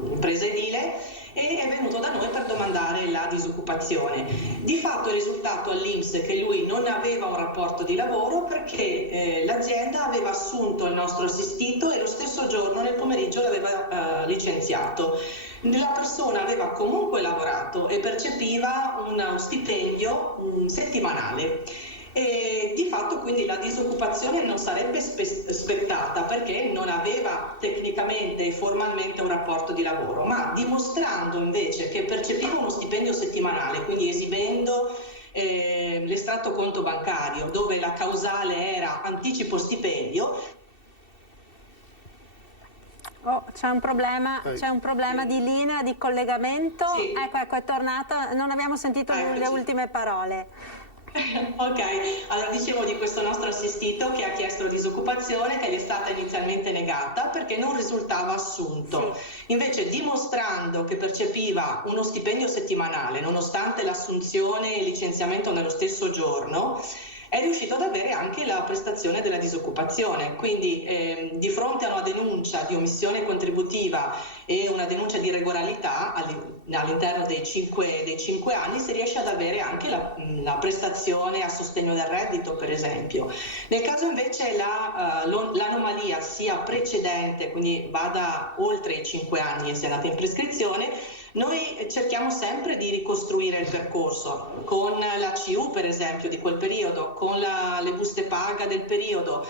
un'impresa edile, e è venuto da noi per domandare la disoccupazione. Di fatto è risultato all'INPS che lui non aveva un rapporto di lavoro perché l'azienda aveva assunto il nostro assistito e lo stesso giorno nel pomeriggio l'aveva licenziato. La persona aveva comunque lavorato e percepiva uno stipendio settimanale. E di fatto quindi la disoccupazione non sarebbe spettata perché non aveva tecnicamente e formalmente un rapporto di lavoro, ma dimostrando invece che percepiva uno stipendio settimanale, quindi esibendo l'estratto conto bancario dove la causale era anticipo stipendio. C'è un problema di linea, di collegamento. Sì. Ecco, è tornata, non abbiamo sentito le ultime parole. Ok, allora dicevo di questo nostro assistito che ha chiesto la disoccupazione, che gli è stata inizialmente negata perché non risultava assunto. Sì. Invece dimostrando che percepiva uno stipendio settimanale nonostante l'assunzione e il licenziamento nello stesso giorno, è riuscito ad avere anche la prestazione della disoccupazione. Quindi di fronte a una denuncia di omissione contributiva e una denuncia di irregolarità all'interno dei 5 anni si riesce ad avere anche la prestazione a sostegno del reddito, per esempio. Nel caso invece l'anomalia sia precedente, quindi vada oltre i 5 anni e sia andata in prescrizione, noi cerchiamo sempre di ricostruire il percorso con la CU per esempio di quel periodo, con le buste paga del periodo,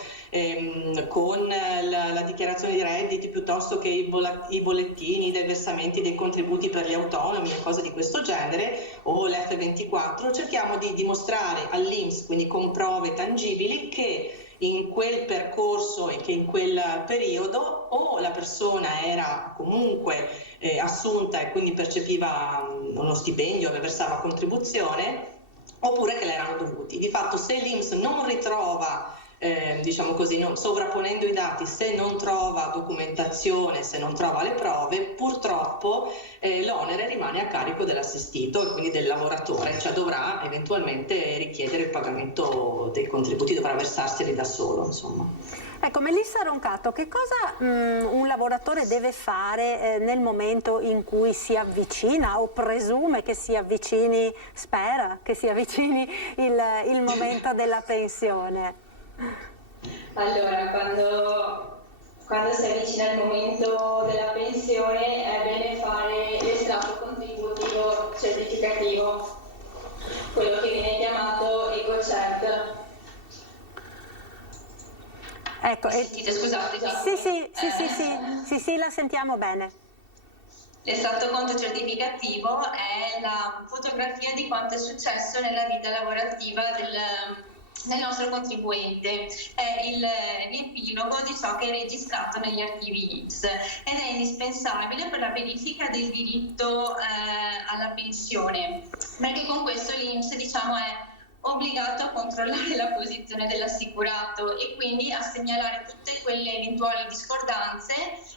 con la dichiarazione di redditi piuttosto che i bollettini dei versamenti dei contributi per gli autonomi e cose di questo genere, o l'F24. Cerchiamo di dimostrare all'INPS, quindi con prove tangibili, che in quel percorso e che in quel periodo o la persona era comunque assunta e quindi percepiva uno stipendio e versava contribuzione, oppure che le erano dovuti. Di fatto se l'INPS non ritrova, diciamo così, sovrapponendo i dati, se non trova documentazione, se non trova le prove, purtroppo l'onere rimane a carico dell'assistito e quindi del lavoratore, cioè dovrà eventualmente richiedere il pagamento dei contributi, dovrà versarseli da solo, insomma. Ecco, Melissa Roncato, che cosa un lavoratore deve fare nel momento in cui si avvicina o presume che si avvicini, spera che si avvicini il momento della pensione? Allora, quando si avvicina il momento della pensione è bene fare l'estratto contributivo certificativo, quello che viene chiamato EcoCert. Ecco, sentite, scusate. Sì, la sentiamo bene. L'estratto conto certificativo è la fotografia di quanto è successo nella vita lavorativa del nostro contribuente, è il riepilogo di ciò che è registrato negli archivi INPS ed è indispensabile per la verifica del diritto alla pensione, perché con questo l'INPS, diciamo, è obbligato a controllare la posizione dell'assicurato e quindi a segnalare tutte quelle eventuali discordanze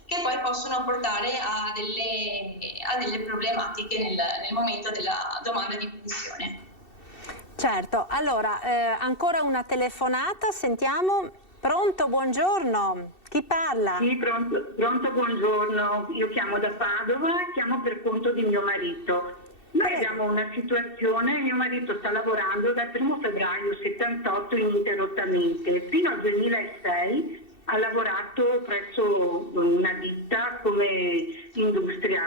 che poi possono portare a delle problematiche nel momento della domanda di pensione. Certo, allora ancora una telefonata, sentiamo. Pronto, buongiorno, chi parla? Sì, pronto, buongiorno, io chiamo da Padova e chiamo per conto di mio marito. Noi abbiamo una situazione, mio marito sta lavorando dal 1 febbraio 78 ininterrottamente, fino al 2006 ha lavorato presso una ditta come industria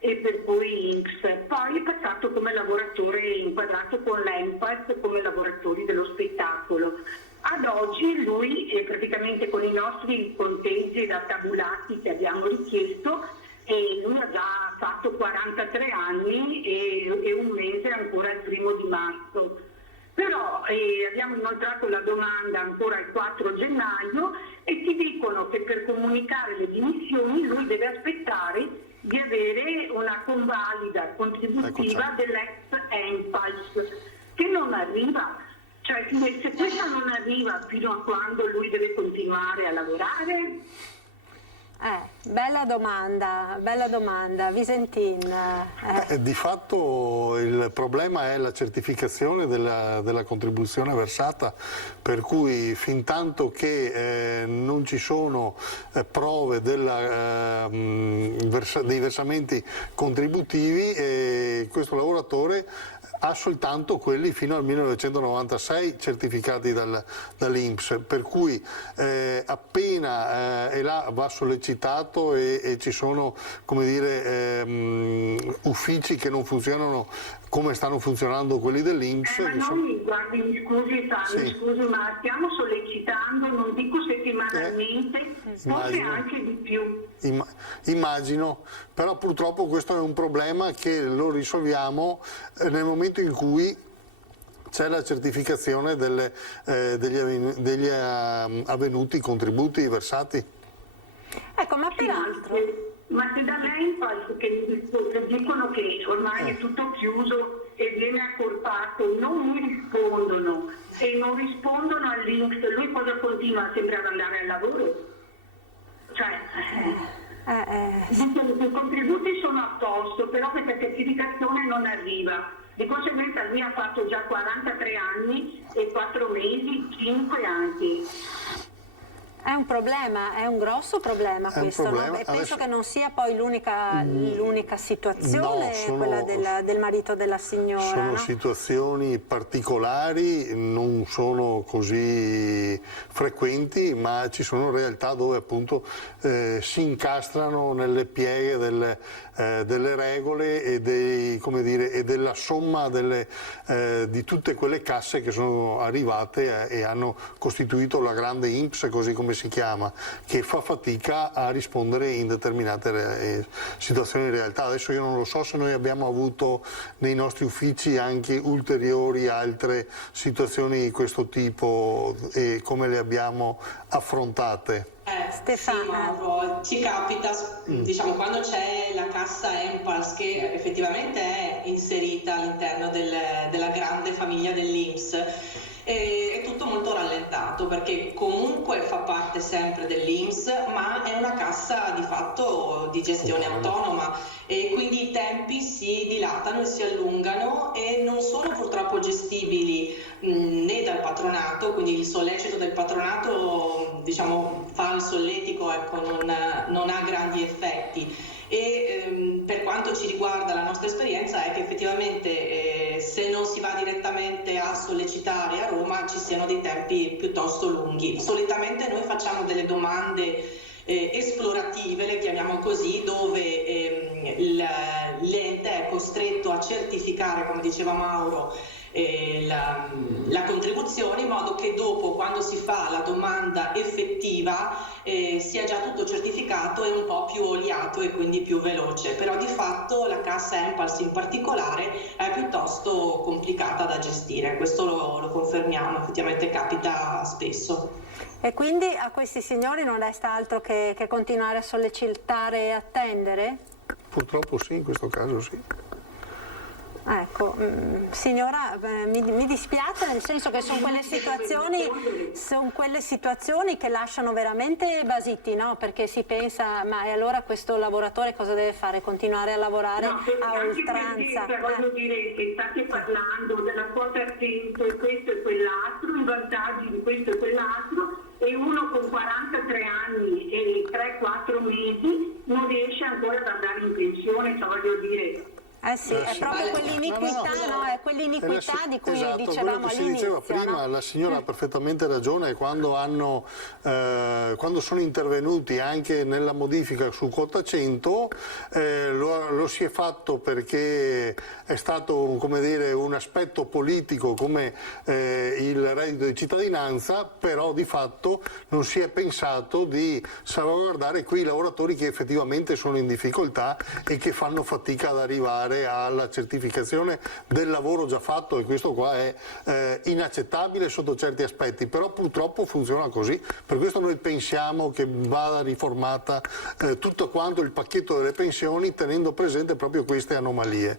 e per cui INPS, poi è passato come lavoratore inquadrato con l'ENPAS come lavoratori dello spettacolo. Ad oggi lui praticamente con i nostri conteggi da tabulati che abbiamo richiesto, e lui ha già fatto 43 anni e un mese ancora il 1° marzo. Però abbiamo inoltrato la domanda ancora il 4 gennaio e ci dicono che per comunicare le dimissioni lui deve aspettare di avere una convalida contributiva dell'ex ENPAS che non arriva. Cioè se questa non arriva, fino a quando lui deve continuare a lavorare? Bella domanda. Visentin. Di fatto il problema è la certificazione della contribuzione versata, per cui fin tanto che non ci sono prove dei versamenti contributivi, questo lavoratore ha soltanto quelli fino al 1996 certificati dall'INPS, per cui appena è là va sollecitato e ci sono, come dire, uffici che non funzionano come stanno funzionando quelli dell'INPS. Ma noi, guardi, mi scusi, ma stiamo sollecitando, non dico settimanalmente, forse anche di più. Immagino, però purtroppo questo è un problema che lo risolviamo nel momento in cui c'è la certificazione degli avvenuti contributi versati. Ecco, ma peraltro... Ma se dall'Enpal che dicono che ormai è tutto chiuso e viene accorpato, non mi rispondono e non rispondono all'Inps, lui cosa continua a sembrare andare al lavoro? Cioè, i contributi sono a posto, però questa certificazione non arriva. Di conseguenza lui ha fatto già 43 anni e 4 mesi, 5 anni. È un problema, è un grosso problema questo, no? E penso che non sia poi l'unica situazione, quella del marito della signora. Sono situazioni particolari, non sono così frequenti, ma ci sono realtà dove appunto si incastrano nelle pieghe delle regole e della somma di tutte quelle casse che sono arrivate e hanno costituito la grande INPS, così come si chiama, che fa fatica a rispondere in determinate situazioni di realtà. Adesso io non lo so se noi abbiamo avuto nei nostri uffici anche ulteriori altre situazioni di questo tipo e come le abbiamo affrontate. Stefano, ci capita, diciamo, quando c'è la cassa Enpals che effettivamente è inserita all'interno della grande famiglia dell'INPS, è tutto molto rallentato perché comunque fa parte sempre dell'INPS, ma è una cassa di fatto di gestione autonoma e quindi i tempi si dilatano e si allungano e non sono purtroppo gestibili né dal patronato, quindi il sollecito del patronato, diciamo, fa il solletico, ecco, non ha grandi effetti. E per quanto ci riguarda la nostra esperienza è che effettivamente se non si va direttamente a sollecitare a Roma ci siano dei tempi piuttosto lunghi. Solitamente noi facciamo delle domande esplorative, le chiamiamo così, dove l'ente è costretto a certificare, come diceva Mauro, la contribuzione, in modo che dopo, quando si fa la domanda effettiva, sia già tutto certificato e un po' più oliato e quindi più veloce. Però di fatto la cassa Enpals in particolare è piuttosto complicata da gestire, questo lo confermiamo, effettivamente capita spesso. E quindi a questi signori non resta altro che continuare a sollecitare e attendere? Purtroppo sì, in questo caso sì. Ecco, signora, mi dispiace, nel senso che sono quelle situazioni che lasciano veramente basiti, no? Perché si pensa, ma e allora questo lavoratore cosa deve fare? Continuare a lavorare a oltranza? Voglio dire che state parlando della quota 100 e questo e quell'altro, i vantaggi di questo e quell'altro, e uno con 43 anni e 3-4 mesi non riesce ancora ad andare in pensione, voglio dire. Sì, è proprio quell'iniquità, no? È quell'iniquità di cui dicevamo all'inizio. Si diceva prima, la signora ha perfettamente ragione, quando sono intervenuti anche nella modifica su quota 100 lo si è fatto perché è stato, come dire, un aspetto politico come il reddito di cittadinanza, però di fatto non si è pensato di salvaguardare quei lavoratori che effettivamente sono in difficoltà e che fanno fatica ad arrivare alla certificazione del lavoro già fatto, e questo qua è inaccettabile sotto certi aspetti, però purtroppo funziona così. Per questo noi pensiamo che vada riformata tutto quanto il pacchetto delle pensioni, tenendo presente proprio queste anomalie.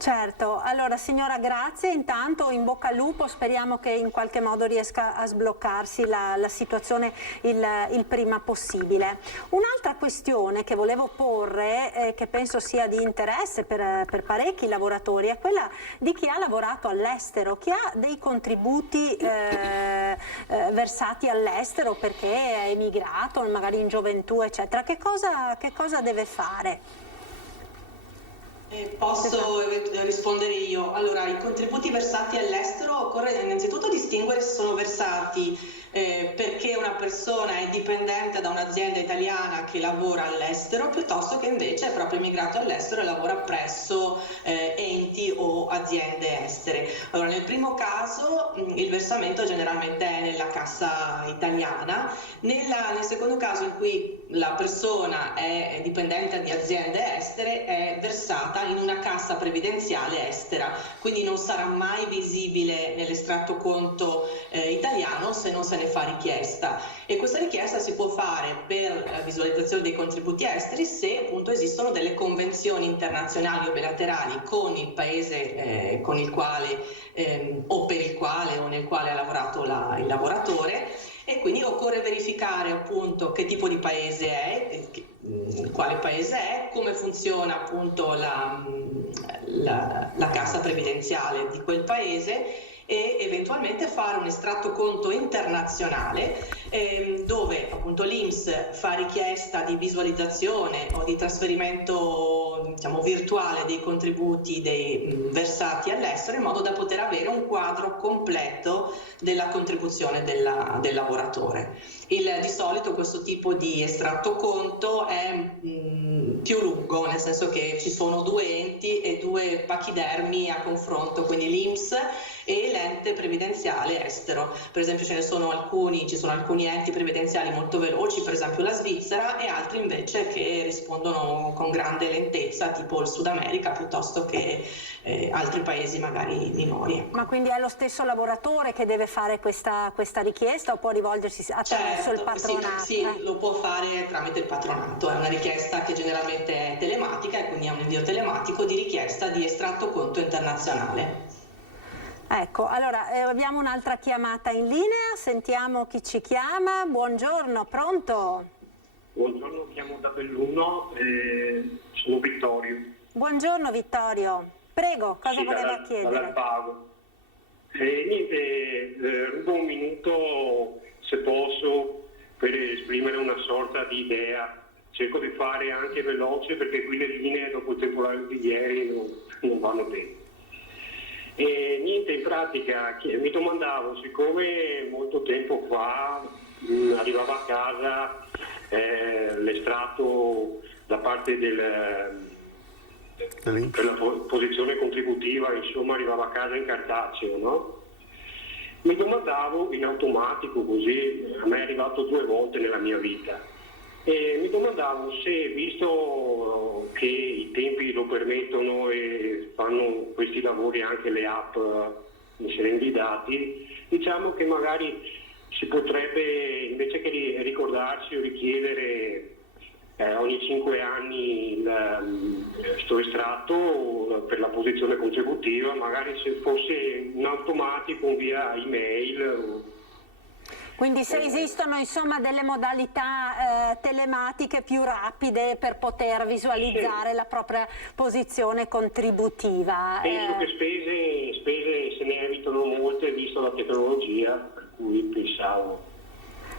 Certo, allora signora grazie, intanto in bocca al lupo, speriamo che in qualche modo riesca a sbloccarsi la situazione il prima possibile. Un'altra questione che volevo porre, che penso sia di interesse per parecchi lavoratori, è quella di chi ha lavorato all'estero, chi ha dei contributi versati all'estero perché è emigrato, magari in gioventù eccetera, che cosa deve fare? Posso rispondere io? Allora, i contributi versati all'estero occorre innanzitutto distinguere se sono versati perché una persona è dipendente da un'azienda italiana che lavora all'estero, piuttosto che invece è proprio emigrato all'estero e lavora presso enti o aziende estere. Allora, nel primo caso il versamento generalmente è nella cassa italiana, nel secondo caso in cui la persona è dipendente di aziende estere è versata in una cassa previdenziale estera, quindi non sarà mai visibile nell'estratto conto italiano se non se ne fa richiesta, e questa richiesta si può fare per la visualizzazione dei contributi esteri se appunto esistono delle convenzioni internazionali o bilaterali con il paese con il quale o per il quale o nel quale ha lavorato il lavoratore, e quindi occorre verificare appunto che tipo di paese è, quale paese è, come funziona appunto la cassa previdenziale di quel paese, e eventualmente fare un estratto conto internazionale dove appunto l'INPS fa richiesta di visualizzazione o di trasferimento, diciamo, virtuale dei contributi versati all'estero, in modo da poter avere un quadro completo della contribuzione del lavoratore. Di solito questo tipo di estratto conto è più lungo, nel senso che ci sono due enti e due pachidermi a confronto, quindi l'INPS e l'ente previdenziale estero. Per esempio ci sono alcuni enti previdenziali molto veloci, per esempio la Svizzera, e altri invece che rispondono con grande lentezza, tipo il Sud America, piuttosto che altri paesi magari minori. Ma quindi è lo stesso lavoratore che deve fare questa richiesta o può rivolgersi attraverso il patronato? Sì, lo può fare tramite il patronato, è una richiesta che generalmente è telematica e quindi è un invio telematico di richiesta di estratto conto internazionale. Ecco, allora abbiamo un'altra chiamata in linea, sentiamo chi ci chiama. Buongiorno, pronto? Buongiorno, chiamo da Belluno, sono Vittorio. Buongiorno Vittorio, prego, cosa voleva chiedere? Dall'Alpago. Rubo un minuto, se posso, per esprimere una sorta di idea. Cerco di fare anche veloce perché qui le linee dopo il temporale di ieri non vanno bene. E niente, in pratica mi domandavo, siccome molto tempo fa arrivava a casa l'estratto da parte per la posizione contributiva, insomma arrivava a casa in cartaceo, no? Mi domandavo in automatico, così a me è arrivato 2 volte nella mia vita, e mi domandavo se, visto che i tempi lo permettono e fanno questi lavori anche le app inserendo i dati, diciamo che magari si potrebbe, invece che ricordarsi o richiedere ogni 5 anni sto estratto per la posizione contributiva, magari se fosse in automatico via email. Quindi se esistono insomma delle modalità telematiche più rapide per poter visualizzare la propria posizione contributiva. Penso che spese se ne evitano molte visto la tecnologia, per cui pensavo.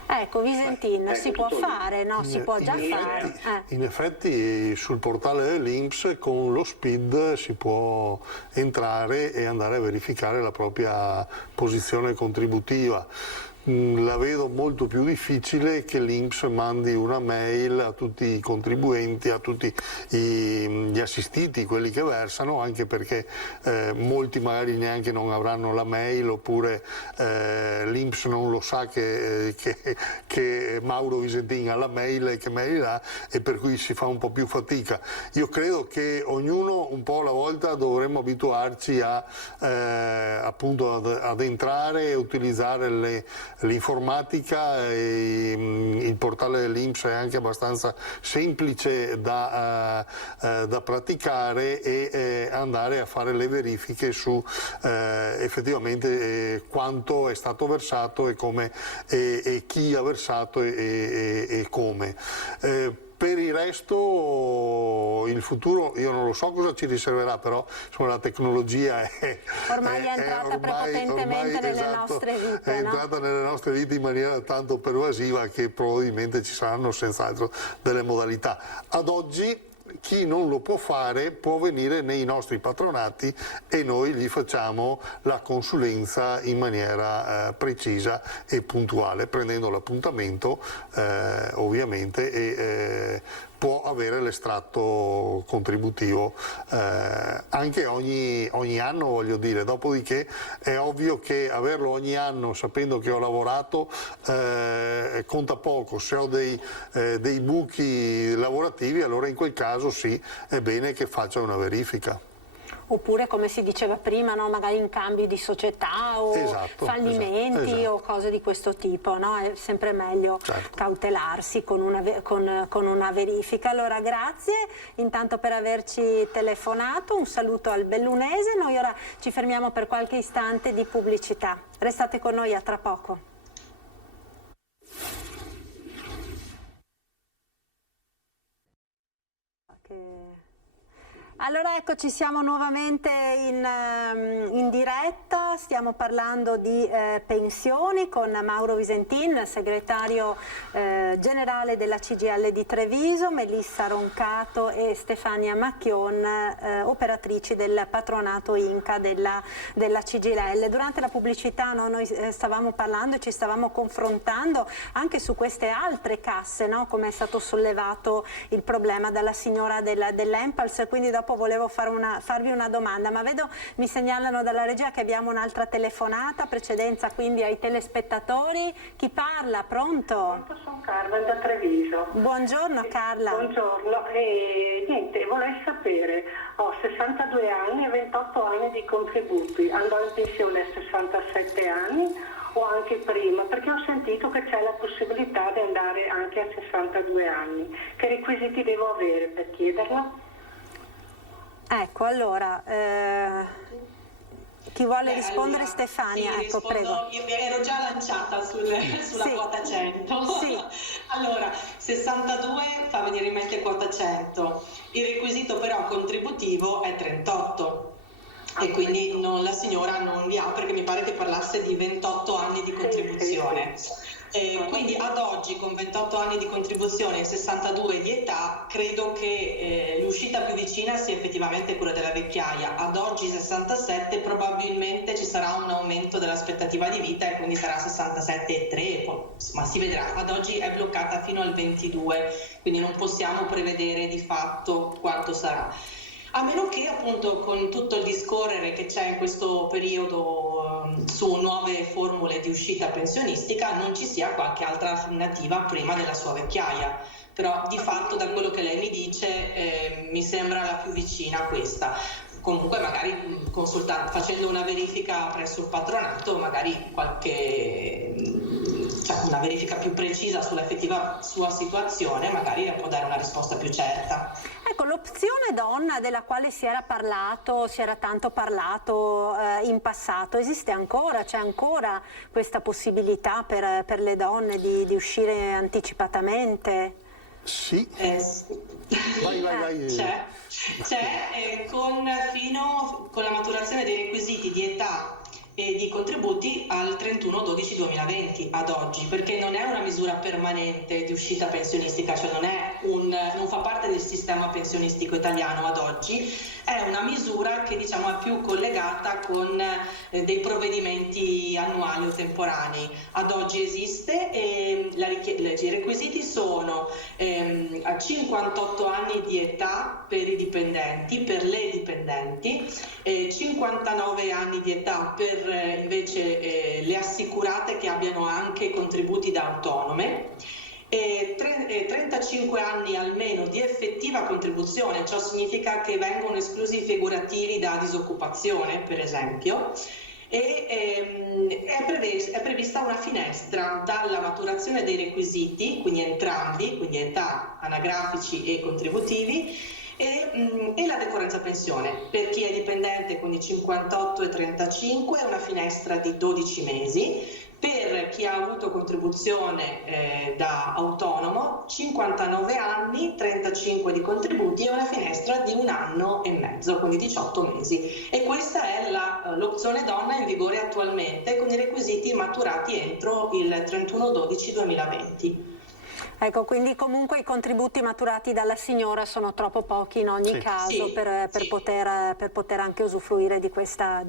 Ecco, Visentin, si può fare, no? Si può già fare. In effetti sul portale dell'INPS con lo SPID si può entrare e andare a verificare la propria posizione contributiva. La vedo molto più difficile che l'INPS mandi una mail a tutti i contribuenti, a tutti gli assistiti, quelli che versano, anche perché molti magari neanche non avranno la mail, oppure l'INPS non lo sa che Mauro Visentin ha la mail e che mail ha, e per cui si fa un po' più fatica. Io credo che ognuno un po' alla volta dovremmo abituarci appunto ad entrare e utilizzare l'informatica e il portale dell'INPS è anche abbastanza semplice da praticare e andare a fare le verifiche su effettivamente quanto è stato versato e come e chi ha versato e come. Per il resto il futuro io non lo so cosa ci riserverà, però insomma, la tecnologia ormai è entrata prepotentemente nelle nostre vite. È entrata nelle nostre vite in maniera tanto pervasiva che probabilmente ci saranno senz'altro delle modalità. Ad oggi chi non lo può fare può venire nei nostri patronati e noi gli facciamo la consulenza in maniera precisa e puntuale, prendendo l'appuntamento ovviamente e può avere l'estratto contributivo anche ogni anno, voglio dire. Dopodiché è ovvio che averlo ogni anno sapendo che ho lavorato conta poco. Se ho dei buchi lavorativi, allora in quel caso sì, è bene che faccia una verifica. Oppure, come si diceva prima, no? Magari in cambi di società o fallimenti o cose di questo tipo, no? È sempre meglio cautelarsi con una verifica. Allora grazie intanto per averci telefonato, un saluto al bellunese. Noi ora ci fermiamo per qualche istante di pubblicità. Restate con noi, a tra poco. Allora eccoci, siamo nuovamente in diretta, stiamo parlando di pensioni con Mauro Visentin, segretario generale della CGIL di Treviso, Melissa Roncato e Stefania Macchion, operatrici del patronato INCA della CGIL. Durante la pubblicità noi stavamo parlando e ci stavamo confrontando anche su queste altre casse, no? Come è stato sollevato il problema dalla signora dell'Empals, quindi dopo volevo farvi una domanda, ma vedo, mi segnalano dalla regia che abbiamo un'altra telefonata, precedenza quindi ai telespettatori. Chi parla? Pronto? Sono Carla da Treviso. Buongiorno Carla. Buongiorno, niente, vorrei sapere, ho 62 anni e 28 anni di contributi, andrò in pensione a 67 anni o anche prima, perché ho sentito che c'è la possibilità di andare anche a 62 anni. Che requisiti devo avere per chiederla? Ecco, allora, chi vuole rispondere? Allora, Stefania, sì, ecco, prego. Io mi ero già lanciata sulla quota 100. Sì. Allora, 62 fa venire in mente quota 100, il requisito però contributivo è 38. E quindi la signora non li ha, perché mi pare che parlasse di 28 anni di contribuzione. Quindi ad oggi con 28 anni di contribuzione e 62 di età credo che l'uscita più vicina sia effettivamente quella della vecchiaia. Ad oggi 67, probabilmente ci sarà un aumento dell'aspettativa di vita e quindi sarà 67,3, ma si vedrà. Ad oggi è bloccata fino al 22, quindi non possiamo prevedere di fatto quanto sarà. A meno che appunto con tutto il discorrere che c'è in questo periodo su nuove formule di uscita pensionistica non ci sia qualche altra alternativa prima della sua vecchiaia. Però di fatto da quello che lei mi dice mi sembra la più vicina a questa. Comunque magari facendo una verifica presso il patronato, magari una verifica più precisa sull'effettiva sua situazione, magari le può dare una risposta più certa. Ecco, l'opzione donna della quale si era tanto parlato in passato, esiste ancora? C'è ancora questa possibilità per le donne di uscire anticipatamente? Sì. Vai. C'è con la maturazione dei requisiti di età e di contributi al 31/12/2020 ad oggi, perché non è una misura permanente di uscita pensionistica, cioè non fa parte del sistema pensionistico italiano ad oggi, è una misura che diciamo è più collegata con dei provvedimenti annuali o temporanei. Ad oggi esiste e i requisiti sono a 58 anni di età per i dipendenti, per le dipendenti, 59 anni di età per invece le assicurate che abbiano anche contributi da autonome, e 35 anni almeno di effettiva contribuzione, ciò significa che vengono esclusi i figurativi da disoccupazione per esempio, e è prevista una finestra dalla maturazione dei requisiti, quindi entrambi, quindi età, anagrafici e contributivi, e la decorrenza pensione. Per chi è dipendente, quindi 58 e 35, è una finestra di 12 mesi. Per chi ha avuto contribuzione da autonomo, 59 anni, 35 di contributi e una finestra di 1 anno e mezzo, quindi 18 mesi. E questa è l'opzione donna in vigore attualmente, con i requisiti maturati entro il 31/12/2020. Ecco, quindi comunque i contributi maturati dalla signora sono troppo pochi in ogni caso per poter anche usufruire di questa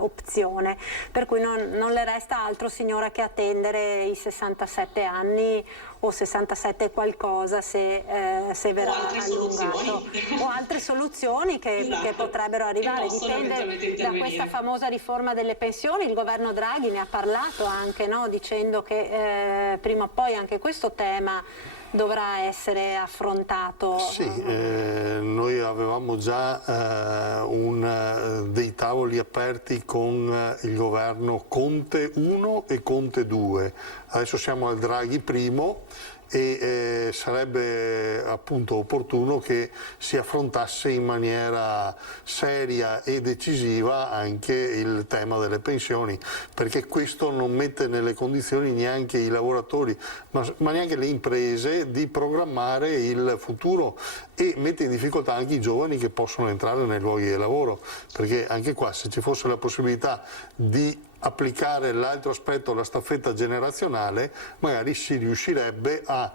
opzione, per cui non le resta altro, signora, che attendere i 67 anni o 67 qualcosa se verrà allungato, o altre soluzioni che potrebbero arrivare. Dipende da questa famosa riforma delle pensioni. Il governo Draghi ne ha parlato anche, no? Dicendo che prima o poi anche questo tema dovrà essere affrontato. Sì, noi avevamo già dei tavoli aperti con il governo Conte 1 e Conte 2. Adesso siamo al Draghi primo e sarebbe appunto opportuno che si affrontasse in maniera seria e decisiva anche il tema delle pensioni, perché questo non mette nelle condizioni neanche i lavoratori ma neanche le imprese di programmare il futuro, e mette in difficoltà anche i giovani che possono entrare nei luoghi di lavoro, perché anche qua, se ci fosse la possibilità di applicare l'altro aspetto, la staffetta generazionale, magari si riuscirebbe a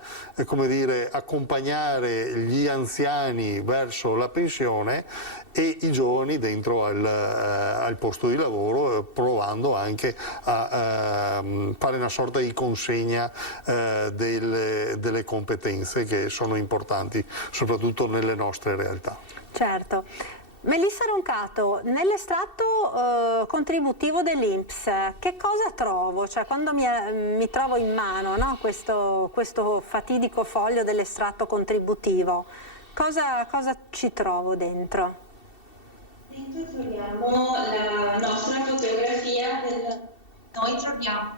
accompagnare gli anziani verso la pensione e i giovani dentro al posto di lavoro, provando anche a fare una sorta di consegna delle competenze che sono importanti soprattutto nelle nostre realtà. Certo. Melissa Roncato, nell'estratto contributivo dell'INPS che cosa trovo? Cioè, quando mi trovo in mano, no, questo fatidico foglio dell'estratto contributivo, cosa ci trovo dentro? Dentro troviamo la nostra fotografia Noi troviamo...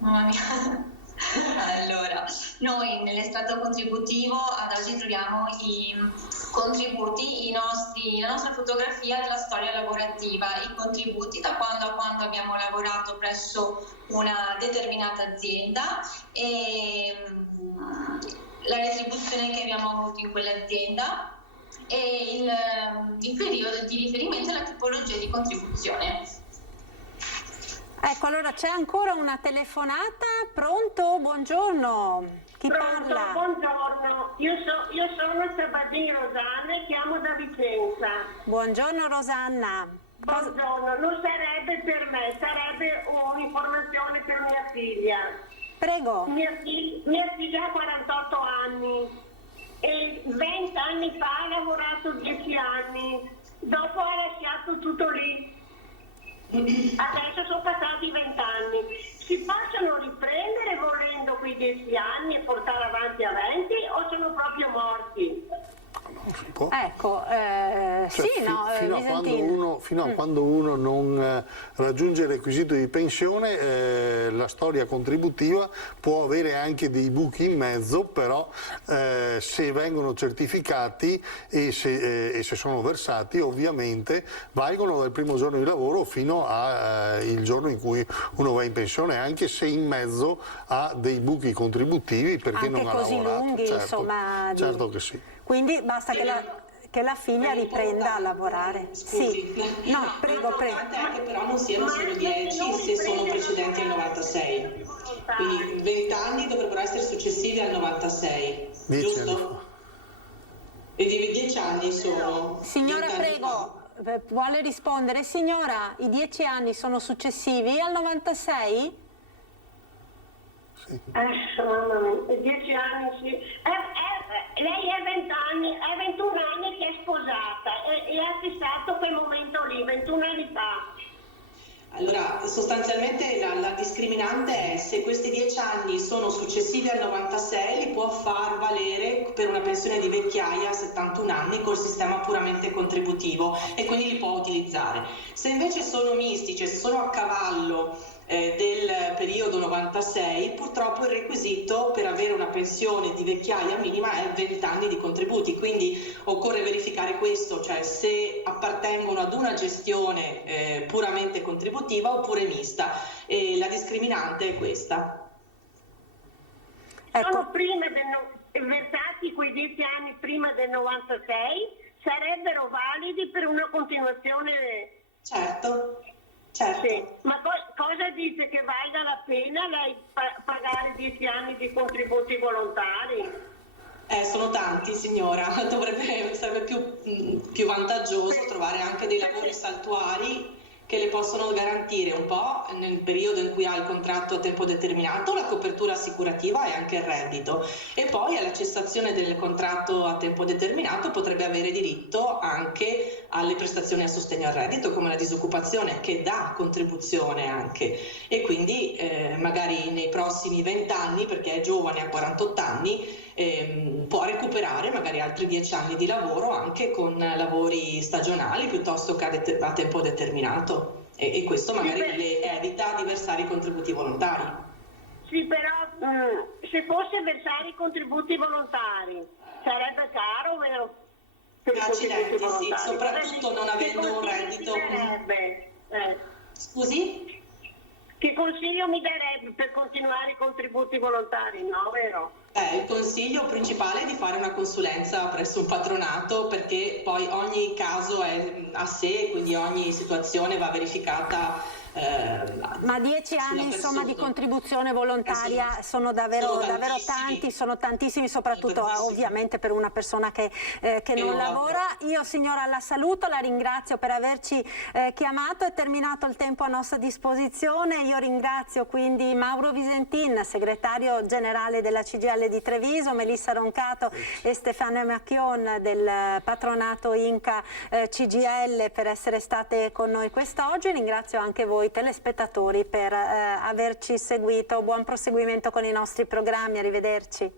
Mamma mia... Allora, noi nell'estratto contributivo ad oggi troviamo i contributi, la nostra fotografia della storia lavorativa, i contributi da quando a quando abbiamo lavorato presso una determinata azienda e la retribuzione che abbiamo avuto in quell'azienda e il periodo di riferimento e la tipologia di contribuzione. Ecco, allora c'è ancora una telefonata. Pronto? Buongiorno. Chi parla? Buongiorno, io sono Sabadini Rosanna e chiamo da Vicenza. Buongiorno Rosanna. Buongiorno, non sarebbe per me, sarebbe un'informazione per mia figlia. Prego. Mia figlia ha 48 anni e 20 anni fa ha lavorato 10 anni, dopo ha lasciato tutto lì. Adesso sono passati 20 anni. Si possono riprendere volendo quei 10 anni e portare avanti a 20 o sono proprio morti? Ecco, fino a quando uno non raggiunge il requisito di pensione, la storia contributiva può avere anche dei buchi in mezzo, però se vengono certificati e se sono versati, ovviamente valgono dal primo giorno di lavoro fino al giorno in cui uno va in pensione, anche se in mezzo ha dei buchi contributivi perché anche non ha così lavorato. Lunghi, insomma, certo che sì. Quindi basta che la figlia riprenda a lavorare. Scusi. Sì. No, prego. L'importante è che però non siano solo 10 se sono precedenti al 96. Quindi 20 anni dovrebbero essere successivi al 96, giusto? E di 10 anni sono. Signora, prego, vuole rispondere? Signora, i 10 anni sono successivi al 96? Mamma mia, 10 anni sì. Lei è 20 anni, è 21 anni che è sposata e ha fissato quel momento lì, 21 anni fa. Allora, sostanzialmente la discriminante è se questi 10 anni sono successivi al 96, li può far valere per una pensione di vecchiaia a 71 anni col sistema puramente contributivo e quindi li può utilizzare. Se invece sono misti, cioè se sono a cavallo del periodo 96, purtroppo il requisito per avere una pensione di vecchiaia minima è 20 anni di contributi, quindi occorre verificare questo, cioè se appartengono ad una gestione puramente contributiva oppure mista, e la discriminante è questa. Sono versati quei 10 anni prima del 96, sarebbero validi per una continuazione? Certo. Sì. Ma cosa dice che valga la pena lei pagare 10 anni di contributi volontari? Sono tanti, signora, sarebbe più vantaggioso trovare anche dei lavori saltuari che le possono garantire un po' nel periodo in cui ha il contratto a tempo determinato la copertura assicurativa e anche il reddito, e poi alla cessazione del contratto a tempo determinato potrebbe avere diritto anche alle prestazioni a sostegno al reddito come la disoccupazione, che dà contribuzione anche, e quindi magari nei prossimi 20 anni, perché è giovane, ha 48 anni, può recuperare magari altri 10 anni di lavoro anche con lavori stagionali piuttosto che a tempo determinato, e questo magari le evita di versare i contributi volontari. Sì, però se fosse versare i contributi volontari sarebbe caro, vero? Accidenti, sì, soprattutto non avendo un reddito. Scusi? Che consiglio mi darebbe per continuare i contributi volontari, no, vero? Il consiglio principale è di fare una consulenza presso un patronato, perché poi ogni caso è a sé, quindi ogni situazione va verificata. Ma 10 anni insomma di contribuzione volontaria sono davvero tanti, sono tantissimi, soprattutto ovviamente per una persona che non lavora. Io signora la saluto, la ringrazio per averci chiamato, è terminato il tempo a nostra disposizione. Io ringrazio quindi Mauro Visentin, segretario generale della CGIL di Treviso, Melissa Roncato e Stefania Macchion del patronato Inca CGIL per essere state con noi quest'oggi. Ringrazio anche voi telespettatori per averci seguito. Buon proseguimento con i nostri programmi, arrivederci.